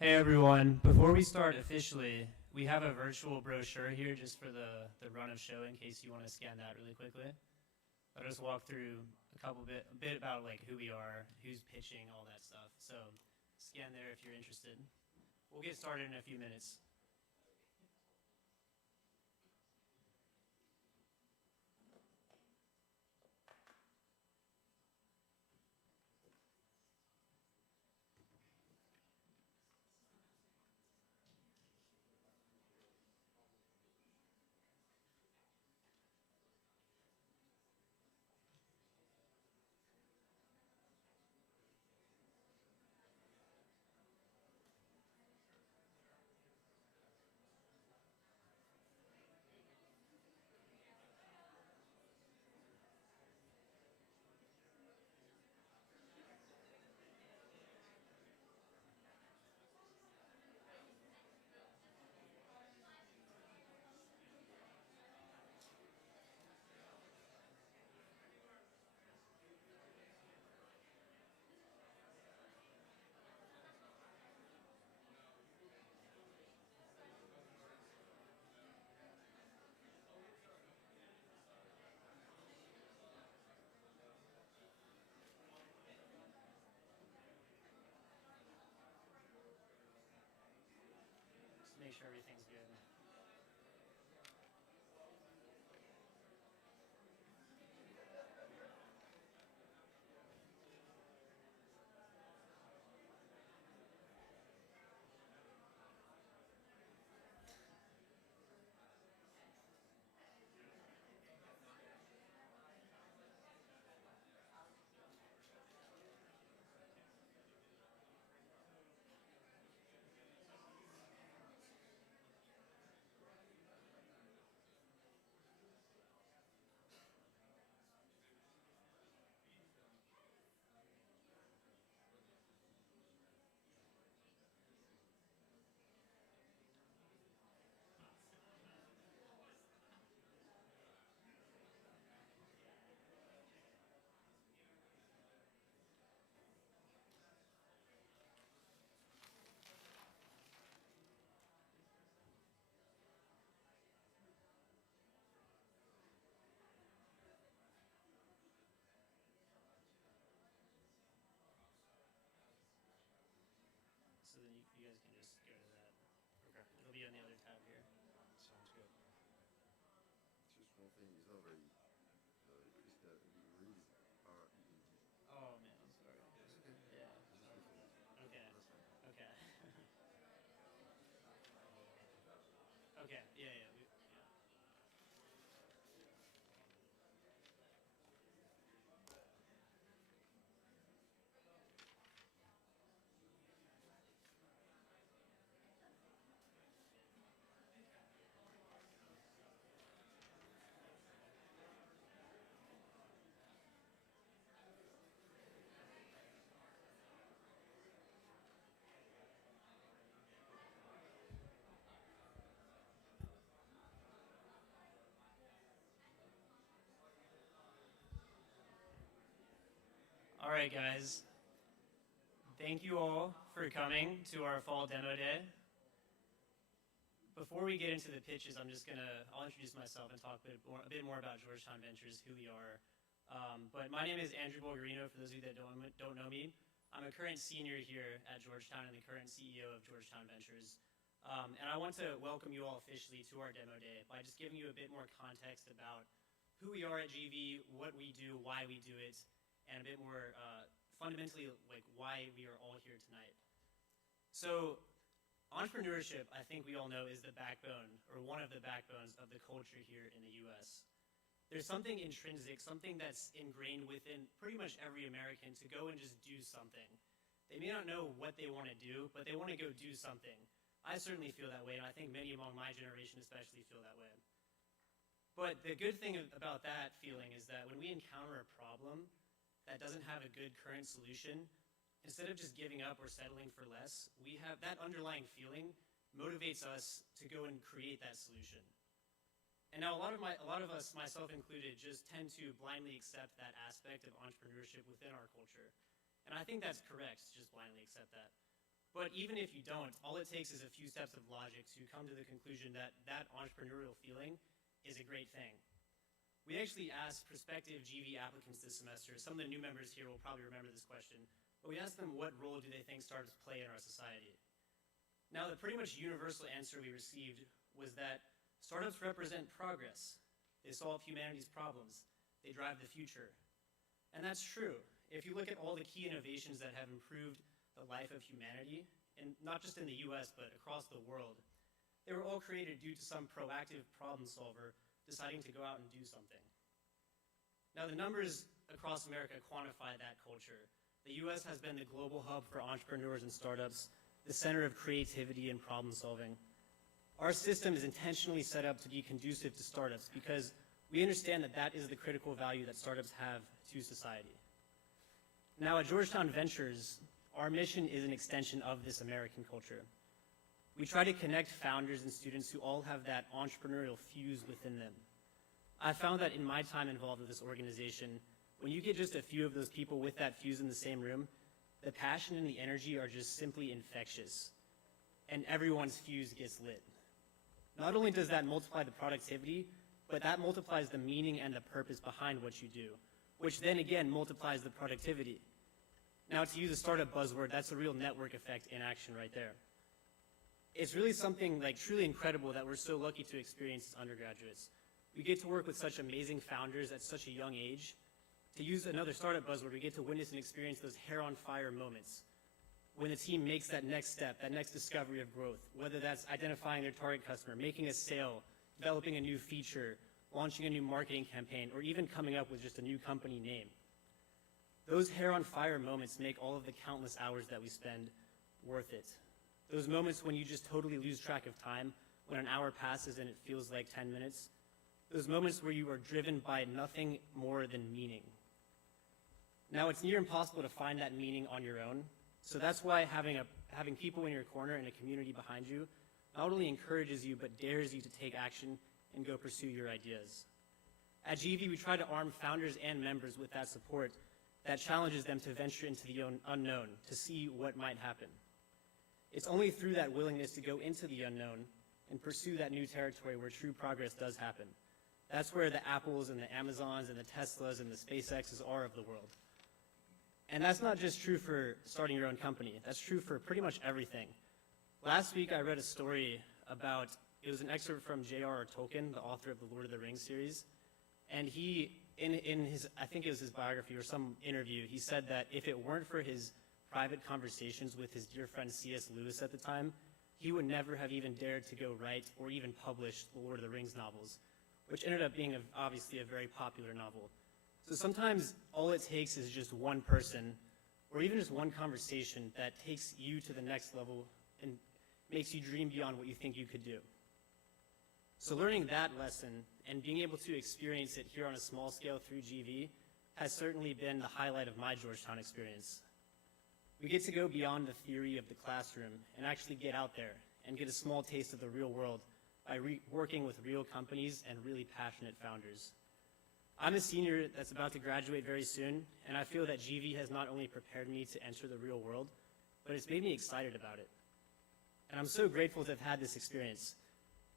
Hey everyone, before we start officially, we have a virtual brochure here just for the run of show in case you want to scan that really quickly. I'll just walk through a bit about like who we are, who's pitching, all that stuff. So scan there if you're interested. We'll get started in a few minutes. Just make sure everything's good. So then you guys can just go to that. Okay. It'll be on the other tab here. Sounds good. Just one thing is already, it's that RENG. Oh man, I'm sorry. It's okay. Yeah. It's just different. Okay. That's fine. Okay. Okay. Yeah. Yeah. Yeah. All right, guys. Thank you all for coming to our fall demo day. Before we get into the pitches, I'll introduce myself and talk a bit more about Georgetown Ventures, who we are. But my name is Andrew Bulgarino, for those of you that don't know me. I'm a current senior here at Georgetown and the current CEO of Georgetown Ventures. And I want to welcome you all officially to our demo day by just giving you a bit more context about who we are at GV, what we do, why we do it, and a bit more fundamentally like why we are all here tonight. So entrepreneurship, I think we all know, is the backbone, or one of the backbones of the culture here in the US. There's something intrinsic, something that's ingrained within pretty much every American to go and just do something. They may not know what they want to do, but they want to go do something. I certainly feel that way, and I think many among my generation especially feel that way. But the good thing about that feeling is that when we encounter a problem that doesn't have a good current solution, instead of just giving up or settling for less, we have that underlying feeling motivates us to go and create that solution. And now a lot of us, myself included, just tend to blindly accept that aspect of entrepreneurship within our culture. And I think that's correct, to just blindly accept that. But even if you don't, all it takes is a few steps of logic to come to the conclusion that that entrepreneurial feeling is a great thing. We actually asked prospective GV applicants this semester. Some of the new members here will probably remember this question, but we asked them what role do they think startups play in our society. Now, the pretty much universal answer we received was that startups represent progress. They solve humanity's problems. They drive the future. And that's true. If you look at all the key innovations that have improved the life of humanity, and not just in the US, but across the world, they were all created due to some proactive problem solver deciding to go out and do something. Now, the numbers across America quantify that culture. The US has been the global hub for entrepreneurs and startups, the center of creativity and problem solving. Our system is intentionally set up to be conducive to startups because we understand that that is the critical value that startups have to society. Now, at Georgetown Ventures, our mission is an extension of this American culture. We try to connect founders and students who all have that entrepreneurial fuse within them. I found that in my time involved with this organization, when you get just a few of those people with that fuse in the same room, the passion and the energy are just simply infectious, and everyone's fuse gets lit. Not only does that multiply the productivity, but that multiplies the meaning and the purpose behind what you do, which then again multiplies the productivity. Now, to use a startup buzzword, that's a real network effect in action right there. It's really something like truly incredible that we're so lucky to experience as undergraduates. We get to work with such amazing founders at such a young age. To use another startup buzzword, we get to witness and experience those hair-on-fire moments when the team makes that next step, that next discovery of growth, whether that's identifying their target customer, making a sale, developing a new feature, launching a new marketing campaign, or even coming up with just a new company name. Those hair-on-fire moments make all of the countless hours that we spend worth it. Those moments when you just totally lose track of time, when an hour passes and it feels like 10 minutes. Those moments where you are driven by nothing more than meaning. Now, it's near impossible to find that meaning on your own, so that's why having people in your corner and a community behind you not only encourages you, but dares you to take action and go pursue your ideas. At GV, we try to arm founders and members with that support that challenges them to venture into the unknown, to see what might happen. It's only through that willingness to go into the unknown and pursue that new territory where true progress does happen. That's where the Apples and the Amazons and the Teslas and the SpaceXs are of the world. And that's not just true for starting your own company. That's true for pretty much everything. Last week, I read a story about, it was an excerpt from J.R.R. Tolkien, the author of the Lord of the Rings series. And he, in his, I think it was his biography or some interview, he said that if it weren't for his private conversations with his dear friend C.S. Lewis at the time, he would never have even dared to go write or even publish the Lord of the Rings novels, which ended up being obviously a very popular novel. So sometimes all it takes is just one person, or even just one conversation that takes you to the next level and makes you dream beyond what you think you could do. So learning that lesson and being able to experience it here on a small scale through GV has certainly been the highlight of my Georgetown experience. We get to go beyond the theory of the classroom and actually get out there and get a small taste of the real world by working with real companies and really passionate founders. I'm a senior that's about to graduate very soon, and I feel that GV has not only prepared me to enter the real world, but it's made me excited about it. And I'm so grateful to have had this experience.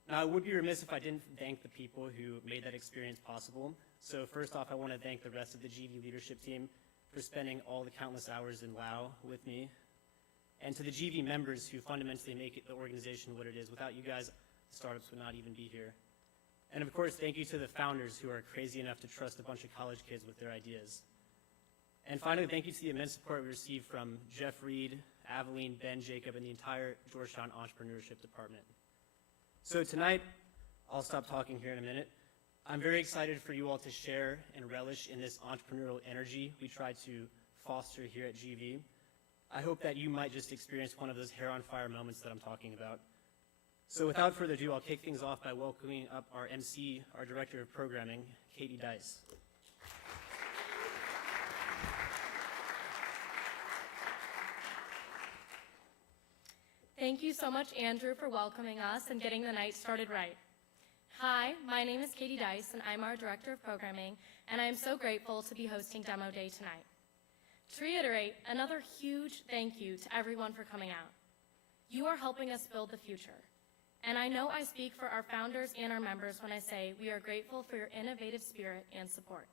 Now, I would be remiss if I didn't thank the people who made that experience possible. So first off, I want to thank the rest of the GV leadership team for spending all the countless hours in Lao with me. And to the GV members who fundamentally make the organization what it is. Without you guys, startups would not even be here. And of course, thank you to the founders who are crazy enough to trust a bunch of college kids with their ideas. And finally, thank you to the immense support we received from Jeff Reed, Aveline, Ben, Jacob, and the entire Georgetown Entrepreneurship Department. So tonight, I'll stop talking here in a minute. I'm very excited for you all to share and relish in this entrepreneurial energy we try to foster here at GV. I hope that you might just experience one of those hair-on-fire moments that I'm talking about. So without further ado, I'll kick things off by welcoming up our MC, our Director of Programming, Katie Dice. Thank you so much, Andrew, for welcoming us and getting the night started right. Hi, my name is Katie Dice, and I'm our Director of Programming, and I am so grateful to be hosting Demo Day tonight. To reiterate, another huge thank you to everyone for coming out. You are helping us build the future. And I know I speak for our founders and our members when I say we are grateful for your innovative spirit and support.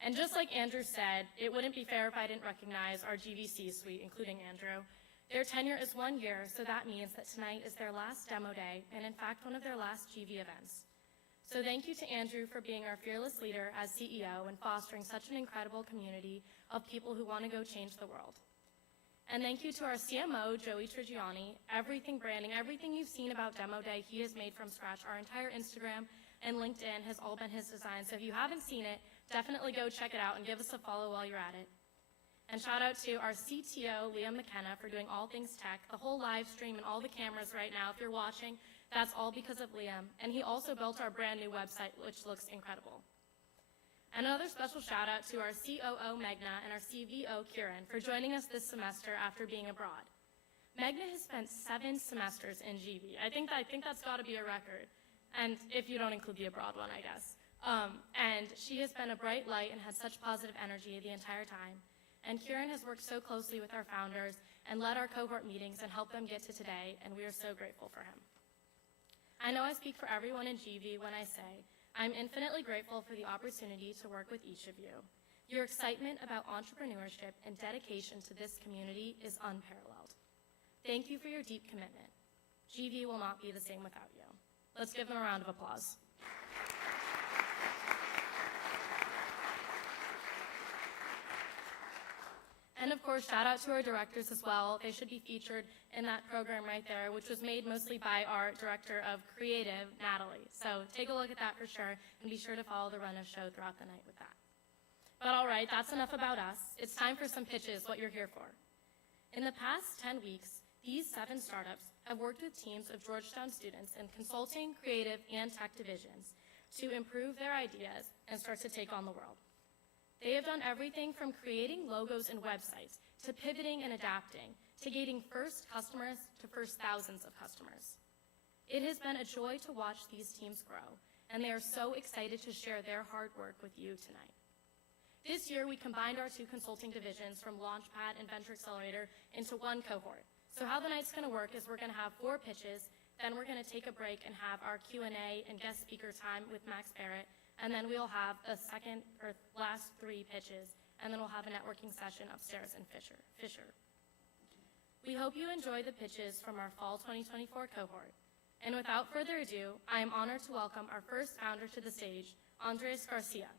And just like Andrew said, it wouldn't be fair if I didn't recognize our GVC suite, including Andrew. Their tenure is 1 year, so that means that tonight is their last demo day, and in fact, one of their last GV events. So thank you to Andrew for being our fearless leader as CEO and fostering such an incredible community of people who want to go change the world. And thank you to our CMO, Joey Trigiani. Everything branding, everything you've seen about Demo Day, he has made from scratch. Our entire Instagram and LinkedIn has all been his design. So if you haven't seen it, definitely go check it out and give us a follow while you're at it. And shout out to our CTO, Liam McKenna, for doing all things tech, the whole live stream and all the cameras right now. If you're watching, that's all because of Liam. And he also built our brand new website, which looks incredible. And another special shout out to our COO, Meghna, and our CVO, Kieran, for joining us this semester after being abroad. Meghna has spent 7 semesters in GV. I think that's got to be a record. And if you don't include the abroad one, I guess. And she has been a bright light and had such positive energy the entire time. And Kieran has worked so closely with our founders and led our cohort meetings and helped them get to today, and we are so grateful for him. I know I speak for everyone in GV when I say, I'm infinitely grateful for the opportunity to work with each of you. Your excitement about entrepreneurship and dedication to this community is unparalleled. Thank you for your deep commitment. GV will not be the same without you. Let's give them a round of applause. And of course, shout out to our directors as well. They should be featured in that program right there, which was made mostly by our director of creative, Natalie. So take a look at that for sure, and be sure to follow the run of show throughout the night with that. But all right, that's enough about us. It's time for some pitches, what you're here for. In the past 10 weeks, these 7 startups have worked with teams of Georgetown students in consulting, creative, and tech divisions to improve their ideas and start to take on the world. They have done everything from creating logos and websites, to pivoting and adapting, to gaining first customers to first thousands of customers. It has been a joy to watch these teams grow, and they are so excited to share their hard work with you tonight. This year, we combined our 2 consulting divisions from Launchpad and Venture Accelerator into one cohort. So how the night's gonna work is we're gonna have 4 pitches, then we're gonna take a break and have our Q&A and guest speaker time with Max Barrett, and then we'll have a second or last 3 pitches, and then we'll have a networking session upstairs in Fisher. We hope you enjoy the pitches from our Fall 2024 cohort. And without further ado, I am honored to welcome our first founder to the stage, Andres Garcia.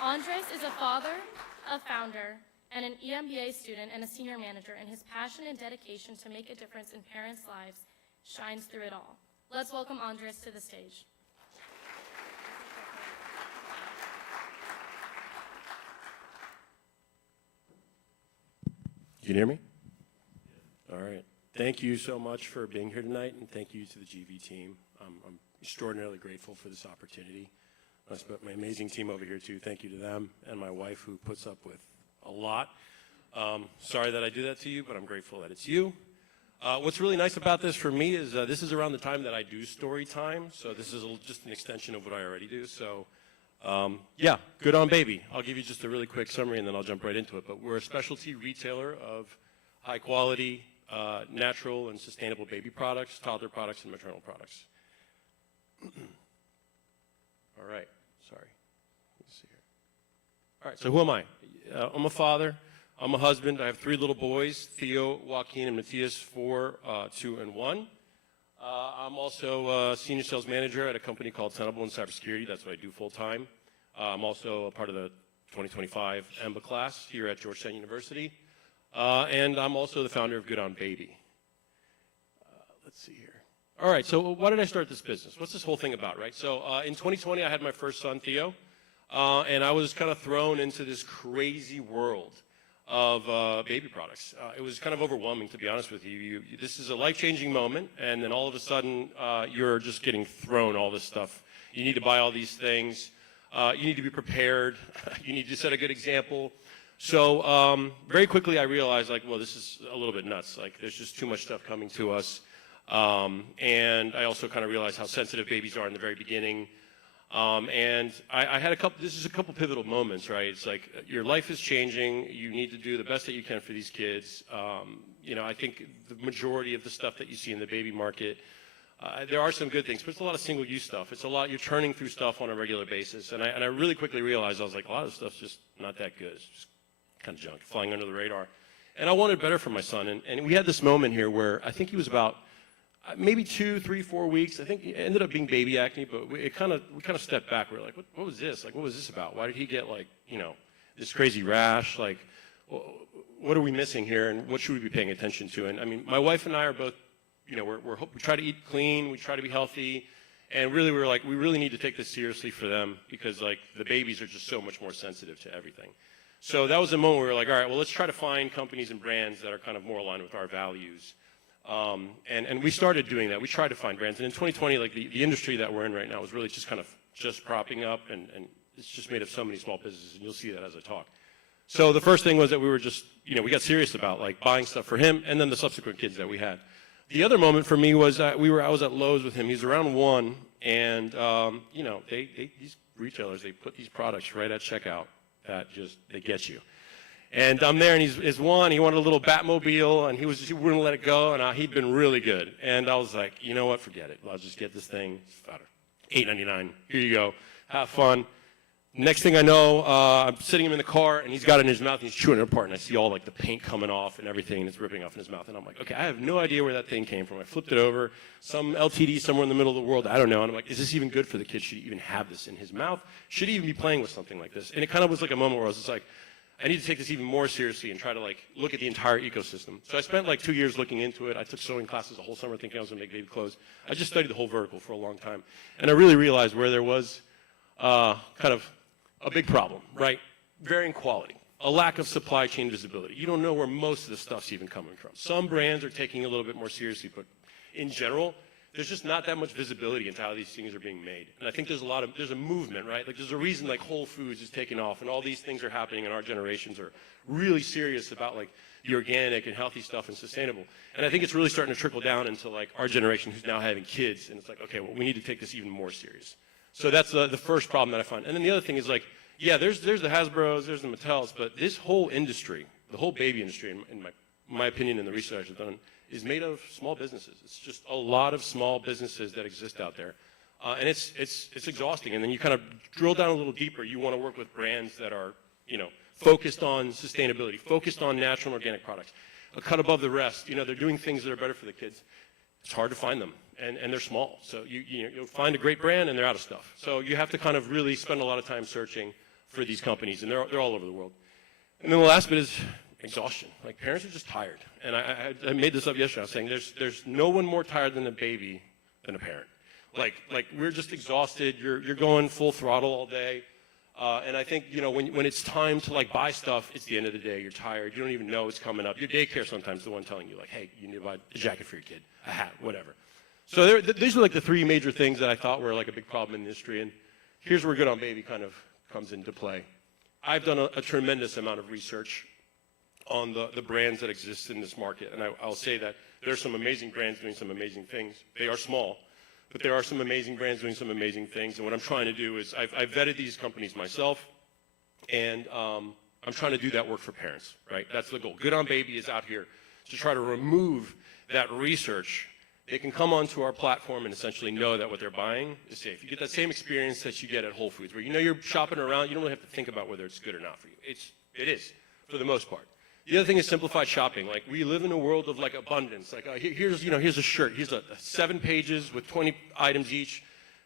Andres is a father, a founder, and an EMBA student and a senior manager, and his passion and dedication to make a difference in parents' lives shines through it all. Let's welcome Andres to the stage. You can hear me? All right. Thank you so much for being here tonight, and thank you to the GV team. I'm extraordinarily grateful for this opportunity. My amazing team over here, too. Thank you to them and my wife, who puts up with a lot. Sorry that I do that to you, but I'm grateful that it's you. What's really nice about this for me is this is around the time that I do story time, so this is just an extension of what I already do. So, yeah, good on baby. I'll give you just a really quick summary, and then I'll jump right into it. But we're a specialty retailer of high-quality, natural and sustainable baby products, toddler products, and maternal products. All right, sorry. Let's see here. All right, so who am I? I'm a father. I'm a husband. I have 3 little boys, Theo, Joaquin, and Matthias, 4, 2, and 1. I'm also a senior sales manager at a company called Tenable in cybersecurity. That's what I do full-time. I'm also a part of the 2025 EMBA class here at Georgetown University. And I'm also the founder of Good on Baby. Let's see here. All right, so why did I start this business? What's this whole thing about, right? So in 2020, I had my first son, Theo, and I was kind of thrown into this crazy world of baby products. It was kind of overwhelming, to be honest with you. This is a life-changing moment, and then all of a sudden, you're just getting thrown all this stuff. You need to buy all these things. You need to be prepared. You need to set a good example. So very quickly, I realized, like, well, this is a little bit nuts. Like, there's just too much stuff coming to us. And I also kind of realized how sensitive babies are in the very beginning. And I had this is a couple pivotal moments, right? It's like your life is changing. You need to do the best that you can for these kids. You know, I think the majority of the stuff that you see in the baby market, there are some good things, but it's a lot of single-use stuff. It's a lot, you're churning through stuff on a regular basis. And I really quickly realized, I was like, a lot of stuff's just not that good. It's just kind of junk, flying under the radar. And I wanted better for my son. And we had this moment here where I think he was about maybe 2, 3, 4 weeks. I think it ended up being baby acne, but we kind of stepped back. We were like, what was this? Like, what was this about? Why did he get, like, you know, this crazy rash? Like, what are we missing here, and what should we be paying attention to? And I mean, my wife and I are both, you know, we try to eat clean, we try to be healthy, and really we were like, we really need to take this seriously for them, because like the babies are just so much more sensitive to everything. So that was a moment where we were like, all right, well, let's try to find companies and brands that are kind of more aligned with our values. And we started doing that. We tried to find brands. And in 2020, like the industry that we're in right now is really just kind of just propping up, and it's just made of so many small businesses, and you'll see that as I talk. So the first thing was that we were just, you know, we got serious about like buying stuff for him and then the subsequent kids that we had. The other moment for me was I was at Lowe's with him. He's around 1, and you know, these retailers, they put these products right at checkout that just, they get you. And I'm there, and he's 1. He wanted a little Batmobile, and he wouldn't let it go, and he'd been really good. And I was like, you know what, forget it. I'll just get this thing. It's $8.99. Here you go. Have fun. Next thing I know, I'm sitting him in the car, and he's got it in his mouth, and he's chewing it apart, and I see all like the paint coming off and everything, and it's ripping off in his mouth. And I'm like, okay, I have no idea where that thing came from. I flipped it over, some LTD somewhere in the middle of the world, I don't know. And I'm like, is this even good for the kid? Should he even have this in his mouth? Should he even be playing with something like this? And it kind of was like a moment where I was just like, I need to take this even more seriously and try to like look at the entire ecosystem. So I spent like 2 years looking into it. I took sewing classes the whole summer thinking I was going to make baby clothes. I just studied the whole vertical for a long time. And I really realized where there was kind of a big problem, right? Varying quality, a lack of supply chain visibility. You don't know where most of the stuff's even coming from. Some brands are taking it a little bit more seriously, but in general, there's just not that much visibility into how these things are being made. And I think there's a movement, right? Like there's a reason like Whole Foods is taking off, and all these things are happening, and our generations are really serious about like the organic and healthy stuff and sustainable. And I think it's really starting to trickle down into like our generation who's now having kids, and it's like, okay, well, we need to take this even more serious. So that's the first problem that I find. And then the other thing is like, yeah, there's the Hasbros, there's the Mattels, but this whole industry, the whole baby industry, in my opinion and the research I've done, is made of small businesses. It's just a lot of small businesses that exist out there. And it's exhausting. And then you kind of drill down a little deeper. You want to work with brands that are, you know, focused on sustainability, focused on natural and organic products, a cut above the rest. You know, they're doing things that are better for the kids. It's hard to find them, and they're small. So you'll find a great brand, and they're out of stuff. So you have to kind of really spend a lot of time searching for these companies, and they're all over the world. And then the last bit is exhaustion. Like parents are just tired. And I made this up yesterday. I was saying there's no one more tired than a baby than a parent. Like we're just exhausted. You're going full throttle all day. And I think, you know, when it's time to like buy stuff, it's the end of the day. You're tired. You don't even know it's coming up. Your daycare sometimes is the one telling you like, hey, you need to buy a jacket for your kid, a hat, whatever. So these are like the 3 major things that I thought were like a big problem in the industry. And here's where Good on Baby kind of comes into play. I've done a tremendous amount of research on the brands that exist in this market. And I'll say that there's some amazing brands doing some amazing things. They are small, but there are some amazing brands doing some amazing things. And what I'm trying to do is I've vetted these companies myself, and I'm trying to do that work for parents, right? That's the goal. Good on Baby is out here to try to remove that research. They can come onto our platform and essentially know that what they're buying is safe. You get that same experience that you get at Whole Foods, where you know you're shopping around, you don't really have to think about whether it's good or not for you. It is, for the most part. The other thing is simplified shopping. Like, we live in a world of like abundance. Like, here's a shirt. Here's 7 pages with 20 items each.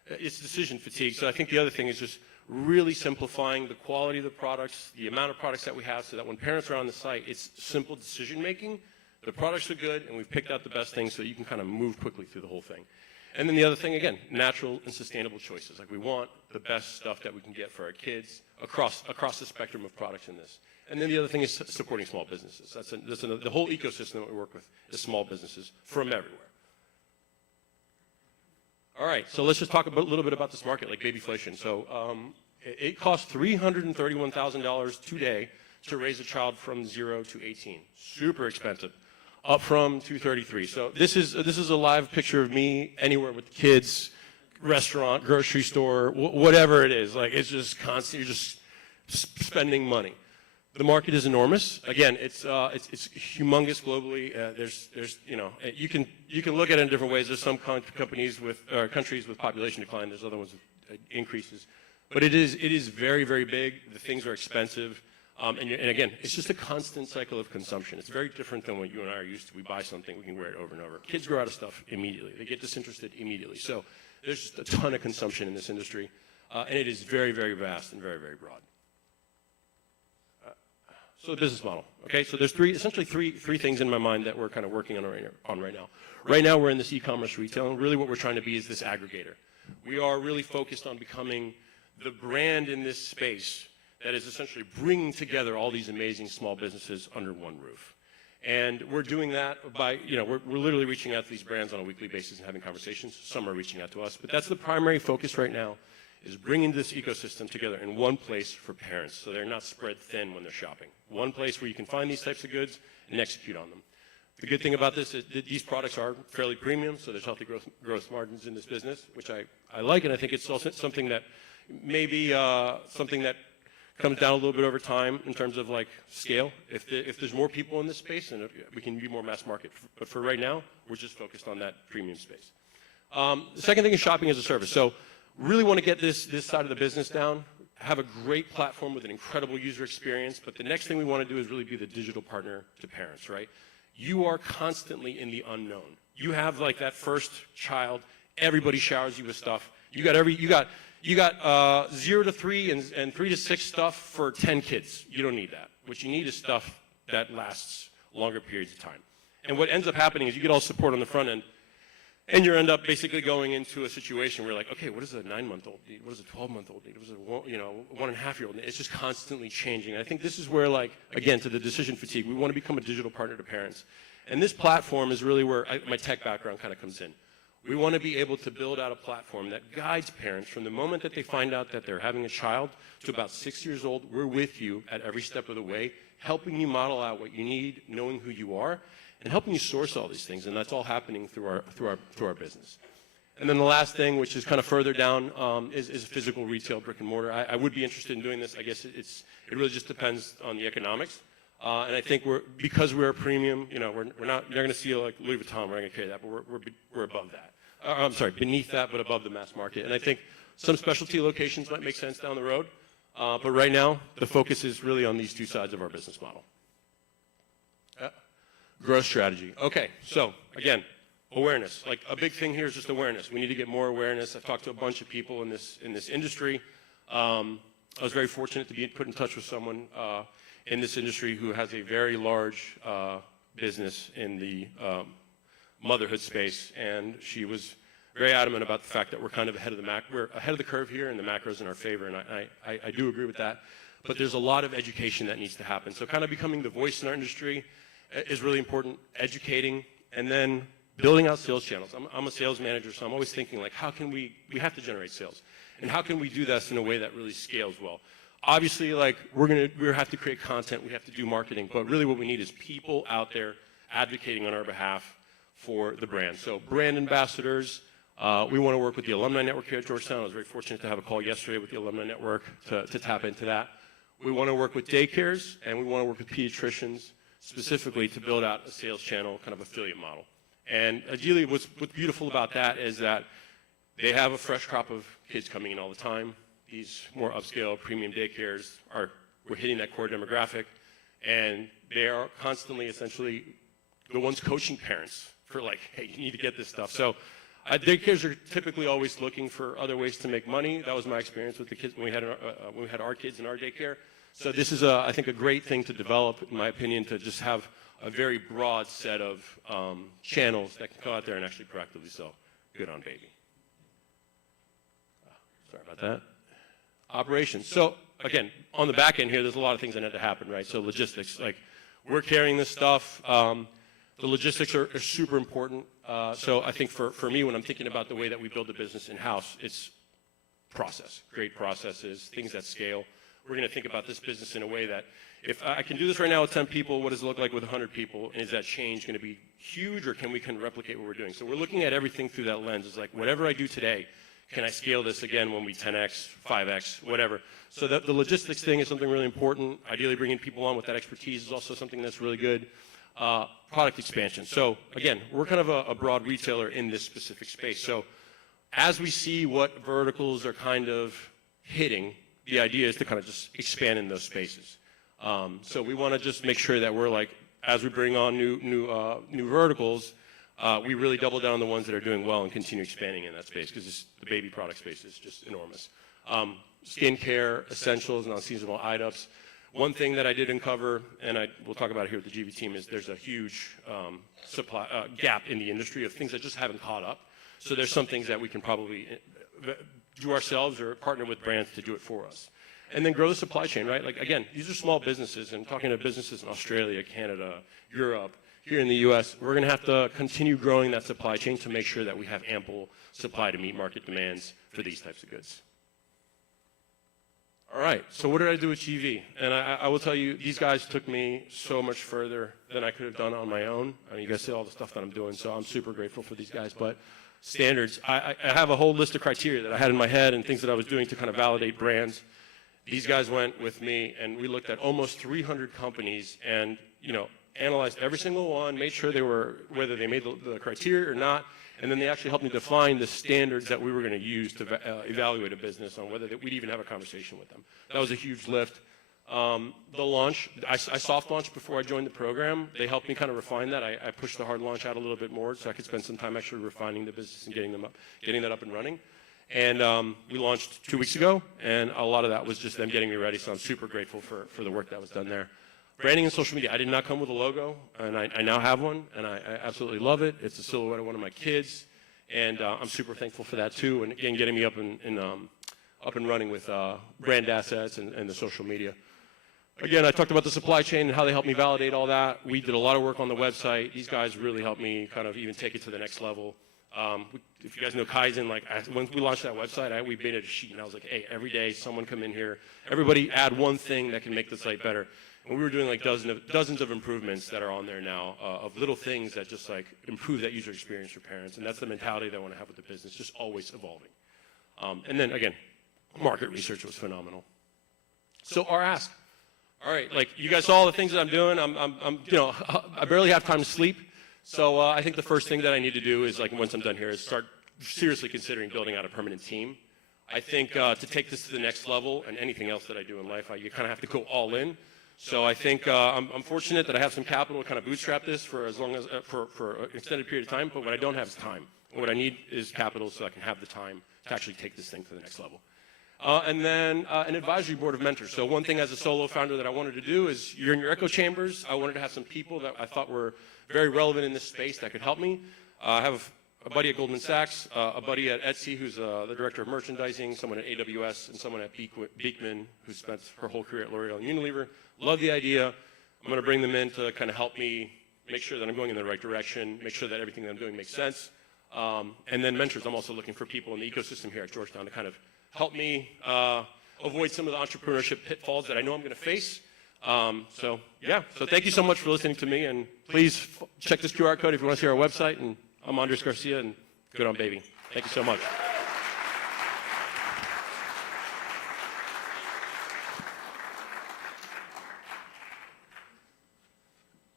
It's decision fatigue. So I think the other thing is just really simplifying the quality of the products, the amount of products that we have, so that when parents are on the site, it's simple decision making. The products are good, and we've picked out the best things so you can kind of move quickly through the whole thing. And then the other thing, again, natural and sustainable choices. Like, we want the best stuff that we can get for our kids across the spectrum of products in this. And then the other thing is supporting small businesses. The whole ecosystem that we work with is small businesses from everywhere. All right, so let's just talk a little bit about this market, like babyflation. So it costs $331,000 today to raise a child from 0 to 18. Super expensive, up from $233,000. So this is a live picture of me anywhere with the kids, restaurant, grocery store, whatever it is. Like, it's just constant. You're just spending money. The market is enormous. Again, it's humongous globally. There's you can look at it in different ways. There's some companies with countries with population decline. There's other ones with increases. But it is very, very big. The things are expensive. And again, it's just a constant cycle of consumption. It's very different than what you and I are used to. We buy something, we can wear it over and over. Kids grow out of stuff immediately. They get disinterested immediately. So there's just a ton of consumption in this industry. And it is very, very vast and very, very broad. So the business model, okay? So there's essentially three things in my mind that we're kind of working on right now. Right now, we're in this e-commerce retail, and really what we're trying to be is this aggregator. We are really focused on becoming the brand in this space that is essentially bringing together all these amazing small businesses under one roof. And we're doing that by, we're literally reaching out to these brands on a weekly basis and having conversations. Some are reaching out to us, but that's the primary focus right now, is bringing this ecosystem together in one place for parents, so they're not spread thin when they're shopping. One place where you can find these types of goods and execute on them. The good thing about this is that these products are fairly premium, so there's healthy gross margins in this business, which I like, and I think it's also something that maybe something that comes down a little bit over time in terms of like scale. If there's more people in this space, and we can be more mass market. But for right now, we're just focused on that premium space. The second thing is shopping as a service. So really want to get this side of the business down, have a great platform with an incredible user experience, but the next thing we want to do is really be the digital partner to parents, right? You are constantly in the unknown. You have like that first child, everybody showers you with stuff. You got 0 to 3 and 3 to 6 stuff for 10 kids. You don't need that. What you need is stuff that lasts longer periods of time. And what ends up happening is you get all support on the front end, and you end up basically going into a situation where you're like, okay, what does a 9-month-old need? What does a 12-month-old need? What does a 1.5-year-old need? It's just constantly changing. And I think this is where, like, again, to the decision fatigue, we want to become a digital partner to parents. And this platform is really where my tech background kind of comes in. We want to be able to build out a platform that guides parents from the moment that they find out that they're having a child to about 6 years old. We're with you at every step of the way, helping you model out what you need, knowing who you are, and helping you source all these things. And that's all happening through our business. And then the last thing, which is kind of further down, is physical retail, brick and mortar. I would be interested in doing this. I guess it really just depends on the economics. And I think because we're a premium, you're not going to see like Louis Vuitton. We're not going to carry that, but we're above that. I'm sorry, beneath that, but above the mass market. And I think some specialty locations might make sense down the road. But right now, the focus is really on these two sides of our business model. Growth strategy. Okay, so again, awareness. Like a big thing here is just awareness. We need to get more awareness. I've talked to a bunch of people in this industry. I was very fortunate to be put in touch with someone in this industry who has a very large business in the motherhood space, and she was very adamant about the fact that we're kind of ahead of the curve here, and the macro's in our favor, and I do agree with that. But there's a lot of education that needs to happen. So kind of becoming the voice in our industry is really important. Educating, and then building out sales channels. I'm a sales manager, so I'm always thinking like, how can we have to generate sales, and how can we do this in a way that really scales well? Obviously, like we have to create content, we have to do marketing, but really what we need is people out there advocating on our behalf for the brand. So brand ambassadors, we want to work with the alumni network here at Georgetown. I was very fortunate to have a call yesterday with the alumni network to tap into that. We want to work with daycares, and we want to work with pediatricians specifically to build out a sales channel, kind of affiliate model. And ideally, what's beautiful about that is that they have a fresh crop of kids coming in all the time. These more upscale premium daycares we're hitting that core demographic, and they are constantly essentially the ones coaching parents for like, hey, you need to get this stuff. So daycares are typically always looking for other ways to make money. That was my experience with the kids when we had our kids in our daycare. So this is, I think, a great thing to develop, in my opinion, to just have a very broad set of channels that can go out there and actually proactively sell good on baby. Sorry about that. Operations. So again, on the back end here, there's a lot of things that had to happen, right? So logistics, like we're carrying this stuff. The logistics are super important. So I think for me, when I'm thinking about the way that we build the business in-house, it's process, great processes, things that scale. We're going to think about this business in a way that if I can do this right now with 10 people, what does it look like with 100 people? And is that change going to be huge, or can we replicate what we're doing? So we're looking at everything through that lens. It's like whatever I do today, Can I scale this again when we 10x, 5x, whatever? So the logistics thing is something really important. Ideally, bringing people on with that expertise is also something that's really good. Product expansion. So again, we're kind of a broad retailer in this specific space. So as we see what verticals are kind of hitting, the idea is to kind of just expand in those spaces. So we want to just make sure that we're like, as we bring on new verticals, we really double down on the ones that are doing well and continue expanding in that space because the baby product space is just enormous. Skincare, essentials, non-seasonal items. One thing that I did uncover, and we'll talk about it here with the GB team, is there's a huge supply gap in the industry of things that just haven't caught up. So there's some things that we can probably do ourselves or partner with brands to do it for us. And then grow the supply chain, right? Like, again, these are small businesses, and talking to businesses in Australia, Canada, Europe, here in the US, we're going to have to continue growing that supply chain to make sure that we have ample supply to meet market demands for these types of goods. All right, so what did I do with GV? And I will tell you, these guys took me so much further than I could have done on my own. I mean, you guys see all the stuff that I'm doing, so I'm super grateful for these guys. But standards, I have a whole list of criteria that I had in my head and things that I was doing to kind of validate brands. These guys went with me, and we looked at almost 300 companies and, analyzed every single one, made sure whether they made the criteria or not, and then they actually helped me define the standards that we were going to use to evaluate a business on whether we'd even have a conversation with them. That was a huge lift. The launch, I soft launched before I joined the program. They helped me kind of refine that. I pushed the hard launch out a little bit more so I could spend some time actually refining the business and getting that up and running. And we launched 2 weeks ago, and a lot of that was just them getting me ready, so I'm super grateful for the work that was done there. Branding and social media. I did not come with a logo, and I now have one, and I absolutely love it. It's a silhouette of one of my kids, and I'm super thankful for that too. And again, getting me up and running with brand assets and the social media. Again, I talked about the supply chain and how they helped me validate all that. We did a lot of work on the website. These guys really helped me kind of even take it to the next level. If you guys know Kaizen, when we launched that website, we made it a sheet, and I was like, hey, every day someone come in here, everybody add one thing that can make the site better. And we were doing like dozens of improvements that are on there now of little things that just like improve that user experience for parents. And that's the mentality that I want to have with the business, just always evolving. And then again, market research was phenomenal. So our ask, all right, like you guys saw all the things that I'm doing. I barely have time to sleep. So I think the first thing that I need to do is, like, once I'm done here, is start seriously considering building out a permanent team. I think to take this to the next level, and anything else that I do in life, you kind of have to go all in. So I think I'm fortunate that I have some capital to kind of bootstrap this for as long as for an extended period of time. But what I don't have is time. What I need is capital so I can have the time to actually take this thing to the next level. And then an advisory board of mentors. So one thing as a solo founder that I wanted to do is, you're in your echo chambers. I wanted to have some people that I thought were very relevant in this space that could help me. I have a buddy at Goldman Sachs, a buddy at Etsy who's the director of merchandising, someone at AWS, and someone at Beekman who spent her whole career at L'Oreal and Unilever. Love the idea. I'm going to bring them in to kind of help me make sure that I'm going in the right direction, make sure that everything that I'm doing makes sense. And then mentors. I'm also looking for people in the ecosystem here at Georgetown to kind of help me avoid some of the entrepreneurship pitfalls that I know I'm going to face. So thank you so much for listening to me, and please check this QR code if you want to see our website. And I'm Andres Garcia, and good on baby. Thank you so much.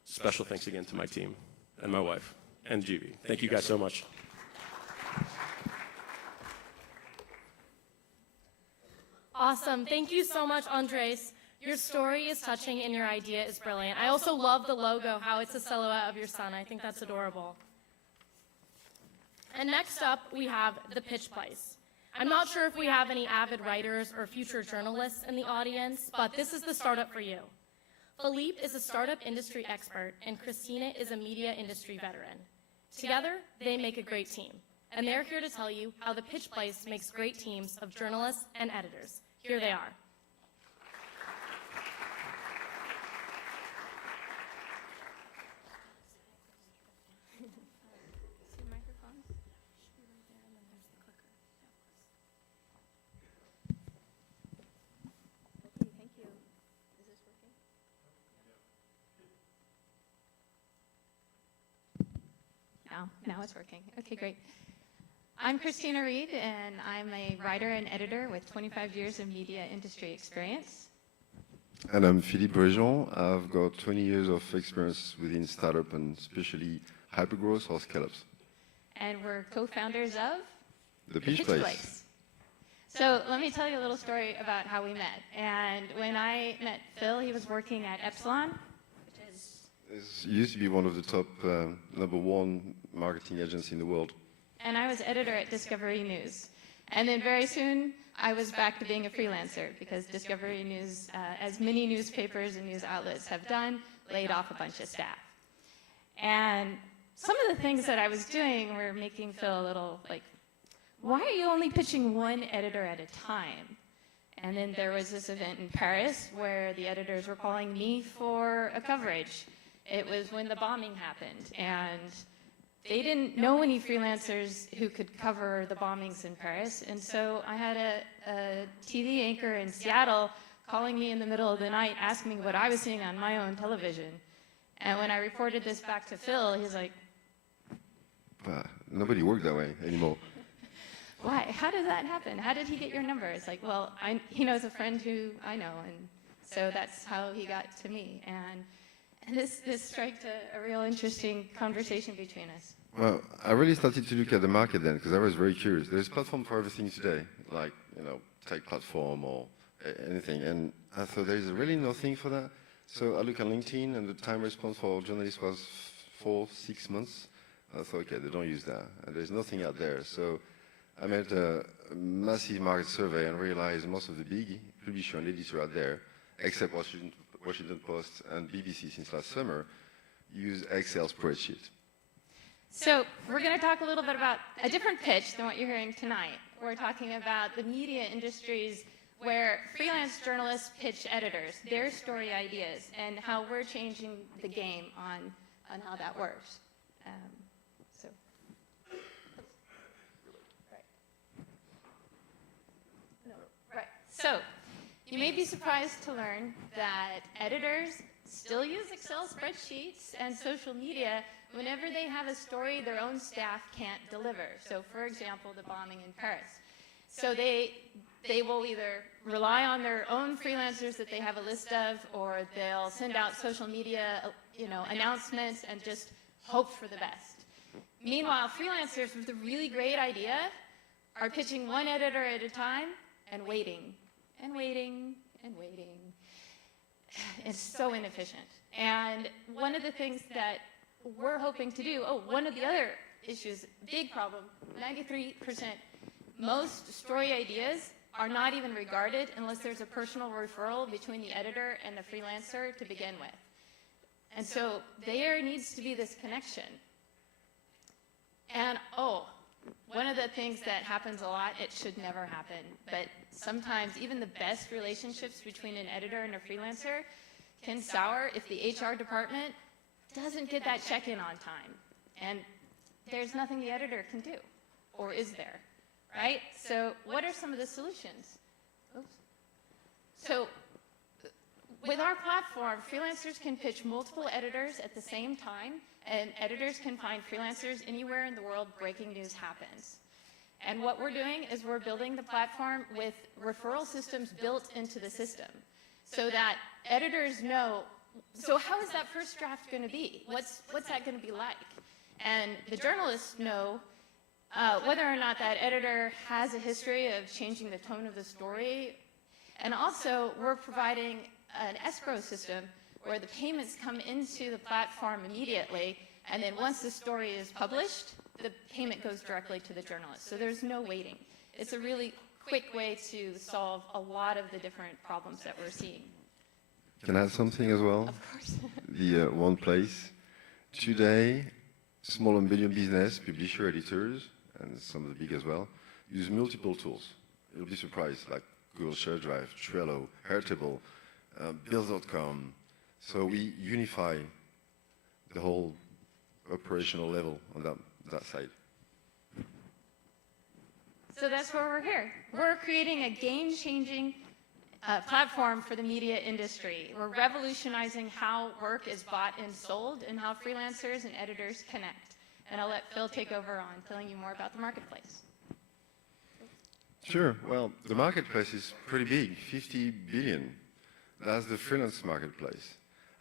Special thanks again to my team and my wife and GB. Thank you guys so much. Awesome. Thank you so much, Andres. Your story is touching and your idea is brilliant. I also love the logo, how it's a silhouette of your son. I think that's adorable. And next up, we have the pitch place. I'm not sure if we have any avid writers or future journalists in the audience, but this is the startup for you. Philippe is a startup industry expert, and Christina is a media industry veteran. Together, they make a great team, and they're here to tell you how the pitch place makes great teams of journalists and editors. Here they are. Now it's working. Okay, great. I'm Christina Reed, and I'm a writer and editor with 25 years of media industry experience. And I'm Philippe Brejon. I've got 20 years of experience within startup and especially hypergrowth or scale-ups. And we're co-founders of The Pitch Place. So let me tell you a little story about how we met. And when I met Phil, he was working at Epsilon, which is... It used to be one of the top #1 marketing agents in the world. And I was editor at Discovery News. And then very soon, I was back to being a freelancer because Discovery News, as many newspapers and news outlets have done, laid off a bunch of staff. And some of the things that I was doing were making Phil a little like, why are you only pitching one editor at a time? And then there was this event in Paris where the editors were calling me for a coverage. It was when the bombing happened, and they didn't know any freelancers who could cover the bombings in Paris. And so I had a TV anchor in Seattle calling me in the middle of the night asking me what I was seeing on my own television. And when I reported this back to Phil, he's like, Nobody worked that way anymore. why? How did that happen? How did he get your number? It's like, well, he knows a friend who I know, and so that's how he got to me. And this struck a real interesting conversation between us. Well, I really started to look at the market then because I was very curious. There's a platform for everything today, like, tech platform or anything. And I thought there's really nothing for that. So I look at LinkedIn, and the time response for journalists was 4-6 months. I thought, okay, they don't use that. And there's nothing out there. So I made a massive market survey and realized most of the big publisher and editor out there, except Washington Post and BBC since last summer, use Excel spreadsheet. So we're going to talk a little bit about a different pitch than what you're hearing tonight. We're talking about the media industries where freelance journalists pitch editors their story ideas and how we're changing the game on how that works. So you may be surprised to learn that editors still use Excel spreadsheets and social media whenever they have a story their own staff can't deliver. So for example, the bombing in Paris. So they will either rely on their own freelancers that they have a list of, or they'll send out social media announcements and just hope for the best. Meanwhile, freelancers with a really great idea are pitching one editor at a time and waiting and waiting and waiting. It's so inefficient. And one of the things that we're hoping to do, one of the other issues, big problem, 93%, most story ideas are not even regarded unless there's a personal referral between the editor and the freelancer to begin with. And so there needs to be this connection. And one of the things that happens a lot, it should never happen, but sometimes even the best relationships between an editor and a freelancer can sour if the HR department doesn't get that check-in on time. And there's nothing the editor can do, or is there, right? So what are some of the solutions? So with our platform, freelancers can pitch multiple editors at the same time, and editors can find freelancers anywhere in the world breaking news happens. And what we're doing is we're building the platform with referral systems built into the system so that editors know, so how is that first draft going to be? What's that going to be like? And the journalists know whether or not that editor has a history of changing the tone of the story. And also, we're providing an escrow system where the payments come into the platform immediately, and then once the story is published, the payment goes directly to the journalist. So there's no waiting. It's a really quick way to solve a lot of the different problems that we're seeing. Can I add something as well? Of course. The one place. Today, small and medium business, publisher, editors, and some of the big as well, use multiple tools. You'll be surprised, like Google Shared Drive, Trello, Airtable, Bill.com. So we unify the whole operational level on that side. So that's why we're here. We're creating a game-changing platform for the media industry. We're revolutionizing how work is bought and sold and how freelancers and editors connect. And I'll let Phil take over on telling you more about the marketplace. Sure. Well, the marketplace is pretty big, 50 billion. That's the freelance marketplace.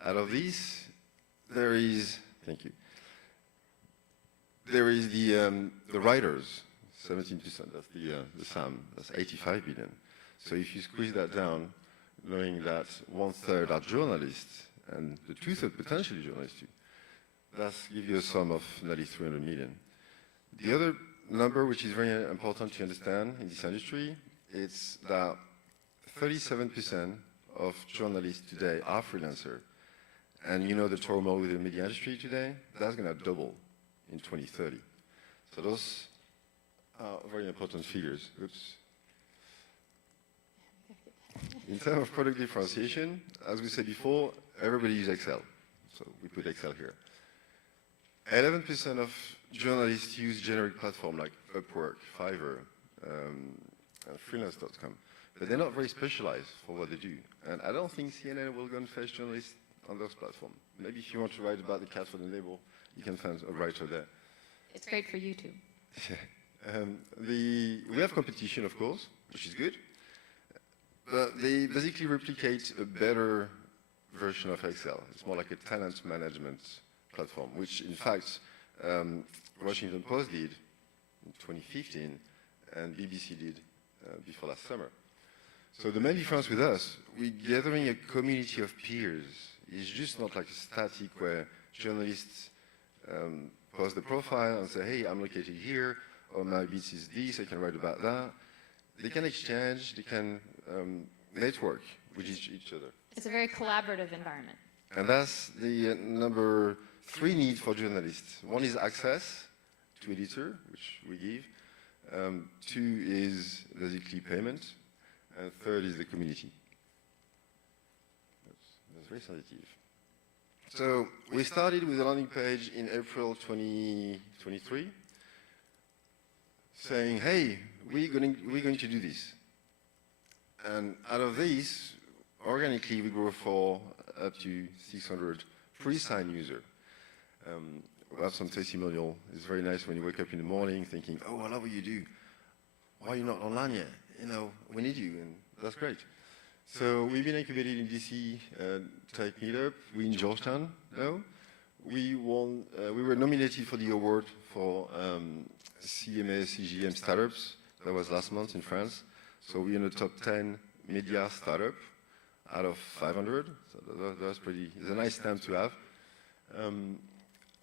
Out of these, there is, thank you, there is the writers, 17%, that's the sum, that's 85 billion. So if you squeeze that down, knowing that 1/3 are journalists, and the 2/3 potentially journalists too, that gives you a sum of nearly 300 million. The other number, which is very important to understand in this industry, it's that 37% of journalists today are freelancers. And you know the turmoil with the media industry today, that's going to double in 2030. So those are very important figures. Oops. In terms of product differentiation, as we said before, everybody uses Excel. So we put Excel here. 11% of journalists use generic platforms like Upwork, Fiverr, and freelance.com. But they're not very specialized for what they do. And I don't think CNN will go and fetch journalists on those platforms. Maybe if you want to write about the cat for the label, you can find a writer there. It's great for YouTube. We have competition, of course, which is good. But they basically replicate a better version of Excel. It's more like a talent management platform, which in fact Washington Post did in 2015 and BBC did before last summer. So the main difference with us, we're gathering a community of peers. It's just not like a static where journalists post the profile and say, hey, I'm located here, or my beat is this, I can write about that. They can exchange, they can network with each other. It's a very collaborative environment. And that's the number 3 need for journalists. One is access to editor, which we give. 2 is basically payment. And 3rd is the community. That's very sensitive. So we started with a landing page in April 2023 saying, hey, we're going to do this. And out of this, organically, we grow for up to 600 pre-signed users. We have some testimonial. It's very nice when you wake up in the morning thinking, oh, I love what you do. Why are you not online yet? You know, we need you, and that's great. So we've been incubated in DC Tech Meetup. We're in Georgetown now. We were nominated for the award for CMA, CGM startups. That was last month in France. So we're in the top 10 media startup out of 500. So that's pretty, it's a nice stamp to have.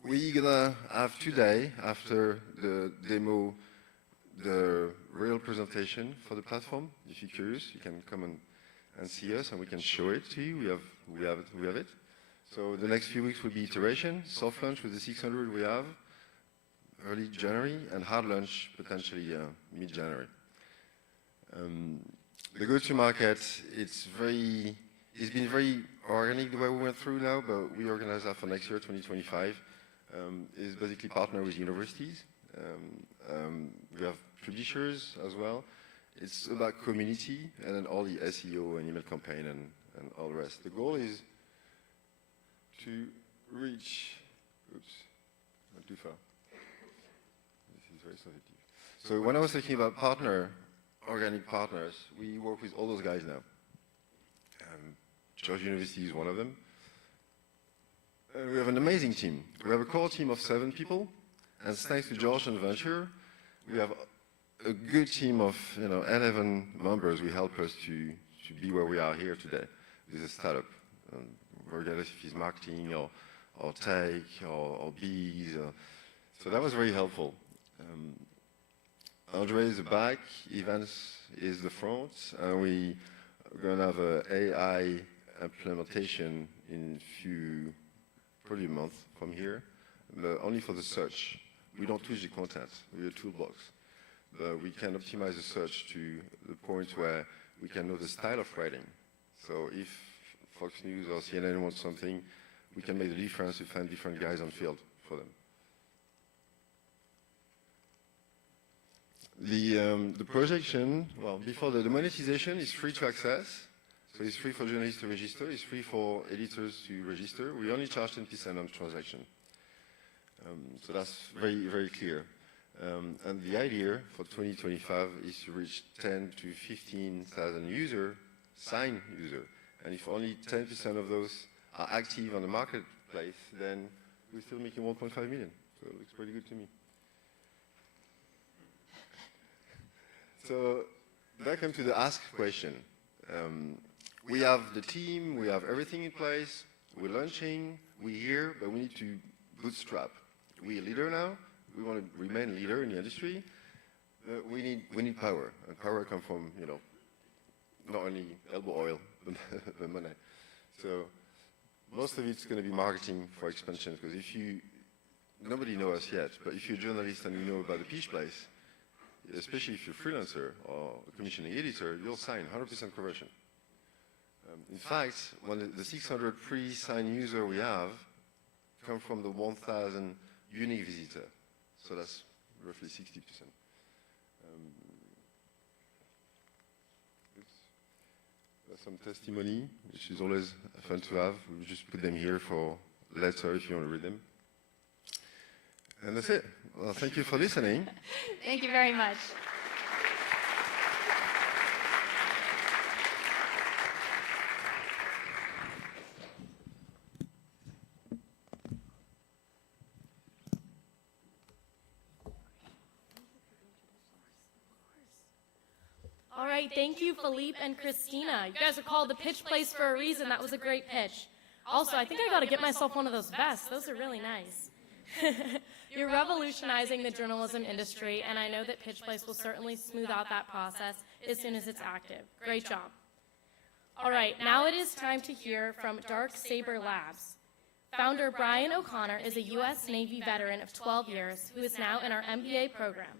We're gonna have today, after the demo, the real presentation for the platform. If you're curious, you can come and see us, and we can show it to you. We have it. So the next few weeks will be iteration, soft launch with the 600 we have, early January, and hard launch potentially mid-January. The go-to-market, it's been very organic the way we went through now, but we organize that for next year, 2025. Is basically partner with universities. We have publishers as well. It's about community and then all the SEO and email campaign and all the rest. The goal is to reach, oops, not too far. This is very sensitive. So when I was talking about organic partners, we work with all those guys now. Georgetown University is one of them. We have an amazing team. We have a core team of 7 people, and thanks to Georgetown Venture, we have a good team of 11 members who help us to be where we are here today. This is a startup, regardless if it's marketing or tech or bees. So that was very helpful. Andre is the back, Evans is the front, and we're going to have an AI implementation in probably a month from here, but only for the search. We don't touch the content, we're a toolbox. But we can optimize the search to the point where we can know the style of writing. So if Fox News or CNN wants something, we can make the difference to find different guys on field for them. The projection, well, before the monetization is free to access. So it's free for journalists to register. It's free for editors to register. We only charge 10% on transaction. So that's very, very clear. And the idea for 2025 is to reach 10 to 15,000 signed users. And if only 10% of those are active on the marketplace, then we're still making 1.5 million. So it looks pretty good to me. So back to the ask question. We have the team, we have everything in place, we're launching, we're here, but we need to bootstrap. We're a leader now, we want to remain a leader in the industry. We need power, and power comes from, not only elbow oil, but money. So most of it's going to be marketing for expansion, because nobody knows us yet, but if you're a journalist and you know about the Peach Place, especially if you're a freelancer or a commissioning editor, you'll sign 100% conversion. In fact, the 600 pre-signed users we have come from the 1,000 unique visitors. So that's roughly 60%. That's some testimony, which is always fun to have. We just put them here for later if you want to read them. And that's it. Well, thank you for listening. Thank you very much. All right, thank you, Philippe and Christina. You guys are called the Pitch Place for a reason. That was a great pitch. Also, I think I got to get myself one of those vests. Those are really nice. You're revolutionizing the journalism industry, and I know that Pitch Place will certainly smooth out that process as soon as it's active. Great job. All right, now it is time to hear from Dark Saber Labs. Founder Brian O'Connor is a U.S. Navy veteran of 12 years who is now in our MBA program.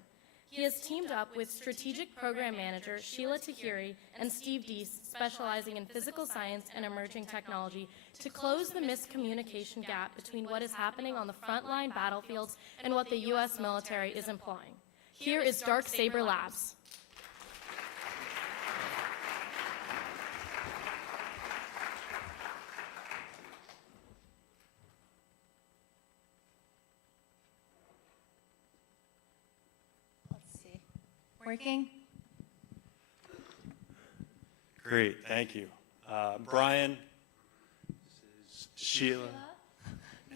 He has teamed up with strategic program manager Sheila Tahiri and Steve Deese, specializing in physical science and emerging technology, to close the miscommunication gap between what is happening on the frontline battlefields and what the U.S. military is employing. Here is Dark Saber Labs. Working? Great, thank you. Brian, this is Sheila,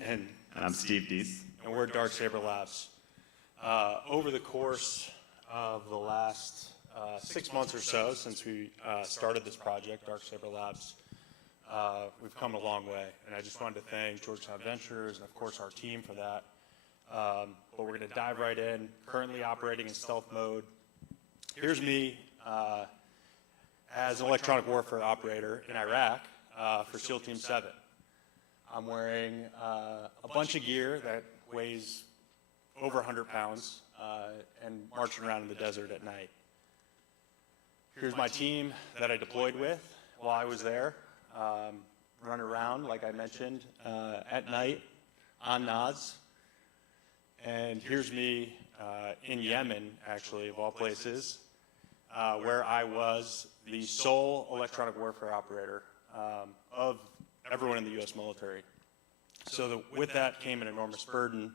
and I'm Steve Deese. and we're Dark Saber Labs. Over the course of the last 6 months or so, since we started this project, Dark Saber Labs, we've come a long way. And I just wanted to thank Georgetown Ventures and, of course, our team for that. But we're going to dive right in, currently operating in stealth mode. Here's me as an electronic warfare operator in Iraq for SEAL Team 7. I'm wearing a bunch of gear that weighs over 100 pounds and marching around in the desert at night. Here's my team that I deployed with while I was there, running around, like I mentioned, at night on nods. And here's me in Yemen, actually, of all places, where I was the sole electronic warfare operator of everyone in the U.S. military. So with that came an enormous burden,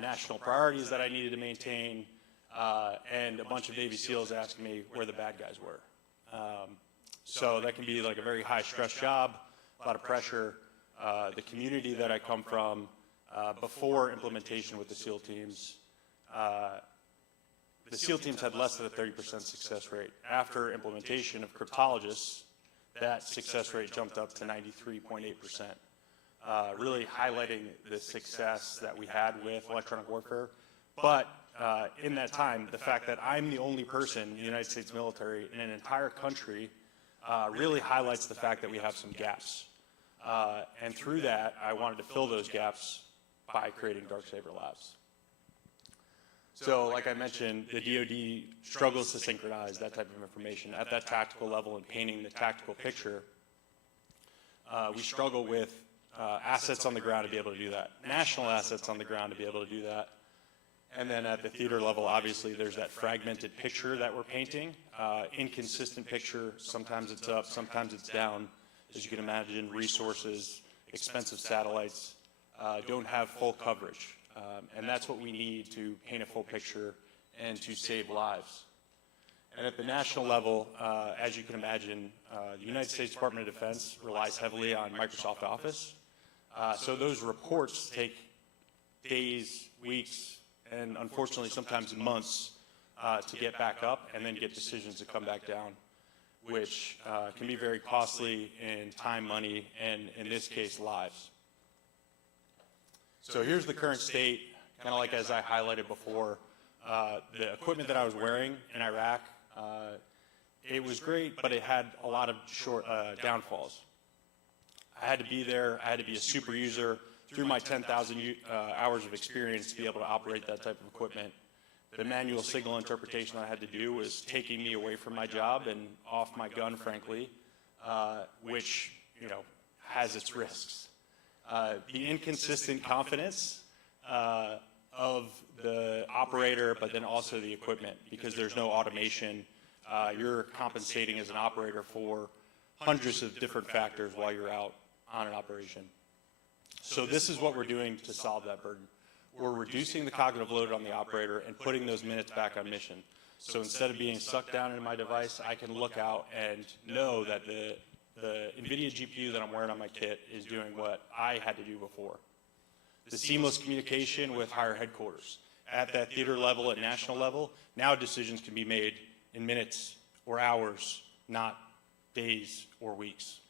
national priorities that I needed to maintain, and a bunch of Navy SEALs asking me where the bad guys were. So that can be like a very high-stress job, a lot of pressure. The community that I come from, before implementation with the SEAL teams, the SEAL teams had less than a 30% success rate. After implementation of cryptologists, that success rate jumped up to 93.8%, really highlighting the success that we had with electronic warfare. But in that time, the fact that I'm the only person in the United States military in an entire country really highlights the fact that we have some gaps. And through that, I wanted to fill those gaps by creating Dark Saber Labs. So, like I mentioned, the DoD struggles to synchronize that type of information at that tactical level and painting the tactical picture. We struggle with assets on the ground to be able to do that, national assets on the ground to be able to do that. And then at the theater level, obviously, there's that fragmented picture that we're painting, inconsistent picture. Sometimes it's up, sometimes it's down. As you can imagine, resources, expensive satellites don't have full coverage. And that's what we need to paint a full picture and to save lives. And at the national level, as you can imagine, the United States Department of Defense relies heavily on Microsoft Office. So those reports take days, weeks, and unfortunately sometimes months to get back up and then get decisions to come back down, which can be very costly in time, money, and in this case, lives. So here's the current state, kind of like as I highlighted before. The equipment that I was wearing in Iraq, it was great, but it had a lot of downfalls. I had to be there, I had to be a super user through my 10,000 hours of experience to be able to operate that type of equipment. The manual signal interpretation I had to do was taking me away from my job and off my gun, frankly, which, you know, has its risks. The inconsistent confidence of the operator, but then also the equipment, because there's no automation. You're compensating as an operator for hundreds of different factors while you're out on an operation. So this is what we're doing to solve that burden. We're reducing the cognitive load on the operator and putting those minutes back on mission. So instead of being sucked down in my device, I can look out and know that the NVIDIA GPU that I'm wearing on my kit is doing what I had to do before. The seamless communication with higher headquarters. At that theater level, at national level, now decisions can be made in minutes or hours, not days or weeks.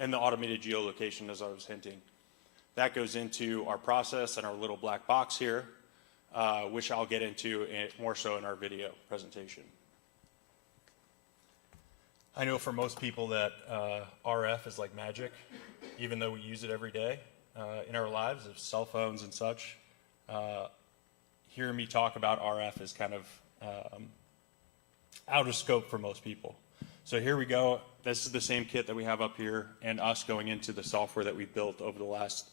And the automated geolocation, as I was hinting. That goes into our process and our little black box here, which I'll get into more so in our video presentation. I know for most people that RF is like magic, even though we use it every day in our lives, of cell phones and such. Hearing me talk about RF is kind of out of scope for most people. So here we go. This is the same kit that we have up here, and us going into the software that we've built over the last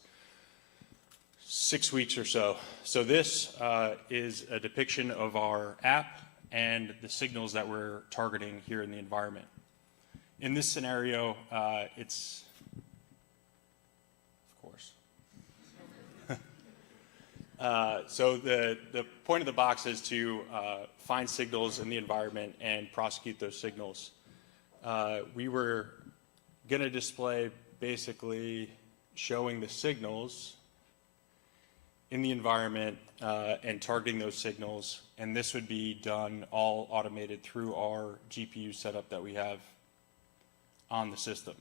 6 weeks or so. So this is a depiction of our app and the signals that we're targeting here in the environment. In this scenario, it's, of course. So the point of the box is to find signals in the environment and prosecute those signals. We were going to display basically showing the signals in the environment and targeting those signals, and this would be done all automated through our GPU setup that we have on the system.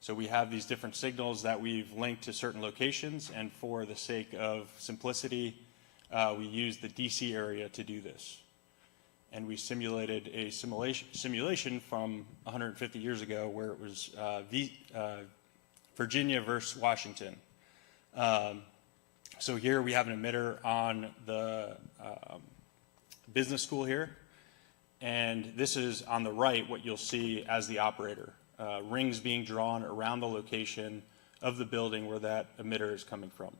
So we have these different signals that we've linked to certain locations, and for the sake of simplicity, we use the DC area to do this. And we simulated a simulation from 150 years ago where it was Virginia versus Washington. So here we have an emitter on the business school here, and this is on the right what you'll see as the operator. Rings being drawn around the location of the building where that emitter is coming from.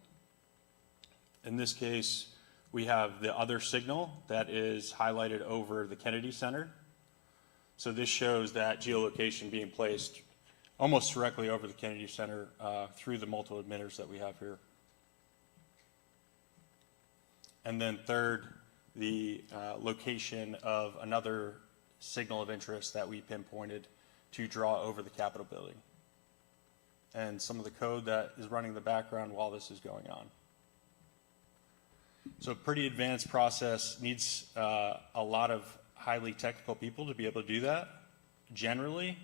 In this case, we have the other signal that is highlighted over the Kennedy Center. So this shows that geolocation being placed almost directly over the Kennedy Center through the multiple emitters that we have here. And then third, the location of another signal of interest that we pinpointed to draw over the Capitol building. And some of the code that is running in the background while this is going on. So a pretty advanced process, needs a lot of highly technical people to be able to do that, generally.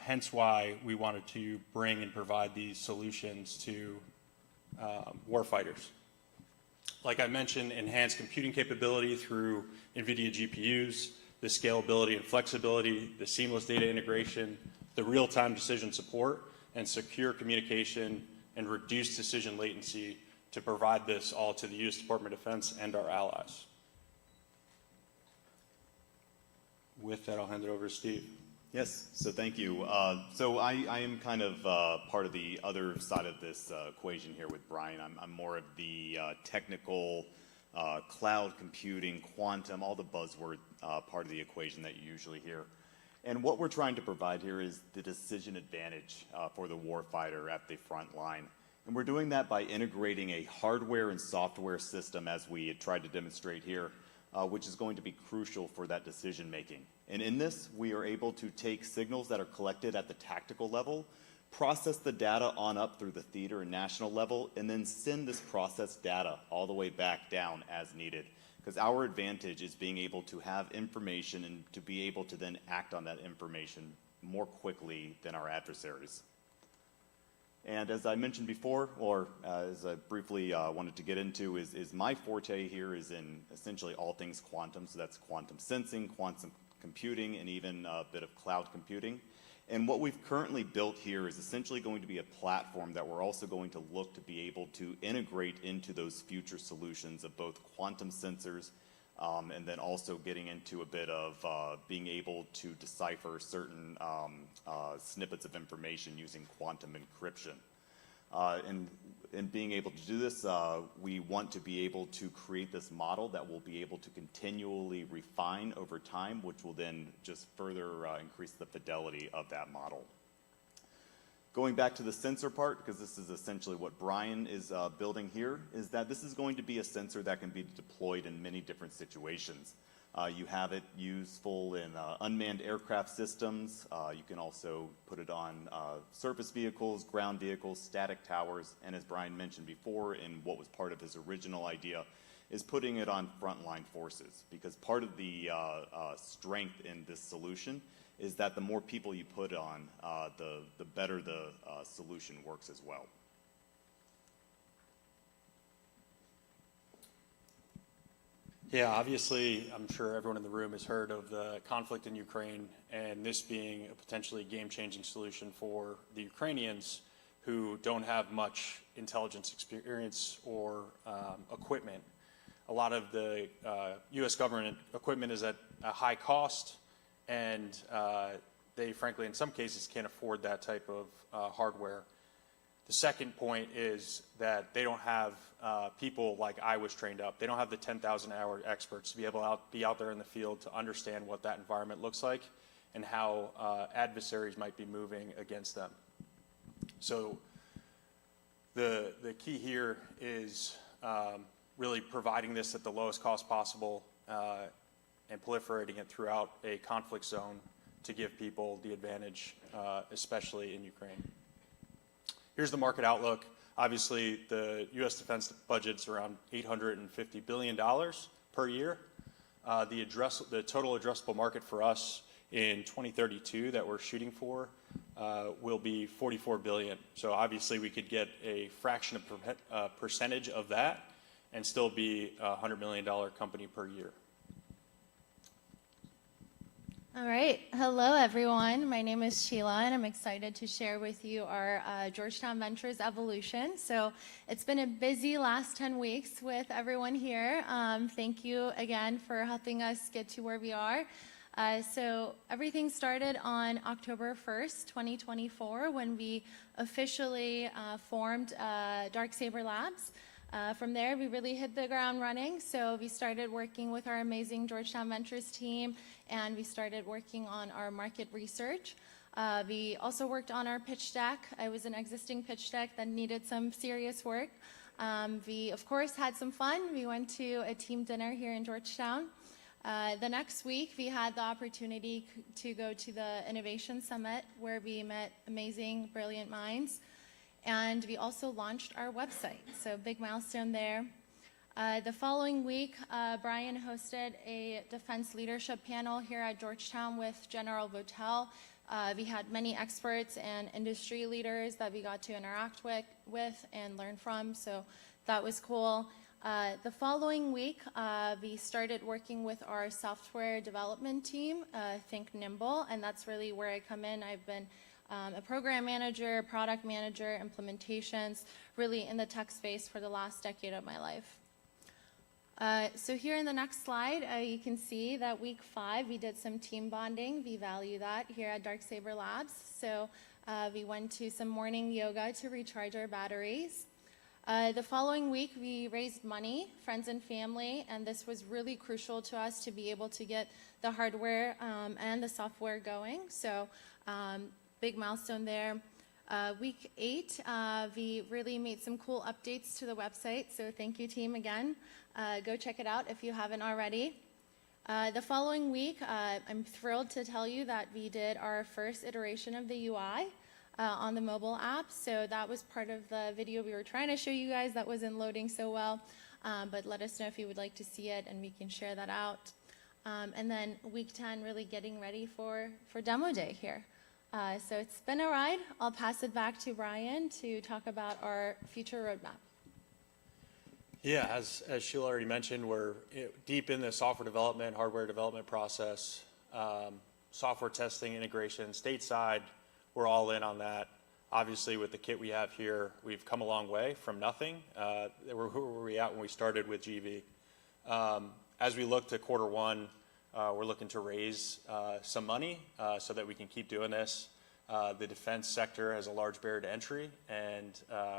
Hence why we wanted to bring and provide these solutions to warfighters. Like I mentioned, enhanced computing capability through NVIDIA GPUs, the scalability and flexibility, the seamless data integration, the real-time decision support, and secure communication and reduced decision latency to provide this all to the U.S. Department of Defense and our allies. With that, I'll hand it over to Steve. Yes, so thank you. So I am kind of part of the other side of this equation here with Brian. I'm more of the technical, cloud computing, quantum, all the buzzword part of the equation that you usually hear. And what we're trying to provide here is the decision advantage for the warfighter at the front line. And we're doing that by integrating a hardware and software system, as we had tried to demonstrate here, which is going to be crucial for that decision making. And in this, we are able to take signals that are collected at the tactical level, process the data on up through the theater and national level, and then send this processed data all the way back down as needed. Because our advantage is being able to have information and to be able to then act on that information more quickly than our adversaries. And as I mentioned before, or as I briefly wanted to get into, is my forte here is in essentially all things quantum. So that's quantum sensing, quantum computing, and even a bit of cloud computing. And what we've currently built here is essentially going to be a platform that we're also going to look to be able to integrate into those future solutions of both quantum sensors and then also getting into a bit of being able to decipher certain snippets of information using quantum encryption. And being able to do this, we want to be able to create this model that will be able to continually refine over time, which will then just further increase the fidelity of that model. Going back to the sensor part, because this is essentially what Brian is building here, is that this is going to be a sensor that can be deployed in many different situations. You have it useful in unmanned aircraft systems. You can also put it on surface vehicles, ground vehicles, static towers, and as Brian mentioned before, in what was part of his original idea, is putting it on frontline forces. Because part of the strength in this solution is that the more people you put on, the better the solution works as well. Yeah, obviously, I'm sure everyone in the room has heard of the conflict in Ukraine, and this being a potentially game-changing solution for the Ukrainians who don't have much intelligence experience or equipment. A lot of the U.S. government equipment is at a high cost, and they, frankly, in some cases, can't afford that type of hardware. The second point is that they don't have people like I was trained up. They don't have the 10,000-hour experts to be able to be out there in the field to understand what that environment looks like and how adversaries might be moving against them. So the key here is really providing this at the lowest cost possible and proliferating it throughout a conflict zone to give people the advantage, especially in Ukraine. Here's the market outlook. Obviously, the U.S. defense budget's around $850 billion per year. The total addressable market for us in 2032 that we're shooting for will be $44 billion. So obviously, we could get a fraction of percentage of that and still be a $100 million company per year. All right. Hello, everyone. My name is Sheila, and I'm excited to share with you our Georgetown Ventures evolution. So it's been a busy last 10 weeks with everyone here. Thank you again for helping us get to where we are. So everything started on October 1st, 2024, when we officially formed Dark Saber Labs. From there, we really hit the ground running. So we started working with our amazing Georgetown Ventures team, and we started working on our market research. We also worked on our pitch deck. I was an existing pitch deck that needed some serious work. We, of course, had some fun. We went to a team dinner here in Georgetown. The next week, we had the opportunity to go to the Innovation Summit, where we met amazing, brilliant minds. And we also launched our website, so big milestone there. The following week, Brian hosted a defense leadership panel here at Georgetown with General Votel. We had many experts and industry leaders that we got to interact with and learn from, so that was cool. The following week, we started working with our software development team, Think Nimble, and that's really where I come in. I've been a program manager, product manager, implementations, really in the tech space for the last decade of my life. So here in the next slide, you can see that week 5, we did some team bonding. We value that here at Dark Saber Labs. So we went to some morning yoga to recharge our batteries. The following week, we raised money, friends and family, and this was really crucial to us to be able to get the hardware and the software going. So big milestone there. Week 8, we really made some cool updates to the website, so thank you, team, again. Go check it out if you haven't already. The following week, I'm thrilled to tell you that we did our first iteration of the UI on the mobile app. So that was part of the video we were trying to show you guys that wasn't loading so well. But let us know if you would like to see it, and we can share that out. And then week 10, really getting ready for demo day here. So it's been a ride. I'll pass it back to Brian to talk about our future roadmap. Yeah, as Sheila already mentioned, we're deep in the software development, hardware development process, software testing, integration, stateside. We're all in on that. Obviously, with the kit we have here, we've come a long way from nothing. Where were we at when we started with GV? As we look to Q1, we're looking to raise some money so that we can keep doing this. The defense sector has a large barrier to entry, and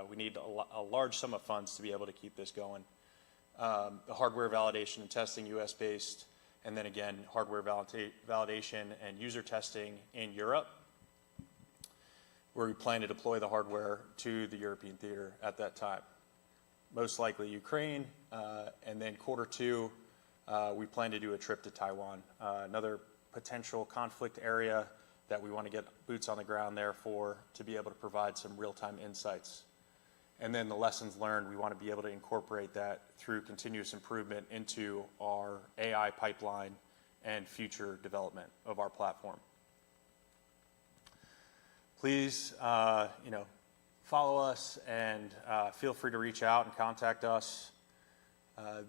we need a large sum of funds to be able to keep this going. The hardware validation and testing, US-based, and then again, hardware validation and user testing in Europe, where we plan to deploy the hardware to the European theater at that time. Most likely Ukraine, and then Q2, we plan to do a trip to Taiwan, another potential conflict area that we want to get boots on the ground there for, to be able to provide some real-time insights. And then the lessons learned, we want to be able to incorporate that through continuous improvement into our AI pipeline and future development of our platform. Please, follow us and feel free to reach out and contact us.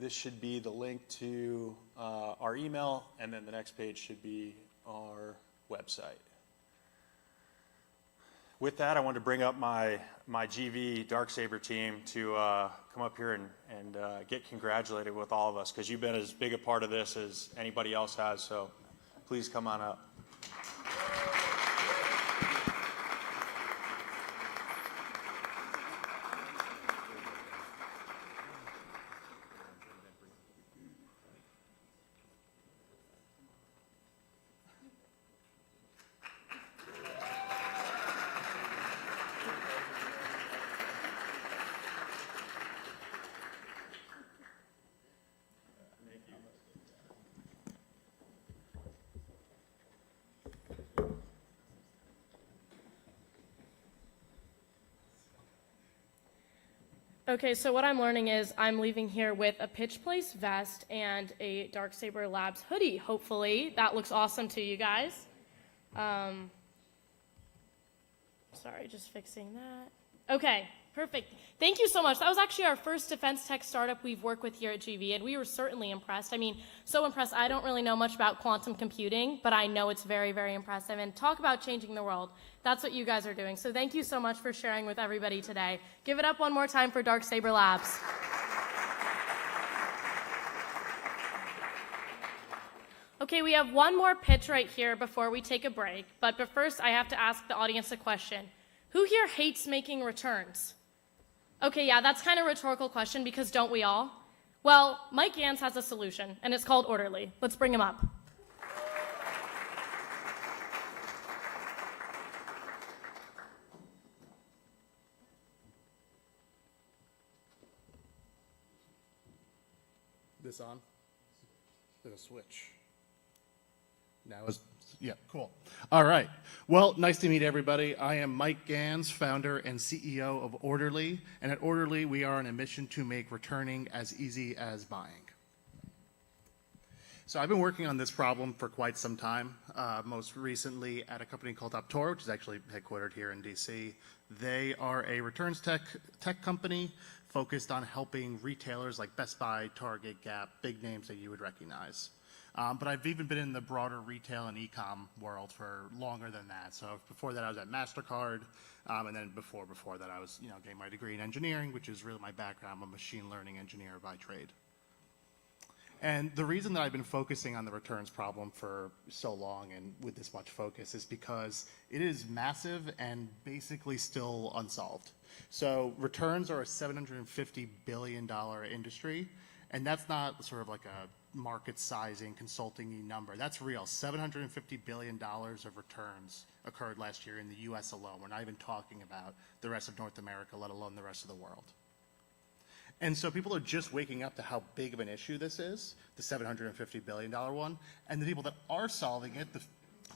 This should be the link to our email, and then the next page should be our website. With that, I want to bring up my GV Darksaber team to come up here and get congratulated with all of us, because you've been as big a part of this as anybody else has, so please come on up. Okay, so what I'm learning is I'm leaving here with a Pitch Place vest and a Darksaber Labs hoodie, hopefully. That looks awesome to you guys. Sorry, just fixing that. Okay, perfect. Thank you so much. That was actually our first defense tech startup we've worked with here at GV, and we were certainly impressed. I mean, so impressed. I don't really know much about quantum computing, but I know it's very, very impressive. And talk about changing the world. That's what you guys are doing. So thank you so much for sharing with everybody today. Give it up one more time for Darksaber Labs. Okay, we have one more pitch right here before we take a break. But first, I have to ask the audience a question. Who here hates making returns? Okay, yeah, that's kind of a rhetorical question, because don't we all? Well, Mike Gans has a solution, and it's called Orderly. Let's bring him up. This on? There's a switch. Now is, yeah, cool. All right. Well, nice to meet everybody. I am Mike Gans, founder and CEO of Orderly. And at Orderly, we are on a mission to make returning as easy as buying. So I've been working on this problem for quite some time, most recently at a company called Optora, which is actually headquartered here in DC. They are a returns tech company focused on helping retailers like Best Buy, Target, Gap, big names that you would recognize. But I've even been in the broader retail and e-com world for longer than that. So before that, I was at MasterCard, and then before that, I was, getting my degree in engineering, which is really my background. I'm a machine learning engineer by trade. And the reason that I've been focusing on the returns problem for so long and with this much focus is because it is massive and basically still unsolved. So returns are a $750 billion industry, and that's not sort of like a market sizing, consulting number. That's real. $750 billion of returns occurred last year in the US alone. We're not even talking about the rest of North America, let alone the rest of the world. And so people are just waking up to how big of an issue this is, the $750 billion one, and the people that are solving it, the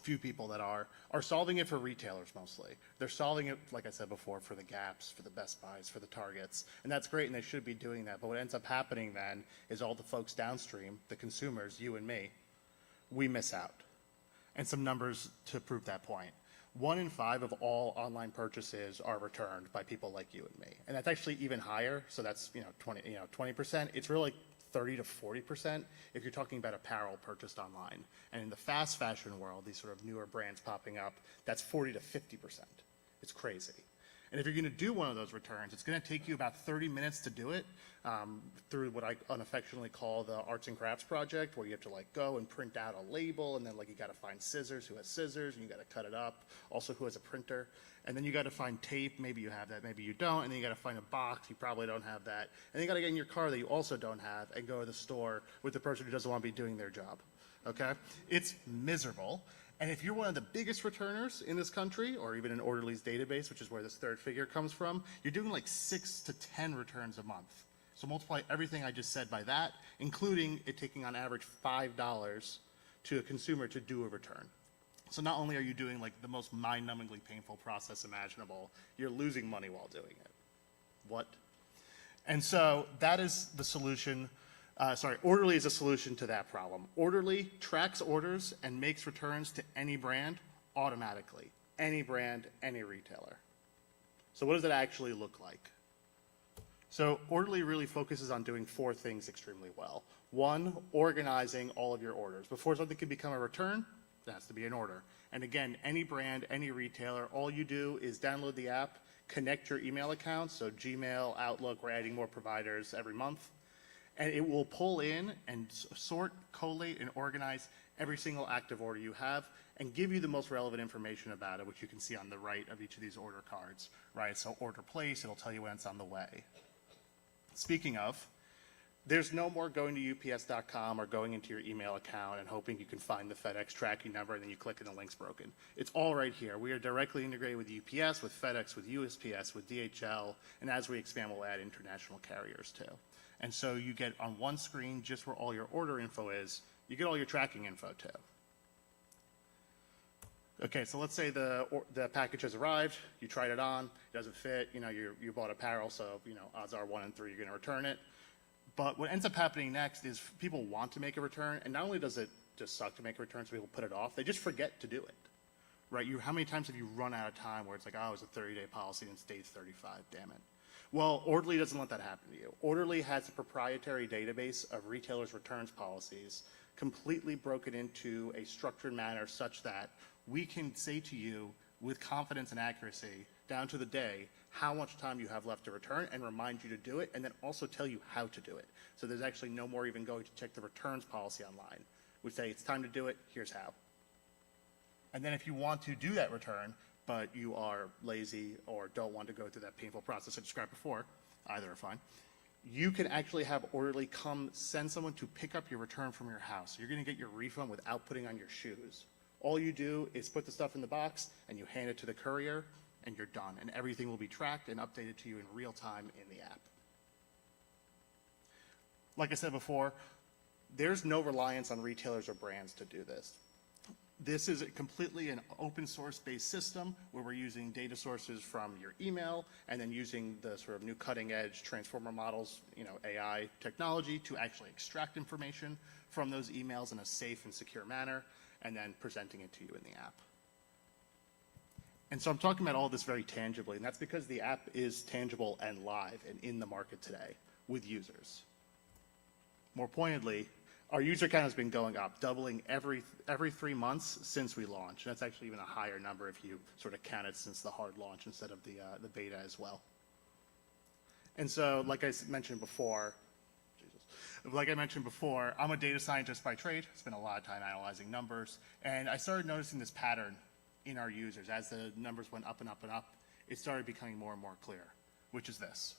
few people that are solving it for retailers mostly. They're solving it, like I said before, for the Gaps, for the Best Buys, for the Targets, and that's great, and they should be doing that. But what ends up happening then is all the folks downstream, the consumers, you and me, we miss out. And some numbers to prove that point. 1 in 5 of all online purchases are returned by people like you and me, and that's actually even higher. So that's 20%. It's really 30 to 40% if you're talking about apparel purchased online. And in the fast fashion world, these sort of newer brands popping up, that's 40 to 50%. It's crazy. And if you're going to do one of those returns, it's going to take you about 30 minutes to do it through what I unaffectionately call the arts and crafts project, where you have to like go and print out a label, and then like you got to find scissors, who has scissors, and you got to cut it up, also who has a printer, and then you got to find tape, maybe you have that, maybe you don't, and then you got to find a box, you probably don't have that, and then you got to get in your car that you also don't have and go to the store with the person who doesn't want to be doing their job, okay? It's miserable. And if you're one of the biggest returners in this country, or even in Orderly's database, which is where this third figure comes from, you're doing like 6 to 10 returns a month. So multiply everything I just said by that, including it taking on average $5 to a consumer to do a return. So not only are you doing like the most mind-numbingly painful process imaginable, you're losing money while doing it. What? And so that is the solution. Orderly is a solution to that problem. Orderly tracks orders and makes returns to any brand automatically. Any brand, any retailer. So what does it actually look like? So Orderly really focuses on doing 4 things extremely well. 1, organizing all of your orders. Before something can become a return, it has to be an order. And again, any brand, any retailer, all you do is download the app, connect your email accounts, so Gmail, Outlook, we're adding more providers every month, and it will pull in and sort, collate, and organize every single active order you have and give you the most relevant information about it, which you can see on the right of each of these order cards, right? So order place, it'll tell you when it's on the way. Speaking of, there's no more going to UPS.com or going into your email account and hoping you can find the FedEx tracking number and then you click and the link's broken. It's all right here. We are directly integrated with UPS, with FedEx, with USPS, with DHL, and as we expand, we'll add international carriers too. And so you get on one screen just where all your order info is, you get all your tracking info too. Okay, so let's say the package has arrived, you tried it on, it doesn't fit, you bought apparel, so odds are 1 in 3 you're gonna return it. But what ends up happening next is people want to make a return, and not only does it just suck to make a return so people put it off, they just forget to do it, right? How many times have you run out of time where it's like, oh, it's a 30-day policy and it's day 35, damn it. Well, Orderly doesn't let that happen to you. Orderly has a proprietary database of retailers' returns policies completely broken into a structured manner such that we can say to you with confidence and accuracy, down to the day, how much time you have left to return and remind you to do it, and then also tell you how to do it. So there's actually no more even going to check the returns policy online. We say it's time to do it, here's how. And then if you want to do that return, but you are lazy or don't want to go through that painful process I described before, either are fine, you can actually have Orderly come send someone to pick up your return from your house. You're gonna get your refund without putting on your shoes. All you do is put the stuff in the box and you hand it to the courier and you're done. And everything will be tracked and updated to you in real time in the app. Like I said before, there's no reliance on retailers or brands to do this. This is completely an open source based system where we're using data sources from your email and then using the sort of new cutting edge transformer models, AI technology to actually extract information from those emails in a safe and secure manner and then presenting it to you in the app. And so I'm talking about all this very tangibly, and that's because the app is tangible and live and in the market today with users. More pointedly, our user count has been going up, doubling every 3 months since we launched. And that's actually even a higher number if you sort of count it since the hard launch instead of the beta as well. And so, like I mentioned before, I'm a data scientist by trade. Spent a lot of time analyzing numbers, and I started noticing this pattern in our users. As the numbers went up and up and up, it started becoming more and more clear, which is this.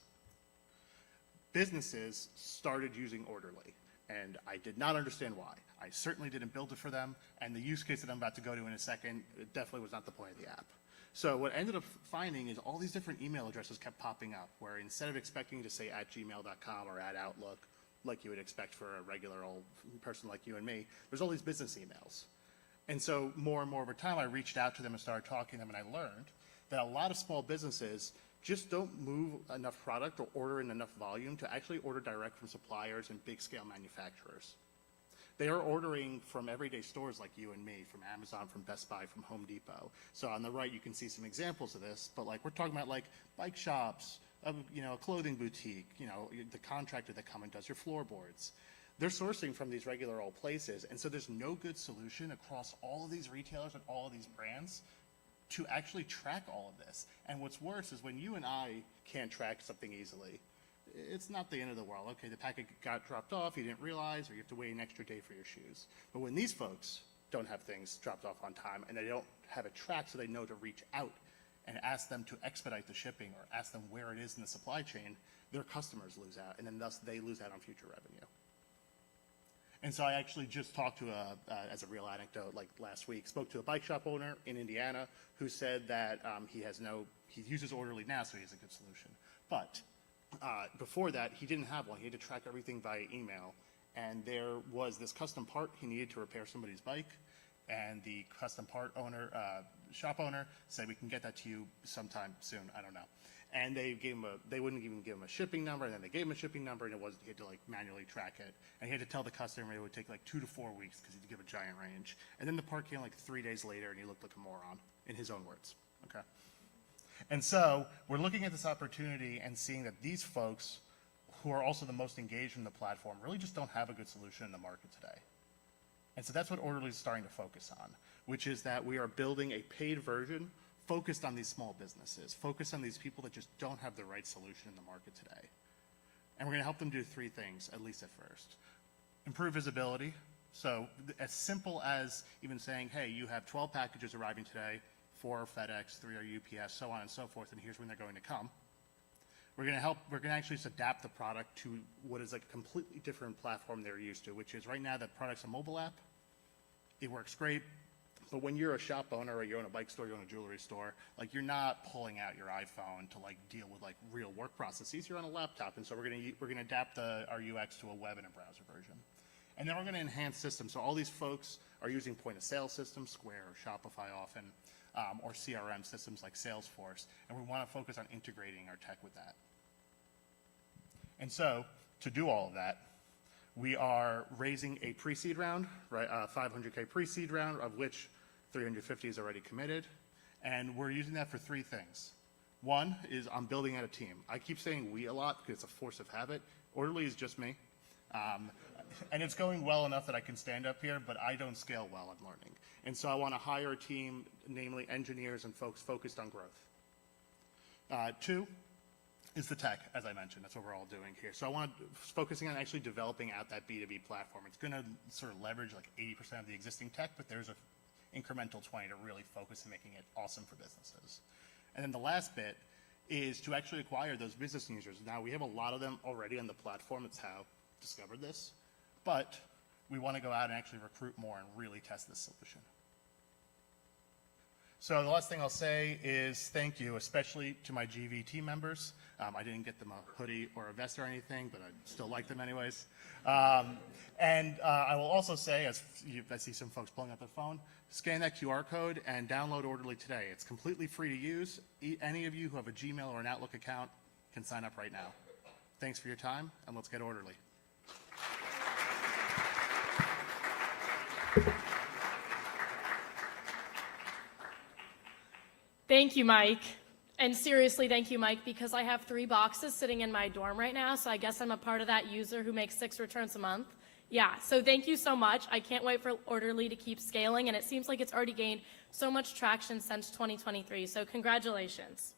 Businesses started using Orderly. And I did not understand why. I certainly didn't build it for them, and the use case that I'm about to go to in a second, it definitely was not the point of the app. So what I ended up finding is all these different email addresses kept popping up, where instead of expecting to say @gmail.com or @Outlook, like you would expect for a regular old person like you and me, there's all these business emails. And so more and more over time, I reached out to them and started talking to them, and I learned that a lot of small businesses just don't move enough product or order in enough volume to actually order direct from suppliers and big scale manufacturers. They are ordering from everyday stores like you and me, from Amazon, from Best Buy, from Home Depot. So on the right, you can see some examples of this, but like we're talking about like bike shops, a clothing boutique, the contractor that comes and does your floorboards. They're sourcing from these regular old places, and so there's no good solution across all of these retailers and all of these brands to actually track all of this. And what's worse is when you and I can't track something easily, it's not the end of the world. Okay, the packet got dropped off, you didn't realize, or you have to wait an extra day for your shoes. But when these folks don't have things dropped off on time and they don't have it tracked so they know to reach out and ask them to expedite the shipping or ask them where it is in the supply chain, their customers lose out, and then thus they lose out on future revenue. And so I actually just talked to as a real anecdote, like last week, spoke to a bike shop owner in Indiana who said that he uses Orderly now, so he has a good solution. But before that, he didn't have one. He had to track everything via email. And there was this custom part he needed to repair somebody's bike. And the custom part owner, shop owner, said, we can get that to you sometime soon. I don't know. And they wouldn't even give him a shipping number. And then they gave him a shipping number, and he had to like manually track it. And he had to tell the customer it would take like 2 to 4 weeks because he'd give a giant range. And then the part came like 3 days later, and he looked like a moron, in his own words. Okay. And so we're looking at this opportunity and seeing that these folks, who are also the most engaged in the platform, really just don't have a good solution in the market today. And so that's what Orderly is starting to focus on, which is that we are building a paid version focused on these small businesses, focused on these people that just don't have the right solution in the market today. And we're going to help them do 3 things, at least at first. Improve visibility. So as simple as even saying, hey, you have 12 packages arriving today, 4 are FedEx, 3 are UPS, so on and so forth, and here's when they're going to come. We're going to actually just adapt the product to what is like a completely different platform they're used to, which is right now that product's a mobile app. It works great, but when you're a shop owner or you own a bike store, you own a jewelry store, like you're not pulling out your iPhone to like deal with like real work processes. You're on a laptop, and so we're going to adapt our UX to a web and a browser version. And then we're going to enhance systems. So all these folks are using point of sale systems, Square or Shopify often, or CRM systems like Salesforce, and we want to focus on integrating our tech with that. And so, to do all of that, we are raising a pre-seed round, right, a $500K pre-seed round, of which 350 is already committed, and we're using that for 3 things. One is I'm building out a team. I keep saying we a lot because it's a force of habit. Orderly is just me, and it's going well enough that I can stand up here, but I don't scale well in learning. And so I want to hire a team, namely engineers and folks focused on growth. 2 is the tech, as I mentioned. That's what we're all doing here. So I want to focusing on actually developing out that B2B platform. It's going to sort of leverage like 80% of the existing tech, but there's an incremental 20 to really focus on making it awesome for businesses. And then the last bit is to actually acquire those business users. Now, we have a lot of them already on the platform. It's how I discovered this. But we want to go out and actually recruit more and really test this solution. So the last thing I'll say is thank you, especially to my GVT members. I didn't get them a hoodie or a vest or anything, but I still like them anyways. And I will also say, as I see some folks pulling out their phone, scan that QR code and download Orderly today. It's completely free to use. Any of you who have a Gmail or an Outlook account can sign up right now. Thanks for your time, and let's get Orderly. Thank you, Mike. And seriously, thank you, Mike, because I have 3 boxes sitting in my dorm right now, so I guess I'm a part of that user who makes 6 returns a month. Yeah, so thank you so much. I can't wait for Orderly to keep scaling, and it seems like it's already gained so much traction since 2023, so congratulations.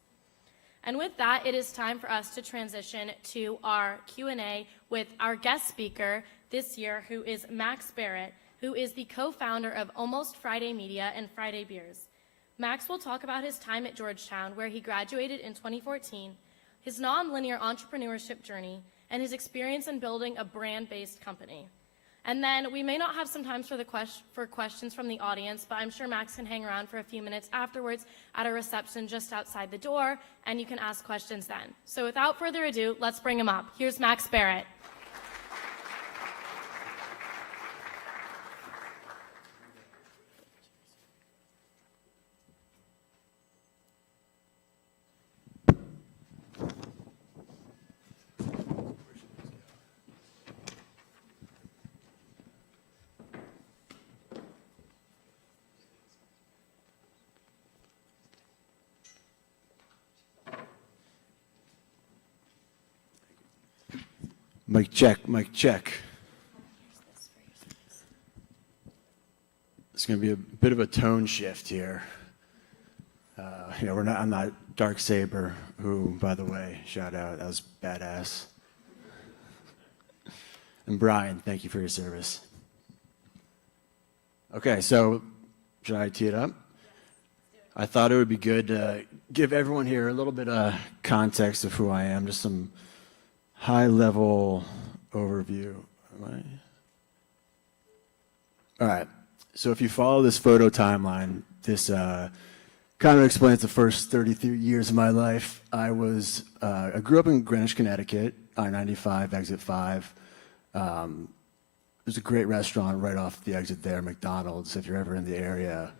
And with that, it is time for us to transition to our Q&A with our guest speaker this year, who is Max Barrett, who is the co-founder of Almost Friday Media and Friday Beers. Max will talk about his time at Georgetown, where he graduated in 2014, his non-linear entrepreneurship journey, and his experience in building a brand-based company. And then we may not have some time for questions from the audience, but I'm sure Max can hang around for a few minutes afterwards at a reception just outside the door, and you can ask questions then. So without further ado, let's bring him up. Here's Max Barrett. Mic check, mic check. It's going to be a bit of a tone shift here. I'm not Darksaber, who, by the way, shout out, that was badass. And Brian, thank you for your service. Okay, so should I tee it up? I thought it would be good to give everyone here a little bit of context of who I am, just some high-level overview. All right. So if you follow this photo timeline, this kind of explains the first 33 years of my life. I grew up in Greenwich, Connecticut, I-95, exit 5. There's a great restaurant right off the exit there, McDonald's. If you're ever in the area,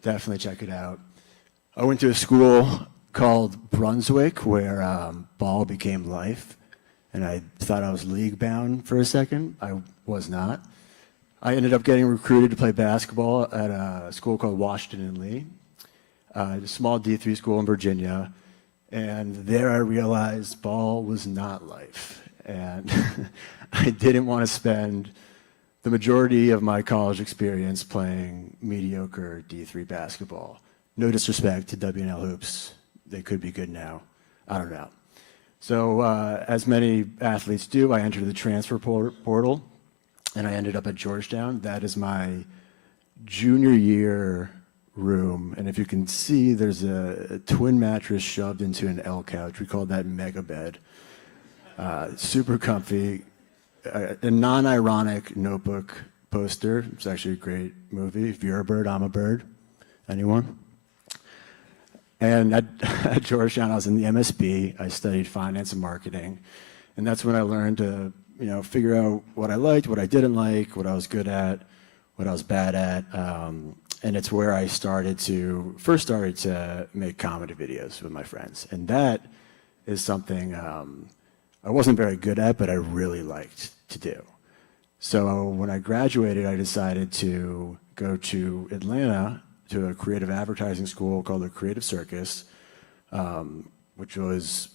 definitely check it out. I went to a school called Brunswick where ball became life. And I thought I was league bound for a second. I was not. I ended up getting recruited to play basketball at a school called Washington and Lee, a small D3 school in Virginia. And there I realized ball was not life. And I didn't want to spend the majority of my college experience playing mediocre D3 basketball. No disrespect to W&L Hoops. They could be good now. I don't know. So as many athletes do, I entered the transfer portal, and I ended up at Georgetown. That is my junior year room. And if you can see, there's a twin mattress shoved into an L couch. We call that mega bed. Super comfy. A non-ironic Notebook poster. It's actually a great movie. If you're a bird, I'm a bird. Anyone? And at Georgetown, I was in the MSB. I studied finance and marketing. And that's when I learned to, figure out what I liked, what I didn't like, what I was good at, what I was bad at. And it's where I first started to make comedy videos with my friends. And that is something I wasn't very good at, but I really liked to do. So when I graduated, I decided to go to Atlanta to a creative advertising school called the Creative Circus, which was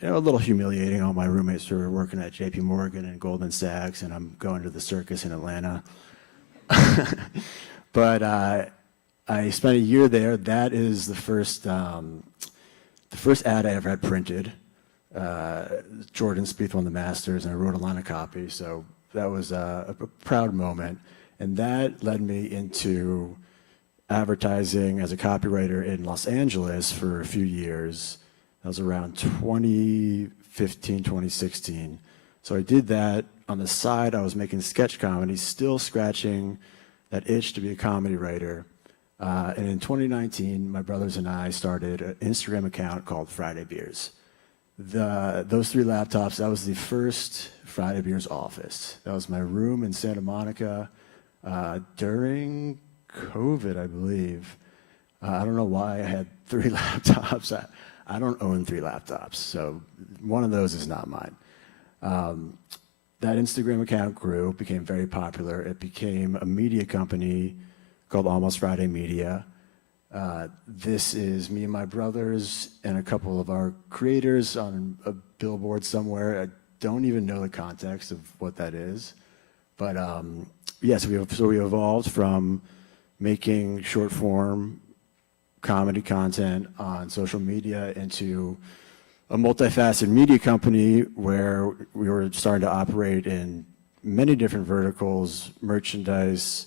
a little humiliating. All my roommates were working at JP Morgan and Goldman Sachs, and I'm going to the circus in Atlanta. But I spent a year there. That is the first ad I ever had printed. Jordan Spieth won the Masters, and I wrote a line of copy. So that was a proud moment. And that led me into advertising as a copywriter in Los Angeles for a few years. That was around 2015, 2016. So I did that. On the side, I was making sketch comedy, still scratching that itch to be a comedy writer. And in 2019, my brothers and I started an Instagram account called Friday Beers. Those 3 laptops, that was the first Friday Beers office. That was my room in Santa Monica during COVID, I believe. I don't know why I had 3 laptops. I don't own 3 laptops, so one of those is not mine. That Instagram account grew, became very popular. It became a media company called Almost Friday Media. This is me and my brothers and a couple of our creators on a billboard somewhere. I don't even know the context of what that is. But yes, we evolved from making short form comedy content on social media into a multifaceted media company where we were starting to operate in many different verticals: merchandise,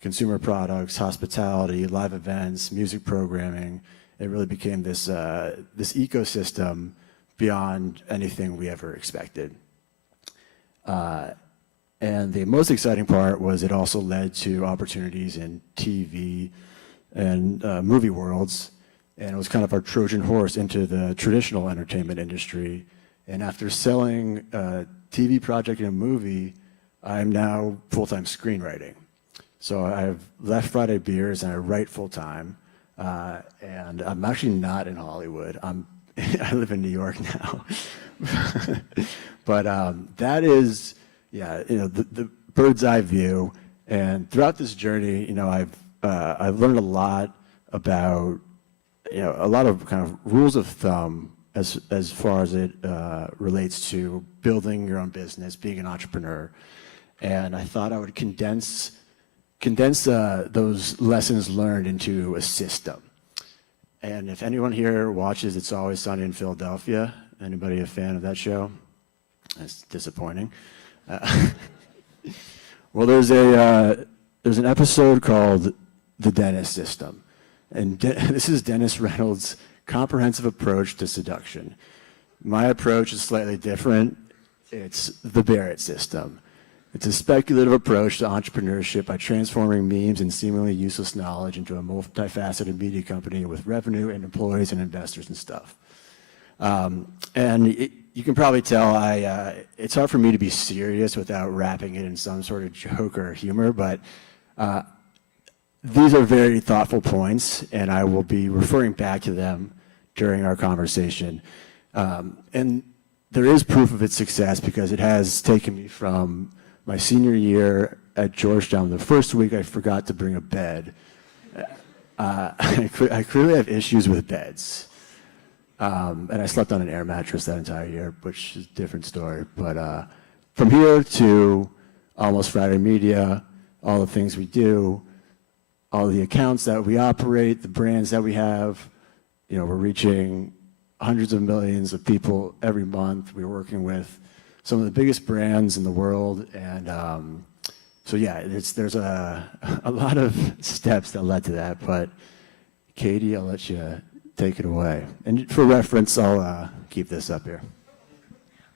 consumer products, hospitality, live events, music programming. It really became this ecosystem beyond anything we ever expected. And the most exciting part was it also led to opportunities in TV and movie worlds. And it was kind of our Trojan horse into the traditional entertainment industry. And after selling a TV project and a movie, I'm now full-time screenwriting. So I've left Friday Beers and I write full-time. And I'm actually not in Hollywood. I live in New York now. But that is, yeah, the bird's eye view. And throughout this journey, I've learned a lot about, a lot of kind of rules of thumb as far as it relates to building your own business, being an entrepreneur. And I thought I would condense those lessons learned into a system. And if anyone here watches It's Always Sunny in Philadelphia, anybody a fan of that show? That's disappointing. Well, there's an episode called The Dennis System. And this is Dennis Reynolds' comprehensive approach to seduction. My approach is slightly different. It's the Barrett System. It's a speculative approach to entrepreneurship by transforming memes and seemingly useless knowledge into a multifaceted media company with revenue and employees and investors and stuff. You can probably tell it's hard for me to be serious without wrapping it in some sort of joke or humor, but these are very thoughtful points, and I will be referring back to them during our conversation. And there is proof of its success because it has taken me from my senior year at Georgetown, the first week I forgot to bring a bed. I clearly have issues with beds. And I slept on an air mattress that entire year, which is a different story. But from here to Almost Friday Media, all the things we do, all the accounts that we operate, the brands that we have, we're reaching hundreds of millions of people every month. We're working with some of the biggest brands in the world. And so, yeah, there's a lot of steps that led to that. But Katie, I'll let you take it away. And for reference, I'll keep this up here.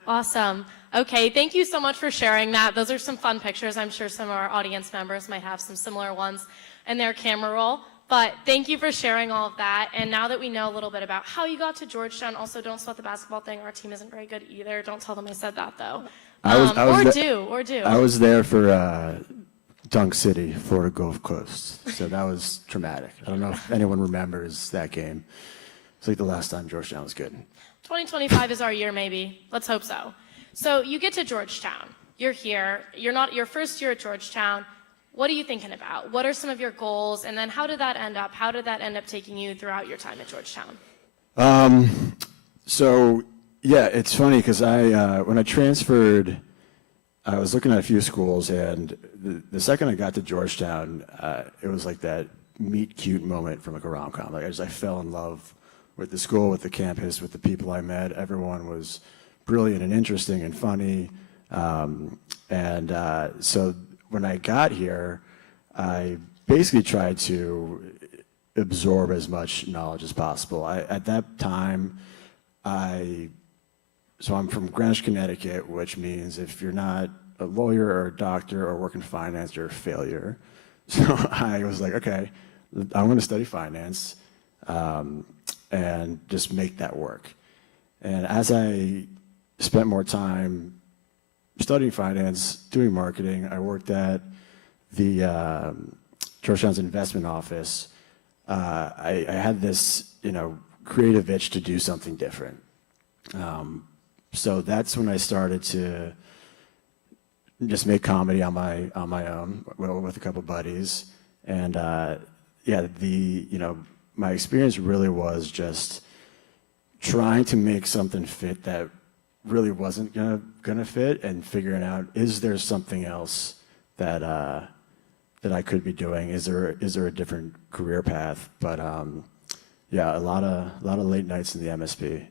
Awesome. Okay, thank you so much for sharing that. Those are some fun pictures. I'm sure some of our audience members might have some similar ones in their camera roll. But thank you for sharing all of that. And now that we know a little bit about how you got to Georgetown, also don't sweat the basketball thing. Our team isn't very good either. Don't tell them I said that, though. Or do. I was there for Dunk City, Florida Gulf Coast. So that was traumatic. I don't know if anyone remembers that game. It's like the last time Georgetown was good. 2025 is our year, maybe. Let's hope so. So you get to Georgetown. You're here. You're not your first year at Georgetown. What are you thinking about? What are some of your goals? And then how did that end up? How did that end up taking you throughout your time at Georgetown? So, yeah, it's funny because when I transferred, I was looking at a few schools, and the second I got to Georgetown, it was like that meet cute moment from like a rom-com. Like I fell in love with the school, with the campus, with the people I met. Everyone was brilliant and interesting and funny. So when I got here, I basically tried to absorb as much knowledge as possible. At that time, so I'm from Greenwich, Connecticut, which means if you're not a lawyer or a doctor or work in finance, you're a failure. So I was like, okay, I'm going to study finance and just make that work. And as I spent more time studying finance, doing marketing, I worked at the Georgetown's investment office. I had this, creative itch to do something different. So that's when I started to just make comedy on my own, with a couple buddies. And my experience really was just trying to make something fit that really wasn't gonna fit, and figuring out, is there something else that I could be doing? Is there a different career path? But a lot of late nights in the MSP.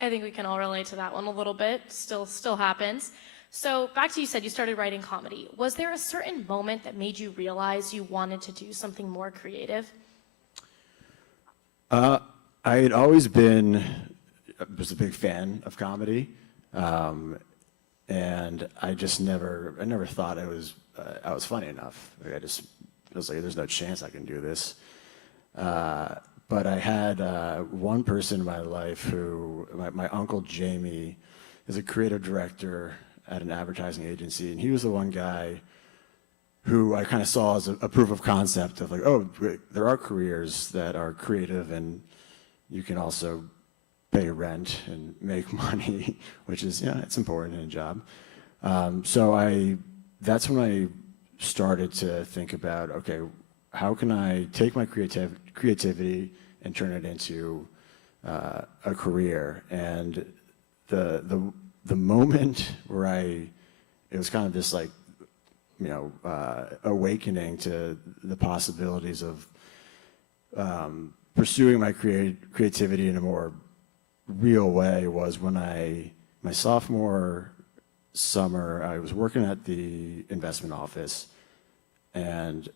I think we can all relate to that one a little bit. Still happens. So back to, you said you started writing comedy. Was there a certain moment that made you realize you wanted to do something more creative? I had always was a big fan of comedy. and I never thought I was funny enough. Like I was like, there's no chance I can do this. But I had one person in my life who, my uncle Jamie, is a creative director at an advertising agency, and he was the one guy who I kind of saw as a proof of concept of like, oh, there are careers that are creative and you can also pay rent and make money, which is, it's important in a job. That's when I started to think about, okay, how can I take my creativity and turn it into a career? And the moment where it was kind of this like, awakening to the possibilities of pursuing my creativity in a more real way was when my sophomore summer, I was working at the investment office, and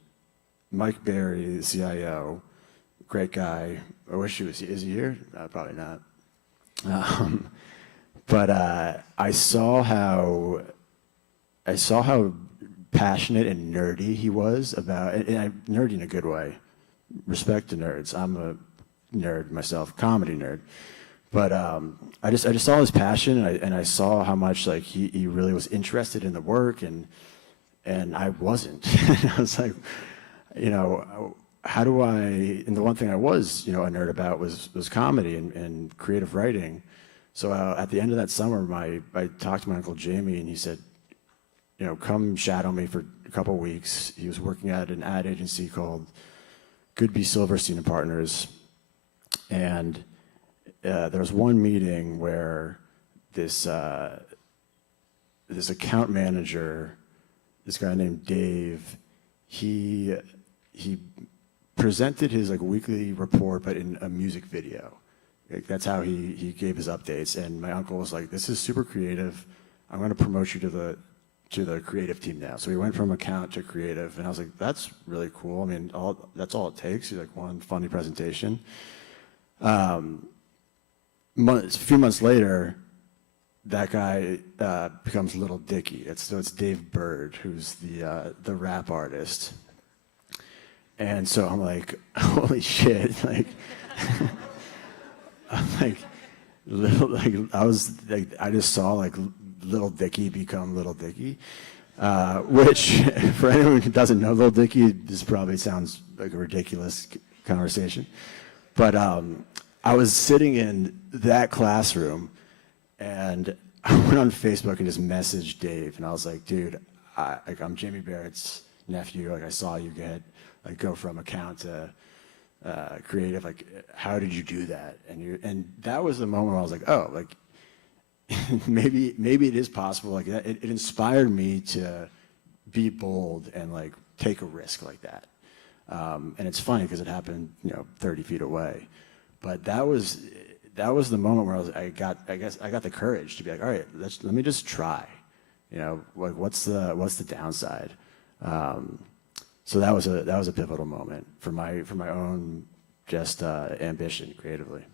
Mike Berry, the CIO, great guy. I wish is he here? Probably not. But I saw how passionate and nerdy he was about, and nerdy in a good way. Respect to nerds. I'm a nerd myself, comedy nerd. But I just saw his passion, and I saw how much like he really was interested in the work, and I wasn't. I was like, how do I? And the one thing I was, a nerd about was comedy and creative writing. So at the end of that summer, I talked to my Uncle Jamie, and he said, come shadow me for a couple weeks. He was working at an ad agency called Goodby Silverstein and Partners, and there was one meeting where this account manager, this guy named Dave, he presented his like weekly report, but in a music video. Like, that's how he gave his updates. And my uncle was like, "This is super creative. I'm going to promote you to the creative team now." So we went from account to creative, and I was like, "That's really cool. I mean, that's all it takes. Like one funny presentation." A few months later, that guy becomes Little Dicky. It's Dave Bird, who's the rap artist. And so I'm like, holy shit! Like, I'm like, I just saw like Little Dicky become Little Dicky, which for anyone who doesn't know Little Dicky, this probably sounds like a ridiculous conversation, but I was sitting in that classroom, and I went on Facebook and just messaged Dave, and I was like, dude, I'm Jamie Barrett's nephew. Like, I saw you go from account to creative. Like, how did you do that? And that was the moment where I was like, oh, like maybe it is possible. Like that, it inspired me to be bold and like take a risk like that. And it's funny because it happened, 30 feet away. But that was the moment where I got the courage to be like, all right, let me just try. Like what's the downside? So that was a pivotal moment for my own just ambition creatively.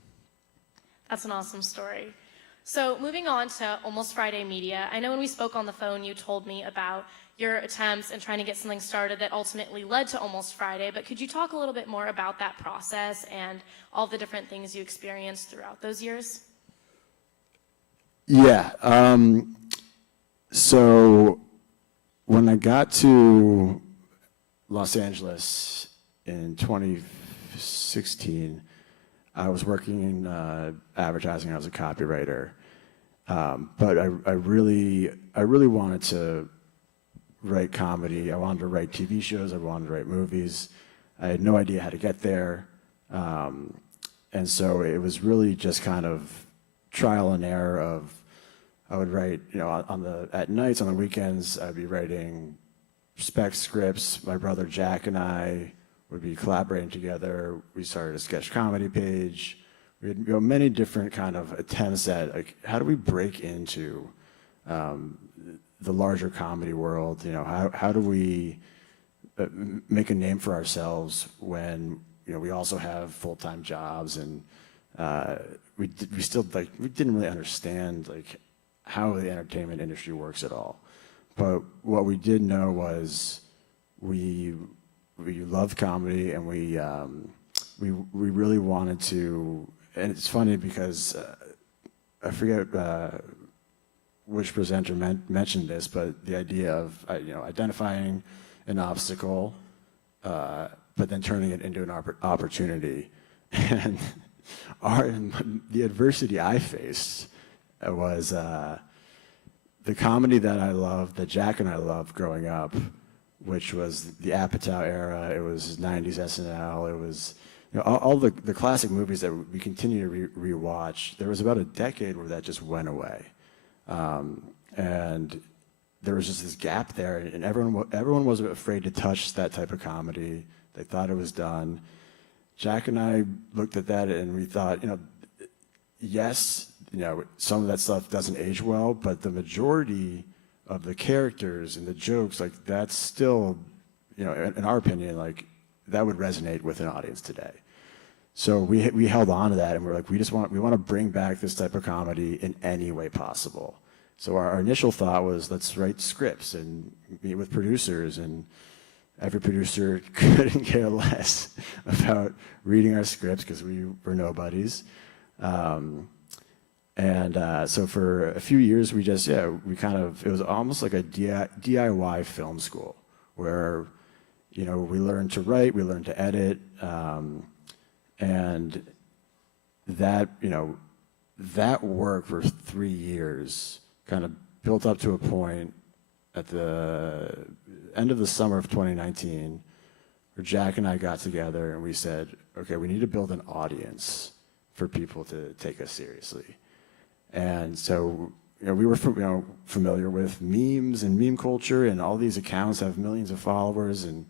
That's an awesome story. So moving on to Almost Friday Media, I know when we spoke on the phone, you told me about your attempts and trying to get something started that ultimately led to Almost Friday, but could you talk a little bit more about that process and all the different things you experienced throughout those years? Yeah. So when I got to Los Angeles in 2016, I was working in advertising. I was a copywriter, but I really wanted to write comedy. I wanted to write TV shows. I wanted to write movies. I had no idea how to get there, and so it was really just kind of trial and error. I would write, at nights, on the weekends, I'd be writing spec scripts. My brother Jack and I would be collaborating together. We started a sketch comedy page. We had many different kind of attempts at like, how do we break into the larger comedy world? How do we make a name for ourselves when we also have full-time jobs, and we didn't really understand like how the entertainment industry works at all. But what we did know was we loved comedy, and we really wanted to. And it's funny because I forget which presenter mentioned this, but the idea of identifying an obstacle, but then turning it into an opportunity. And the adversity I faced was the comedy that I loved, that Jack and I loved growing up, which was the Apatow era. It was 90s SNL. It was all the classic movies that we continue to rewatch. There was about a decade where that just went away, and there was just this gap there, and everyone was afraid to touch that type of comedy. They thought it was done. Jack and I looked at that and we thought, yes, some of that stuff doesn't age well, but the majority of the characters and the jokes, like that's still, in our opinion, like that would resonate with an audience today. So we held on to that, and we're like, we want to bring back this type of comedy in any way possible. So our initial thought was, let's write scripts and meet with producers, and every producer couldn't care less about reading our scripts because we were nobodies. So for a few years, it was almost like a DIY film school where, we learned to write, we learned to edit, and that, that work for 3 years kind of built up to a point at the end of the summer of 2019, where Jack and I got together and we said, okay, we need to build an audience for people to take us seriously. And so, we were familiar with memes and meme culture, and all these accounts have millions of followers, and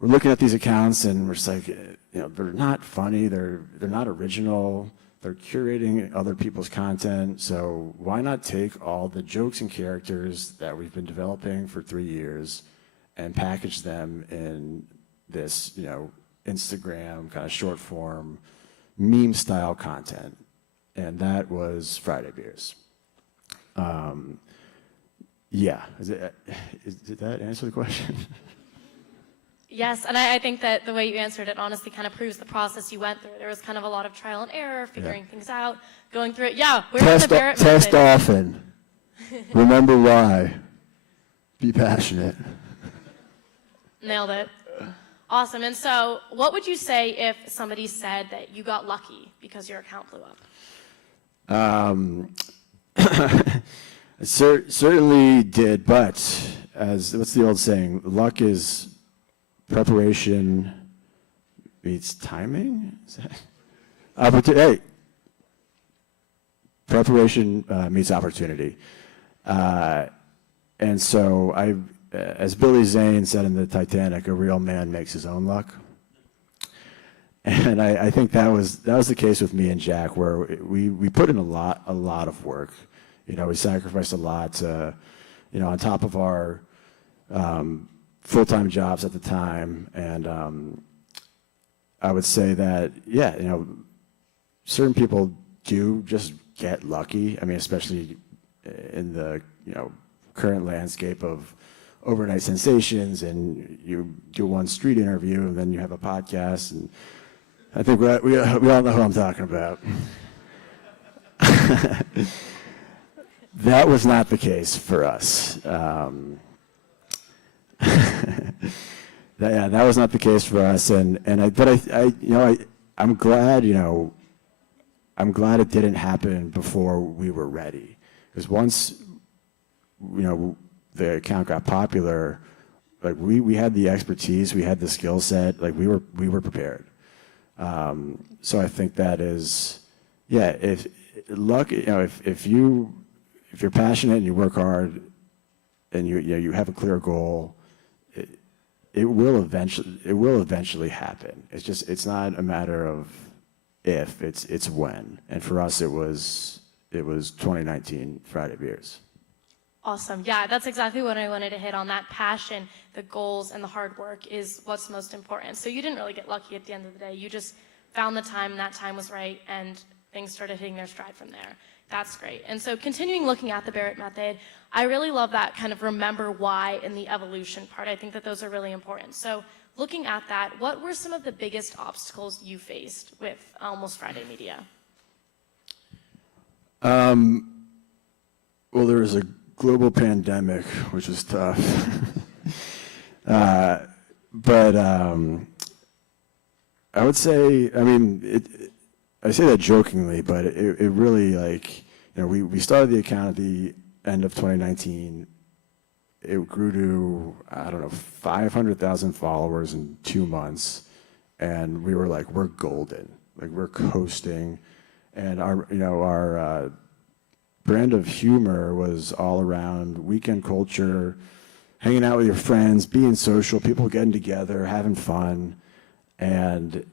we're looking at these accounts and we're just like, they're not funny, they're not original, they're curating other people's content, so why not take all the jokes and characters that we've been developing for 3 years and package them in this, Instagram kind of short form meme style content. And that was Friday Beers. Did that answer the question? Yes, and I think that the way you answered it honestly kind of proves the process you went through. There was kind of a lot of trial and error, figuring things out, going through it. Yeah, we're in the Barrett method. Test often. Remember why. Be passionate. Nailed it. Awesome. And so what would you say if somebody said that you got lucky because your account blew up? Certainly did, but what's the old saying? Luck is preparation meets timing? Hey, preparation meets opportunity. And so as Billy Zane said in the Titanic, a real man makes his own luck. And I think that was the case with me and Jack, where we put in a lot of work. We sacrificed a lot, on top of our full-time jobs at the time. And I would say that, certain people do just get lucky. I mean, especially in the, current landscape of overnight sensations, and you do one street interview and then you have a podcast, and I think we all know who I'm talking about. That was not the case for us. That was not the case for us, I'm glad, I'm glad it didn't happen before we were ready, because once, the account got popular, like we had the expertise, we had the skill set, like we were prepared. So I think that is, if luck, if you're passionate and you work hard and you have a clear goal, it will eventually happen. It's not a matter of if, it's when. And for us, it was 2019 Friday Beers. Awesome. Yeah, that's exactly what I wanted to hit on. That passion, the goals, and the hard work is what's most important. So you didn't really get lucky at the end of the day. You just found the time, and that time was right, and things started hitting their stride from there. That's great. And so continuing looking at the Barrett method, I really love that kind of remember why in the evolution part. I think that those are really important. So looking at that, what were some of the biggest obstacles you faced with Almost Friday Media? Well, there was a global pandemic, which was tough. But I would say, I mean, I say that jokingly, but it really, like, you know, we started the account at the end of 2019. It grew to, I don't know, 500,000 followers in 2 months. And we were like, we're golden. Like, we're coasting. And our brand of humor was all around weekend culture, hanging out with your friends, being social, people getting together, having fun. And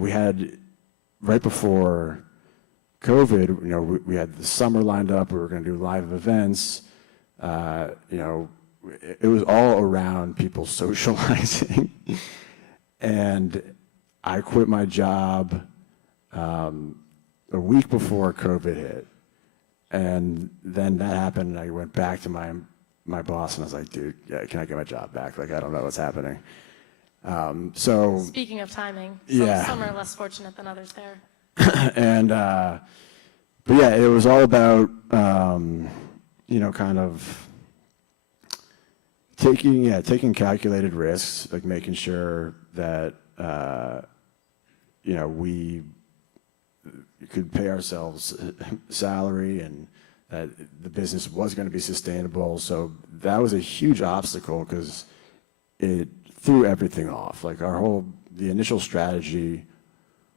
we had, right before COVID, you know, we had the summer lined up. We were going to do live events. You know, it was all around people socializing. And I quit my job a week before COVID hit. And then that happened, and I went back to my boss, and I was like, dude, yeah, can I get my job back? Like, I don't know what's happening. So Speaking of timing, yeah. some are less fortunate than others there. And, but yeah, it was all about, you know, kind of taking calculated risks, like making sure that, you know, we could pay ourselves salary and that the business was going to be sustainable. So that was a huge obstacle because it threw everything off. Like the initial strategy,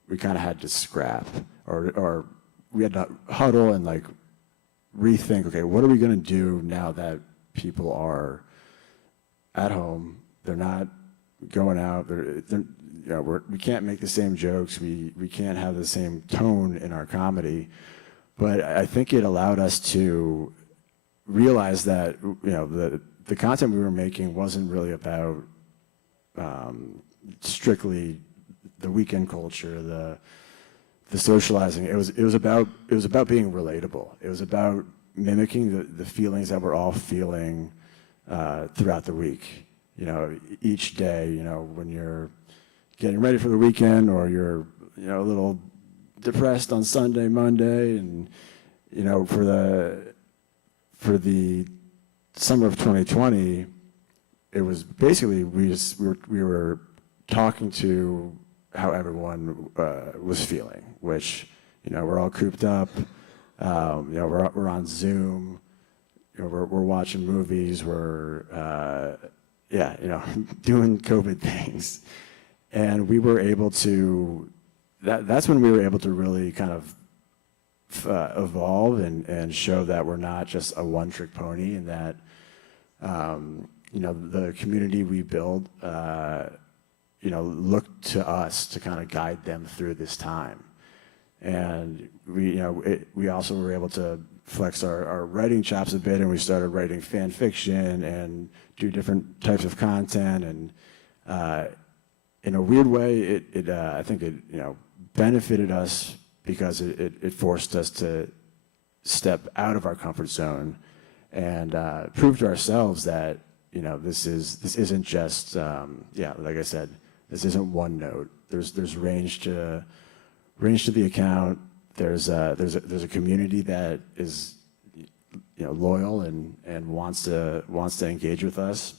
we kind of had to scrap or we had to huddle and like rethink, okay, what are we going to do now that people are at home? They're not going out. You know, we can't make the same jokes. We can't have the same tone in our comedy. But I think it allowed us to realize that, you know, the content we were making wasn't really about strictly the weekend culture, the socializing. It was about being relatable. It was about mimicking the feelings that we're all feeling throughout the week. You know, each day, you know, when you're getting ready for the weekend or you're, you know, a little depressed on Sunday, Monday, and, you know, for the summer of 2020, it was basically we were talking to how everyone was feeling, which, you know, we're all cooped up, you know, we're on Zoom, you know, we're watching movies, we're yeah, you know, doing COVID things. And we were able to, that's when we were able to really kind of evolve and show that we're not just a one-trick pony, and that, you know, the community we build, you know, looked to us to kind of guide them through this time. And we also were able to flex our writing chops a bit, and we started writing fan fiction and do different types of content. And in a weird way, I think it, you know, benefited us because it forced us to step out of our comfort zone and prove to ourselves that, you know, this isn't just yeah, like I said, this isn't one note. There's range to the account. There's a community that is, you know, loyal and wants to engage with us.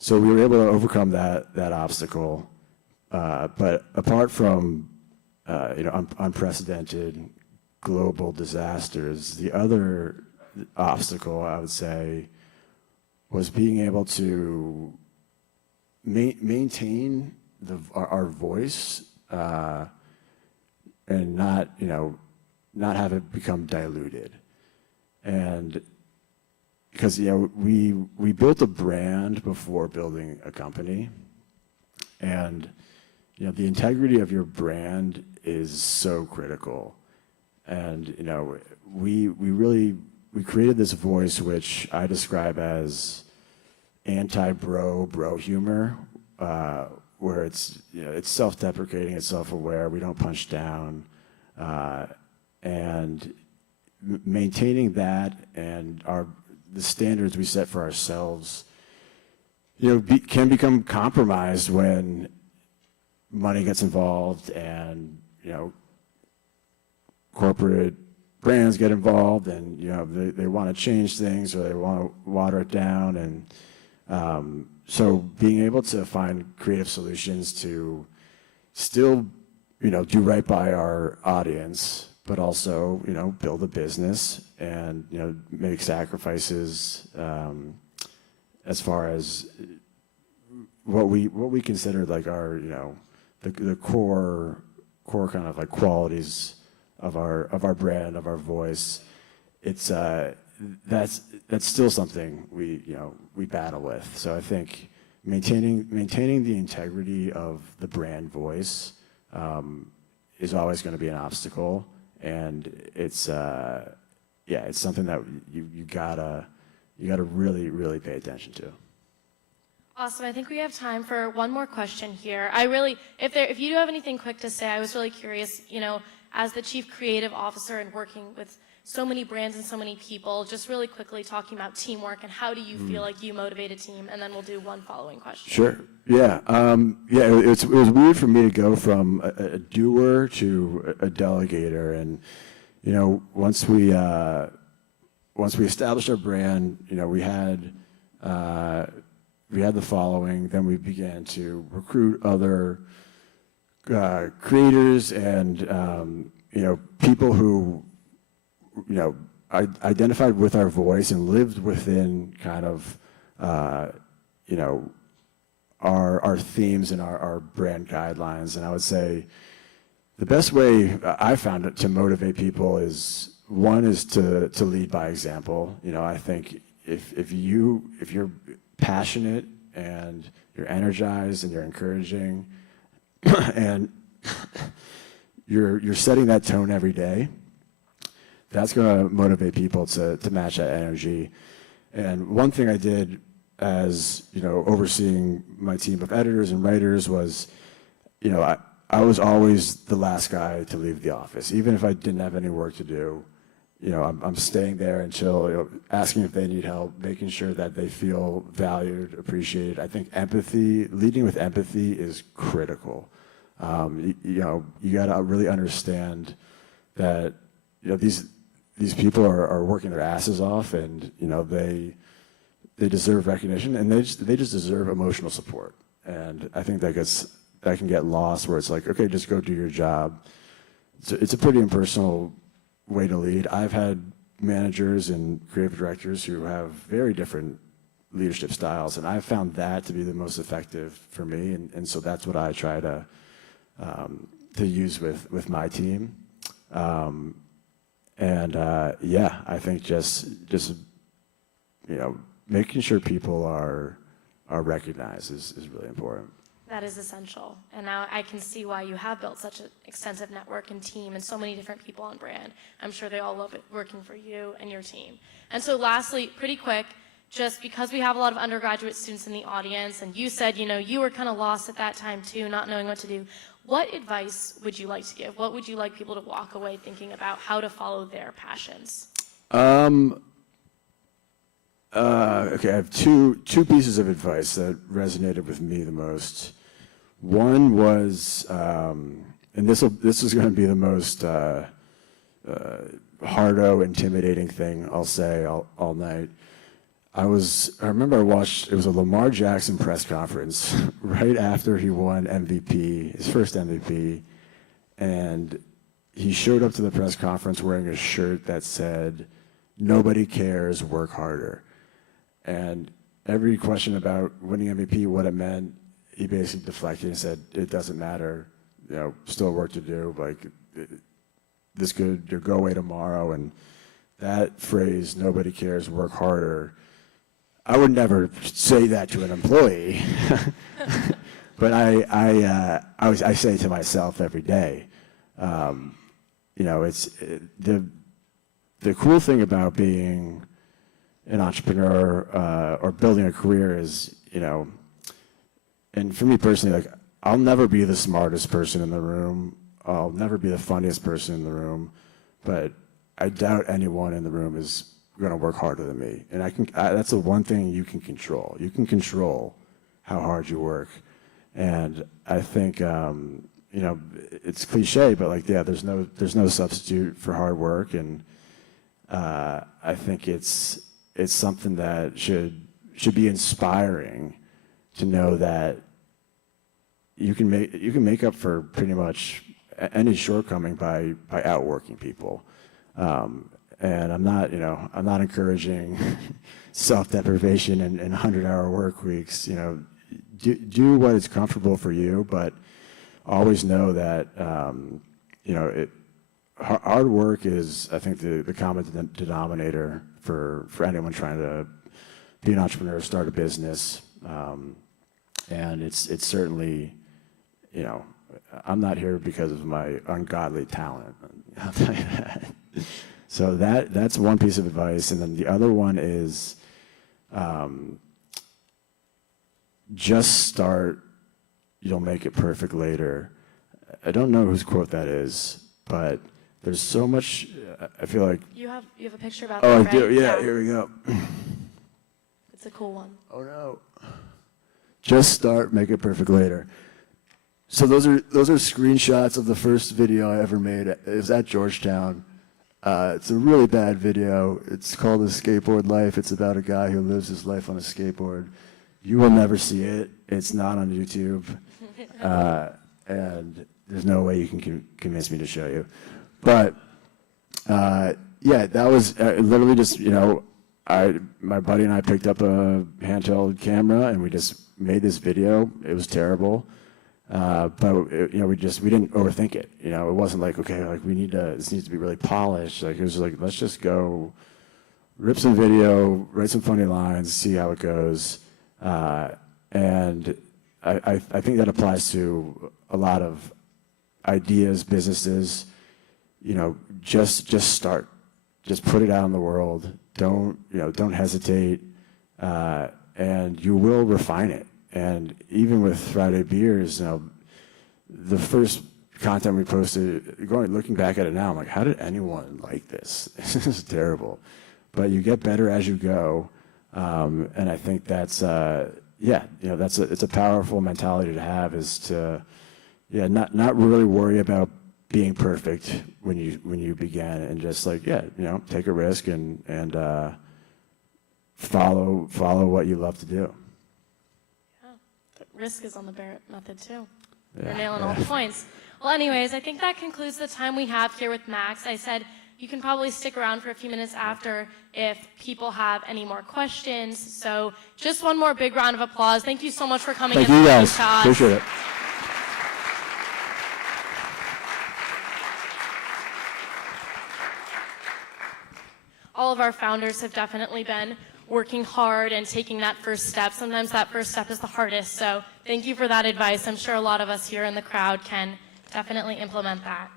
So we were able to overcome that obstacle. But apart from you know, unprecedented global disasters, the other obstacle, I would say, was being able to maintain our voice and not, you know, not have it become diluted. And because, you know, we built a brand before building a company, and, you know, the integrity of your brand is so critical. And, you know, we created this voice which I describe as anti-bro humor, where it's, you know, it's self-deprecating, it's self-aware, we don't punch down, and maintaining that and the standards we set for ourselves, you know, can become compromised when money gets involved and, you know, corporate brands get involved and, you know, they want to change things or they want to water it down. And so being able to find creative solutions to still, you know, do right by our audience, but also, you know, build a business and, you know, make sacrifices as far as what we consider like our, you know, the core kind of like qualities of our brand, of our voice. It's that's still something we battle with. So I think maintaining the integrity of the brand voice is always going to be an obstacle, and it's it's something that you gotta really pay attention to. Awesome. I think we have time for one more question here. If you do have anything quick to say, I was really curious, you know, as the Chief Creative Officer and working with so many brands and so many people, just really quickly talking about teamwork and how do you feel like you motivate a team, and then we'll do one following question. Sure. Yeah. It was weird for me to go from a doer to a delegator, and you know, once we established our brand, you know, we had the following. Then we began to recruit other creators and you know, people who, you know, identified with our voice and lived within kind of you know, our themes and our brand guidelines. And I would say the best way I found it to motivate people is to lead by example. You know, I think if you're passionate and you're energized and you're encouraging and you're setting that tone every day, that's going to motivate people to match that energy. And one thing I did as, you know, overseeing my team of editors and writers was, you know, I was always the last guy to leave the office. Even if I didn't have any work to do, you know, I'm staying there until, you know, asking if they need help, making sure that they feel valued, appreciated. I think leading with empathy is critical. You know, you got to really understand that, you know, these people are working their asses off, and you know, they deserve recognition, and they just deserve emotional support. And I think that can get lost, where it's like, okay, just go do your job. It's a pretty impersonal way to lead. I've had managers and creative directors who have very different leadership styles, and I've found that to be the most effective for me, and so that's what I try to use with my team. I think just you know, making sure people are recognized is really important. That is essential. And now I can see why you have built such an extensive network and team and so many different people on brand. I'm sure they all love it working for you and your team. And so lastly, pretty quick, just because we have a lot of undergraduate students in the audience, and you said, you know, you were kind of lost at that time too, not knowing what to do. What advice would you like to give? What would you like people to walk away thinking about how to follow their passions? Okay, I have two pieces of advice that resonated with me the most. One was, and this is going to be the most hardo, intimidating thing I'll say all night. I remember I watched, it was a Lamar Jackson press conference right after he won MVP, his first MVP, and he showed up to the press conference wearing a shirt that said, "Nobody cares, work harder." And every question about winning MVP, what it meant, he basically deflected and said, "It doesn't matter, you know, still work to do, like, this could, you'll go away tomorrow." And that phrase, "Nobody cares, work harder," I would never say that to an employee, but I say it to myself every day. You know, it's the cool thing about being an entrepreneur or building a career is, you know, and for me personally, like, I'll never be the smartest person in the room. I'll never be the funniest person in the room, but I doubt anyone in the room is going to work harder than me. And that's the one thing you can control. You can control how hard you work. And I think, you know, it's cliche, but like, yeah, there's no substitute for hard work. And I think it's something that should be inspiring to know that you can make up for pretty much any shortcoming by outworking people. And I'm not encouraging self-deprivation and 100-hour work weeks. You know, do what is comfortable for you, but always know that you know, hard work is, I think, the common denominator for anyone trying to be an entrepreneur, start a business, and it's certainly, you know, I'm not here because of my ungodly talent. I'll tell you that. So that's one piece of advice, and then the other one is just start. You'll make it perfect later. I don't know whose quote that is, but there's so much. I feel like You have a picture about oh, that, I do. right? Yeah, here we go. It's a cool one. Oh no. Just start, make it perfect later. So those are screenshots of the first video I ever made. It was at Georgetown. It's a really bad video. It's called The Skateboard Life. It's about a guy who lives his life on a skateboard. You will never see it. It's not on YouTube. And there's no way you can convince me to show you. But yeah, that was literally just, you know, my buddy and I picked up a handheld camera and we just made this video. It was terrible. But you know, we didn't overthink it. You know, it wasn't like, okay, like this needs to be really polished. Like it was like, let's just go rip some video, write some funny lines, see how it goes. And I think that applies to a lot of ideas, businesses. You know, just start, just put it out in the world. Don't hesitate, and you will refine it. And even with Friday Beers, you know, the first content we posted, looking back at it now, I'm like, how did anyone like this? This is terrible. But you get better as you go, and I think that's, yeah, you know, it's a powerful mentality to have, is to, yeah, not really worry about being perfect when you begin, and just like, yeah, you know, take a risk and follow what you love to do. Risk is on the Barrett method too. Yeah, You're nailing all the points. Well, anyways, I think that concludes the time we have here with Max. I said you can probably stick around for a few minutes after if people have any more questions. So just one more big round of applause. Thank you so much for coming. Thank you guys. Appreciate it. All of our founders have definitely been working hard and taking that first step. Sometimes that first step is the hardest. So thank you for that advice. I'm sure a lot of us here in the crowd can definitely implement that.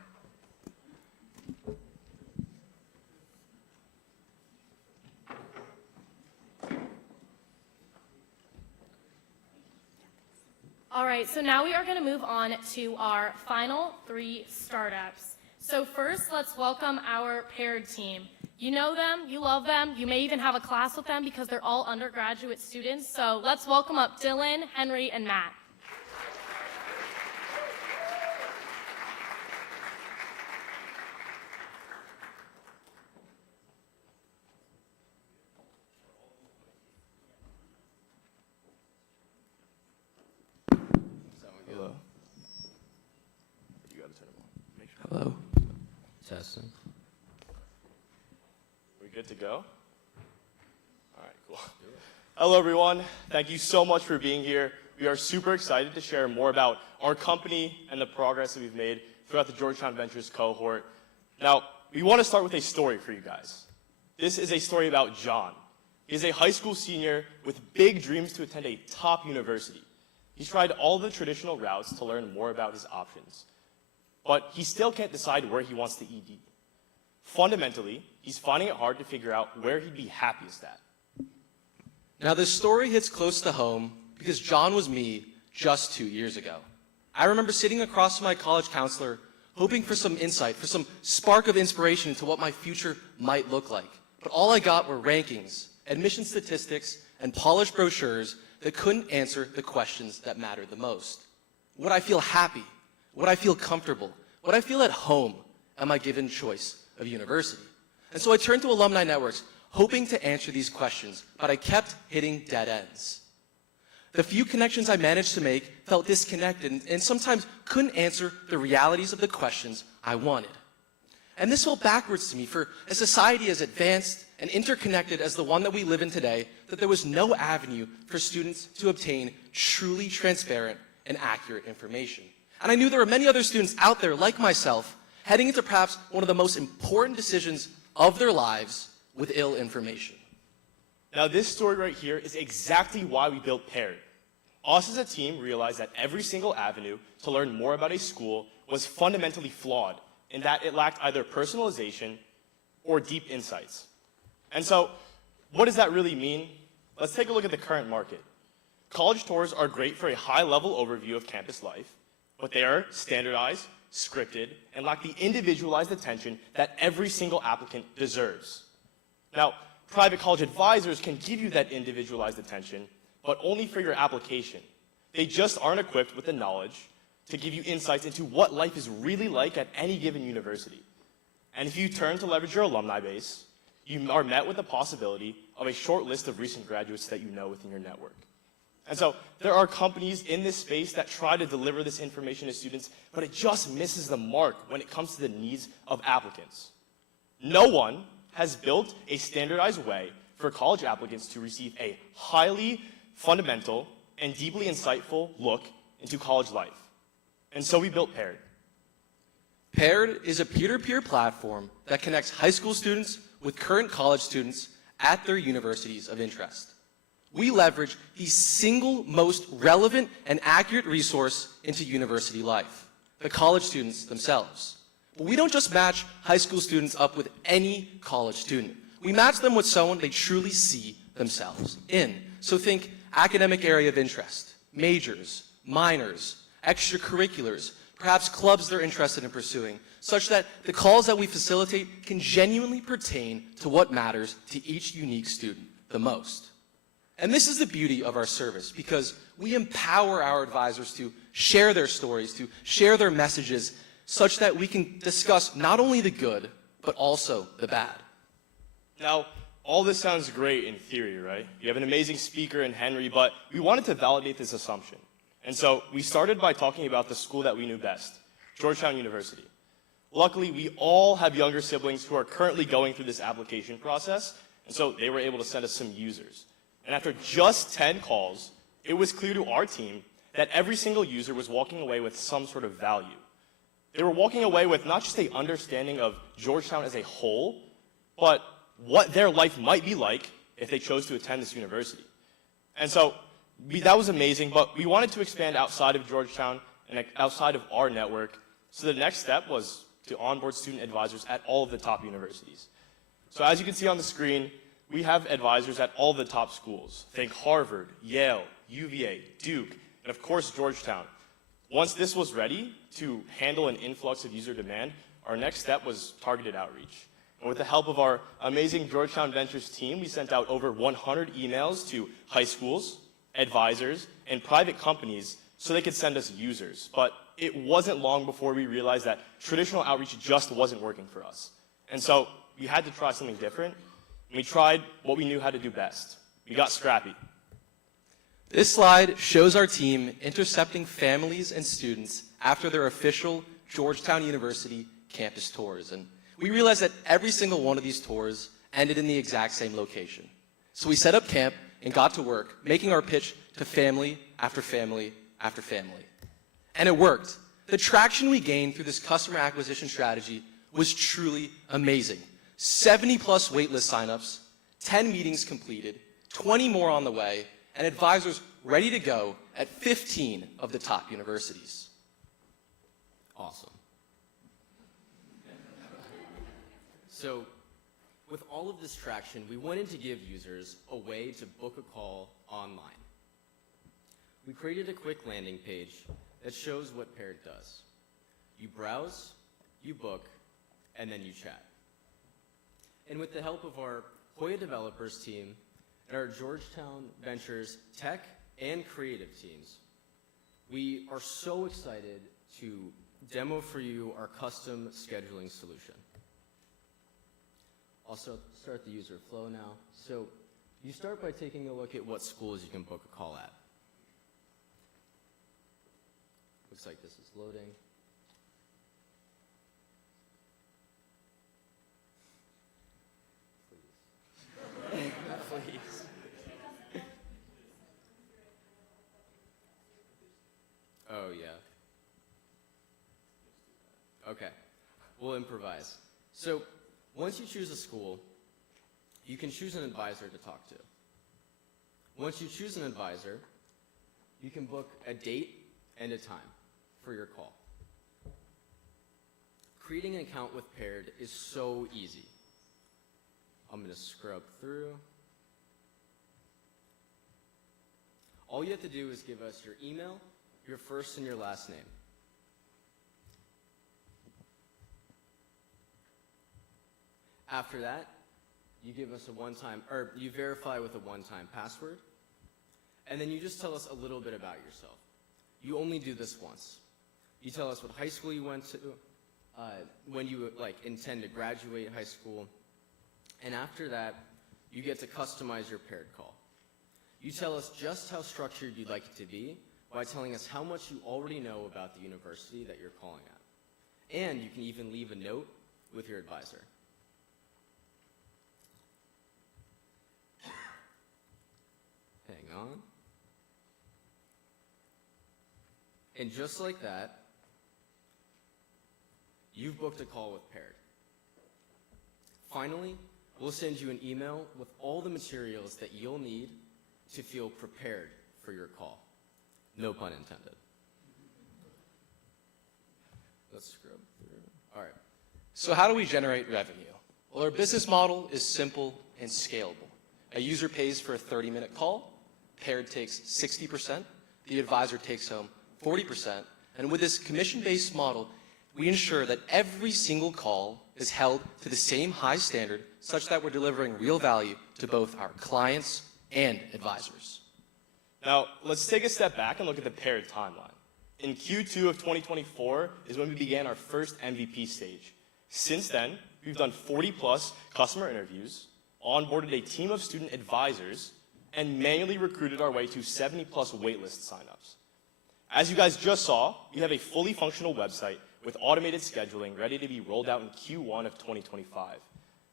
All right, so now we are going to move on to our final 3 startups. So first, let's welcome our paired team. You know them, you love them, you may even have a class with them because they're all undergraduate students. So let's welcome up Dylan, Henry, and Matt. Hello. You gotta turn them on. Hello. Testing. We good to go? All right, cool. Hello, everyone. Thank you so much for being here. We are super excited to share more about our company and the progress that we've made throughout the Georgetown Ventures cohort. Now, we want to start with a story for you guys. This is a story about John. He is a high school senior with big dreams to attend a top university. He's tried all the traditional routes to learn more about his options, but he still can't decide where he wants to ED. Fundamentally, he's finding it hard to figure out where he'd be happiest at. Now this story hits close to home because John was me just 2 years ago. I remember sitting across from my college counselor, hoping for some insight, for some spark of inspiration into what my future might look like. But all I got were rankings, admission statistics, and polished brochures that couldn't answer the questions that mattered the most. Would I feel happy? Would I feel comfortable? Would I feel at home at my given choice of university? And so I turned to alumni networks, hoping to answer these questions, but I kept hitting dead ends. The few connections I managed to make felt disconnected and sometimes couldn't answer the realities of the questions I wanted. And this felt backwards to me, for a society as advanced and interconnected as the one that we live in today, that there was no avenue for students to obtain truly transparent and accurate information. And I knew there were many other students out there like myself, heading into perhaps one of the most important decisions of their lives with ill information. Now this story right here is exactly why we built Paired. Us as a team realized that every single avenue to learn more about a school was fundamentally flawed in that it lacked either personalization or deep insights. And so, what does that really mean? Let's take a look at the current market. College tours are great for a high-level overview of campus life, but they are standardized, scripted, and lack the individualized attention that every single applicant deserves. Now, private college advisors can give you that individualized attention, but only for your application. They just aren't equipped with the knowledge to give you insights into what life is really like at any given university. And if you turn to leverage your alumni base, you are met with the possibility of a short list of recent graduates that you know within your network. And so there are companies in this space that try to deliver this information to students, but it just misses the mark when it comes to the needs of applicants. No one has built a standardized way for college applicants to receive a highly fundamental and deeply insightful look into college life. And so we built Paired. Paired is a peer-to-peer platform that connects high school students with current college students at their universities of interest. We leverage the single most relevant and accurate resource into university life, the college students themselves. But we don't just match high school students up with any college student. We match them with someone they truly see themselves in. So think academic area of interest, majors, minors, extracurriculars, perhaps clubs they're interested in pursuing, such that the calls that we facilitate can genuinely pertain to what matters to each unique student the most. And this is the beauty of our service, because we empower our advisors to share their stories, to share their messages, such that we can discuss not only the good, but also the bad. Now, all this sounds great in theory, right? You have an amazing speaker in Henry, but we wanted to validate this assumption. And so we started by talking about the school that we knew best, Georgetown University. Luckily, we all have younger siblings who are currently going through this application process, and so they were able to send us some users. And after just 10 calls, it was clear to our team that every single user was walking away with some sort of value. They were walking away with not just an understanding of Georgetown as a whole, but what their life might be like if they chose to attend this university. And so that was amazing, but we wanted to expand outside of Georgetown and outside of our network. So the next step was to onboard student advisors at all of the top universities. So as you can see on the screen, we have advisors at all of the top schools. Think Harvard, Yale, UVA, Duke, and of course Georgetown. Once this was ready to handle an influx of user demand, our next step was targeted outreach. And with the help of our amazing Georgetown Ventures team, we sent out over 100 emails to high schools, advisors, and private companies so they could send us users. But it wasn't long before we realized that traditional outreach just wasn't working for us. And so we had to try something different. And we tried what we knew how to do best. We got scrappy. This slide shows our team intercepting families and students after their official Georgetown University campus tours. And we realized that every single one of these tours ended in the exact same location. So we set up camp and got to work, making our pitch to family after family after family. And it worked. The traction we gained through this customer acquisition strategy was truly amazing. 70+ waitlist signups, 10 meetings completed, 20 more on the way, and advisors ready to go at 15 of the top universities. Awesome. So, with all of this traction, we wanted to give users a way to book a call online. We created a quick landing page that shows what Paired does. You browse, you book, and then you chat. And with the help of our Hoya developers team and our Georgetown Ventures tech and creative teams, we are so excited to demo for you our custom scheduling solution. I'll start the user flow now. So you start by taking a look at what schools you can book a call at. Looks like this is loading. Please. Oh, yeah. Okay. We'll improvise. So, once you choose a school, you can choose an advisor to talk to. Once you choose an advisor, you can book a date and a time for your call. Creating an account with Paired is so easy. I'm going to scrub through. All you have to do is give us your email, your first and your last name. After that, you give us a one-time, or you verify with a one-time password, and then you just tell us a little bit about yourself. You only do this once. You tell us what high school you went to, when you intend to graduate high school, and after that, you get to customize your Paired call. You tell us just how structured you'd like it to be by telling us how much you already know about the university that you're calling at. And you can even leave a note with your advisor. Hang on. And just like that, you've booked a call with Paired. Finally, we'll send you an email with all the materials that you'll need to feel prepared for your call. No pun intended. Let's scrub through. All right. So how do we generate revenue? Well, our business model is simple and scalable. A user pays for a 30-minute call, Paired takes 60%, the advisor takes home 40%, and with this commission-based model, we ensure that every single call is held to the same high standard such that we're delivering real value to both our clients and advisors. Now, let's take a step back and look at the Paired timeline. In Q2 of 2024 is when we began our first MVP stage. Since then, we've done 40+ customer interviews, onboarded a team of student advisors, and manually recruited our way to 70+ waitlist signups. As you guys just saw, we have a fully functional website with automated scheduling ready to be rolled out in Q1 of 2025.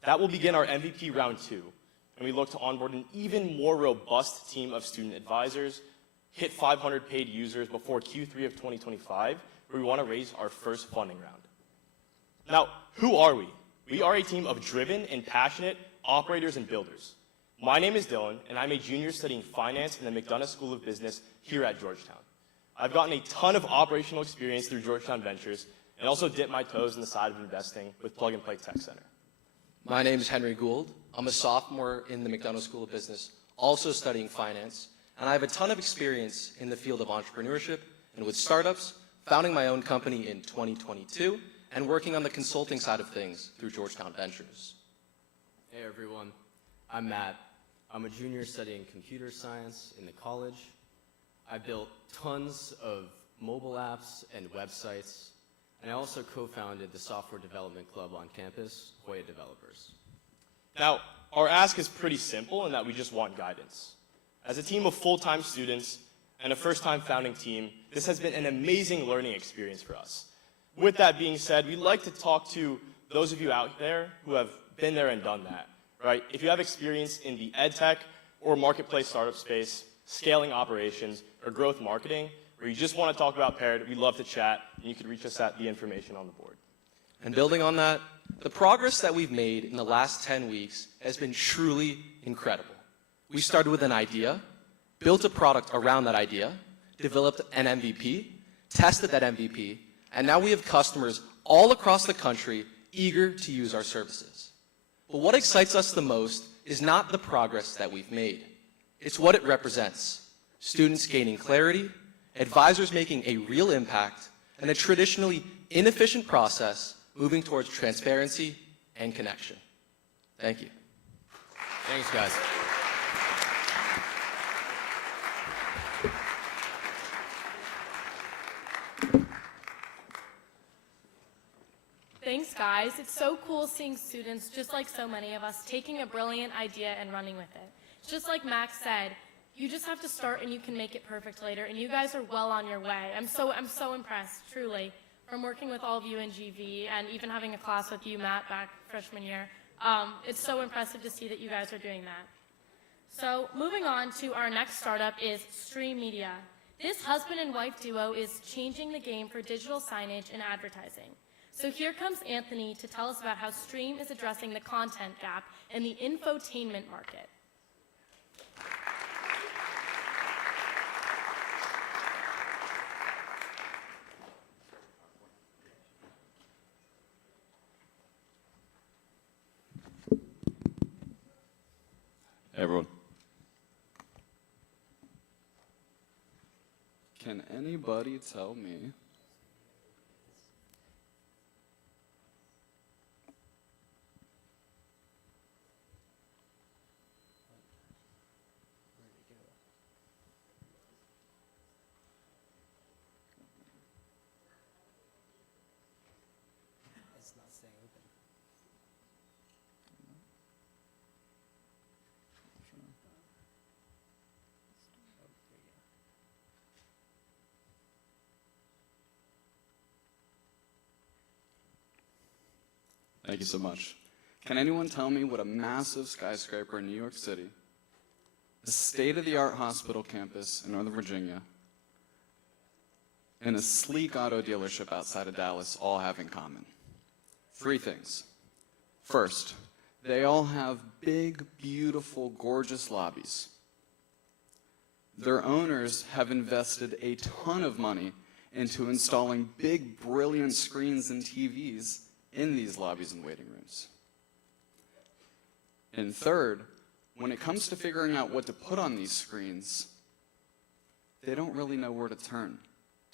That will begin our MVP round 2, and we look to onboard an even more robust team of student advisors, hit 500 paid users before Q3 of 2025, where we want to raise our first funding round. Now, who are we? We are a team of driven and passionate operators and builders. My name is Dylan, and I'm a junior studying finance in the McDonough School of Business here at Georgetown. I've gotten a ton of operational experience through Georgetown Ventures, and also dipped my toes in the side of investing with Plug and Play Tech Center. My name is Henry Gould. I'm a sophomore in the McDonough School of Business, also studying finance, and I have a ton of experience in the field of entrepreneurship and with startups, founding my own company in 2022, and working on the consulting side of things through Georgetown Ventures. Hey everyone, I'm Matt. I'm a junior studying computer science in the college. I built tons of mobile apps and websites, and I also co-founded the software development club on campus, Hoya Developers. Now, our ask is pretty simple in that we just want guidance. As a team of full-time students and a first-time founding team, this has been an amazing learning experience for us. With that being said, we'd like to talk to those of you out there who have been there and done that, right? If you have experience in the ed tech or marketplace startup space, scaling operations, or growth marketing, or you just want to talk about Paired, we'd love to chat, and you can reach us at the information on the board. And building on that, the progress that we've made in the last 10 weeks has been truly incredible. We started with an idea, built a product around that idea, developed an MVP, tested that MVP, and now we have customers all across the country eager to use our services. But what excites us the most is not the progress that we've made. It's what it represents. Students gaining clarity advisors making a real impact, and a traditionally inefficient process moving towards transparency and connection. Thank you. Thanks, guys. Thanks, guys. It's so cool seeing students, just like so many of us, taking a brilliant idea and running with it. Just like Max said, you just have to start and you can make it perfect later, and you guys are well on your way. I'm so impressed, truly, from working with all of you in GV and even having a class with you, Matt, back freshman year. It's so impressive to see that you guys are doing that. So moving on to our next startup is Stream Media. This husband and wife duo is changing the game for digital signage and advertising. So here comes Anthony to tell us about how Stream is addressing the content gap in the infotainment market. Hey everyone. Can anybody tell me Thank you so much. Can anyone tell me what a massive skyscraper in New York City, a state-of-the-art hospital campus in Northern Virginia, and a sleek auto dealership outside of Dallas all have in common? 3 things. First, they all have big, beautiful, gorgeous lobbies. Their owners have invested a ton of money into installing big, brilliant screens and TVs in these lobbies and waiting rooms. And third, when it comes to figuring out what to put on these screens, they don't really know where to turn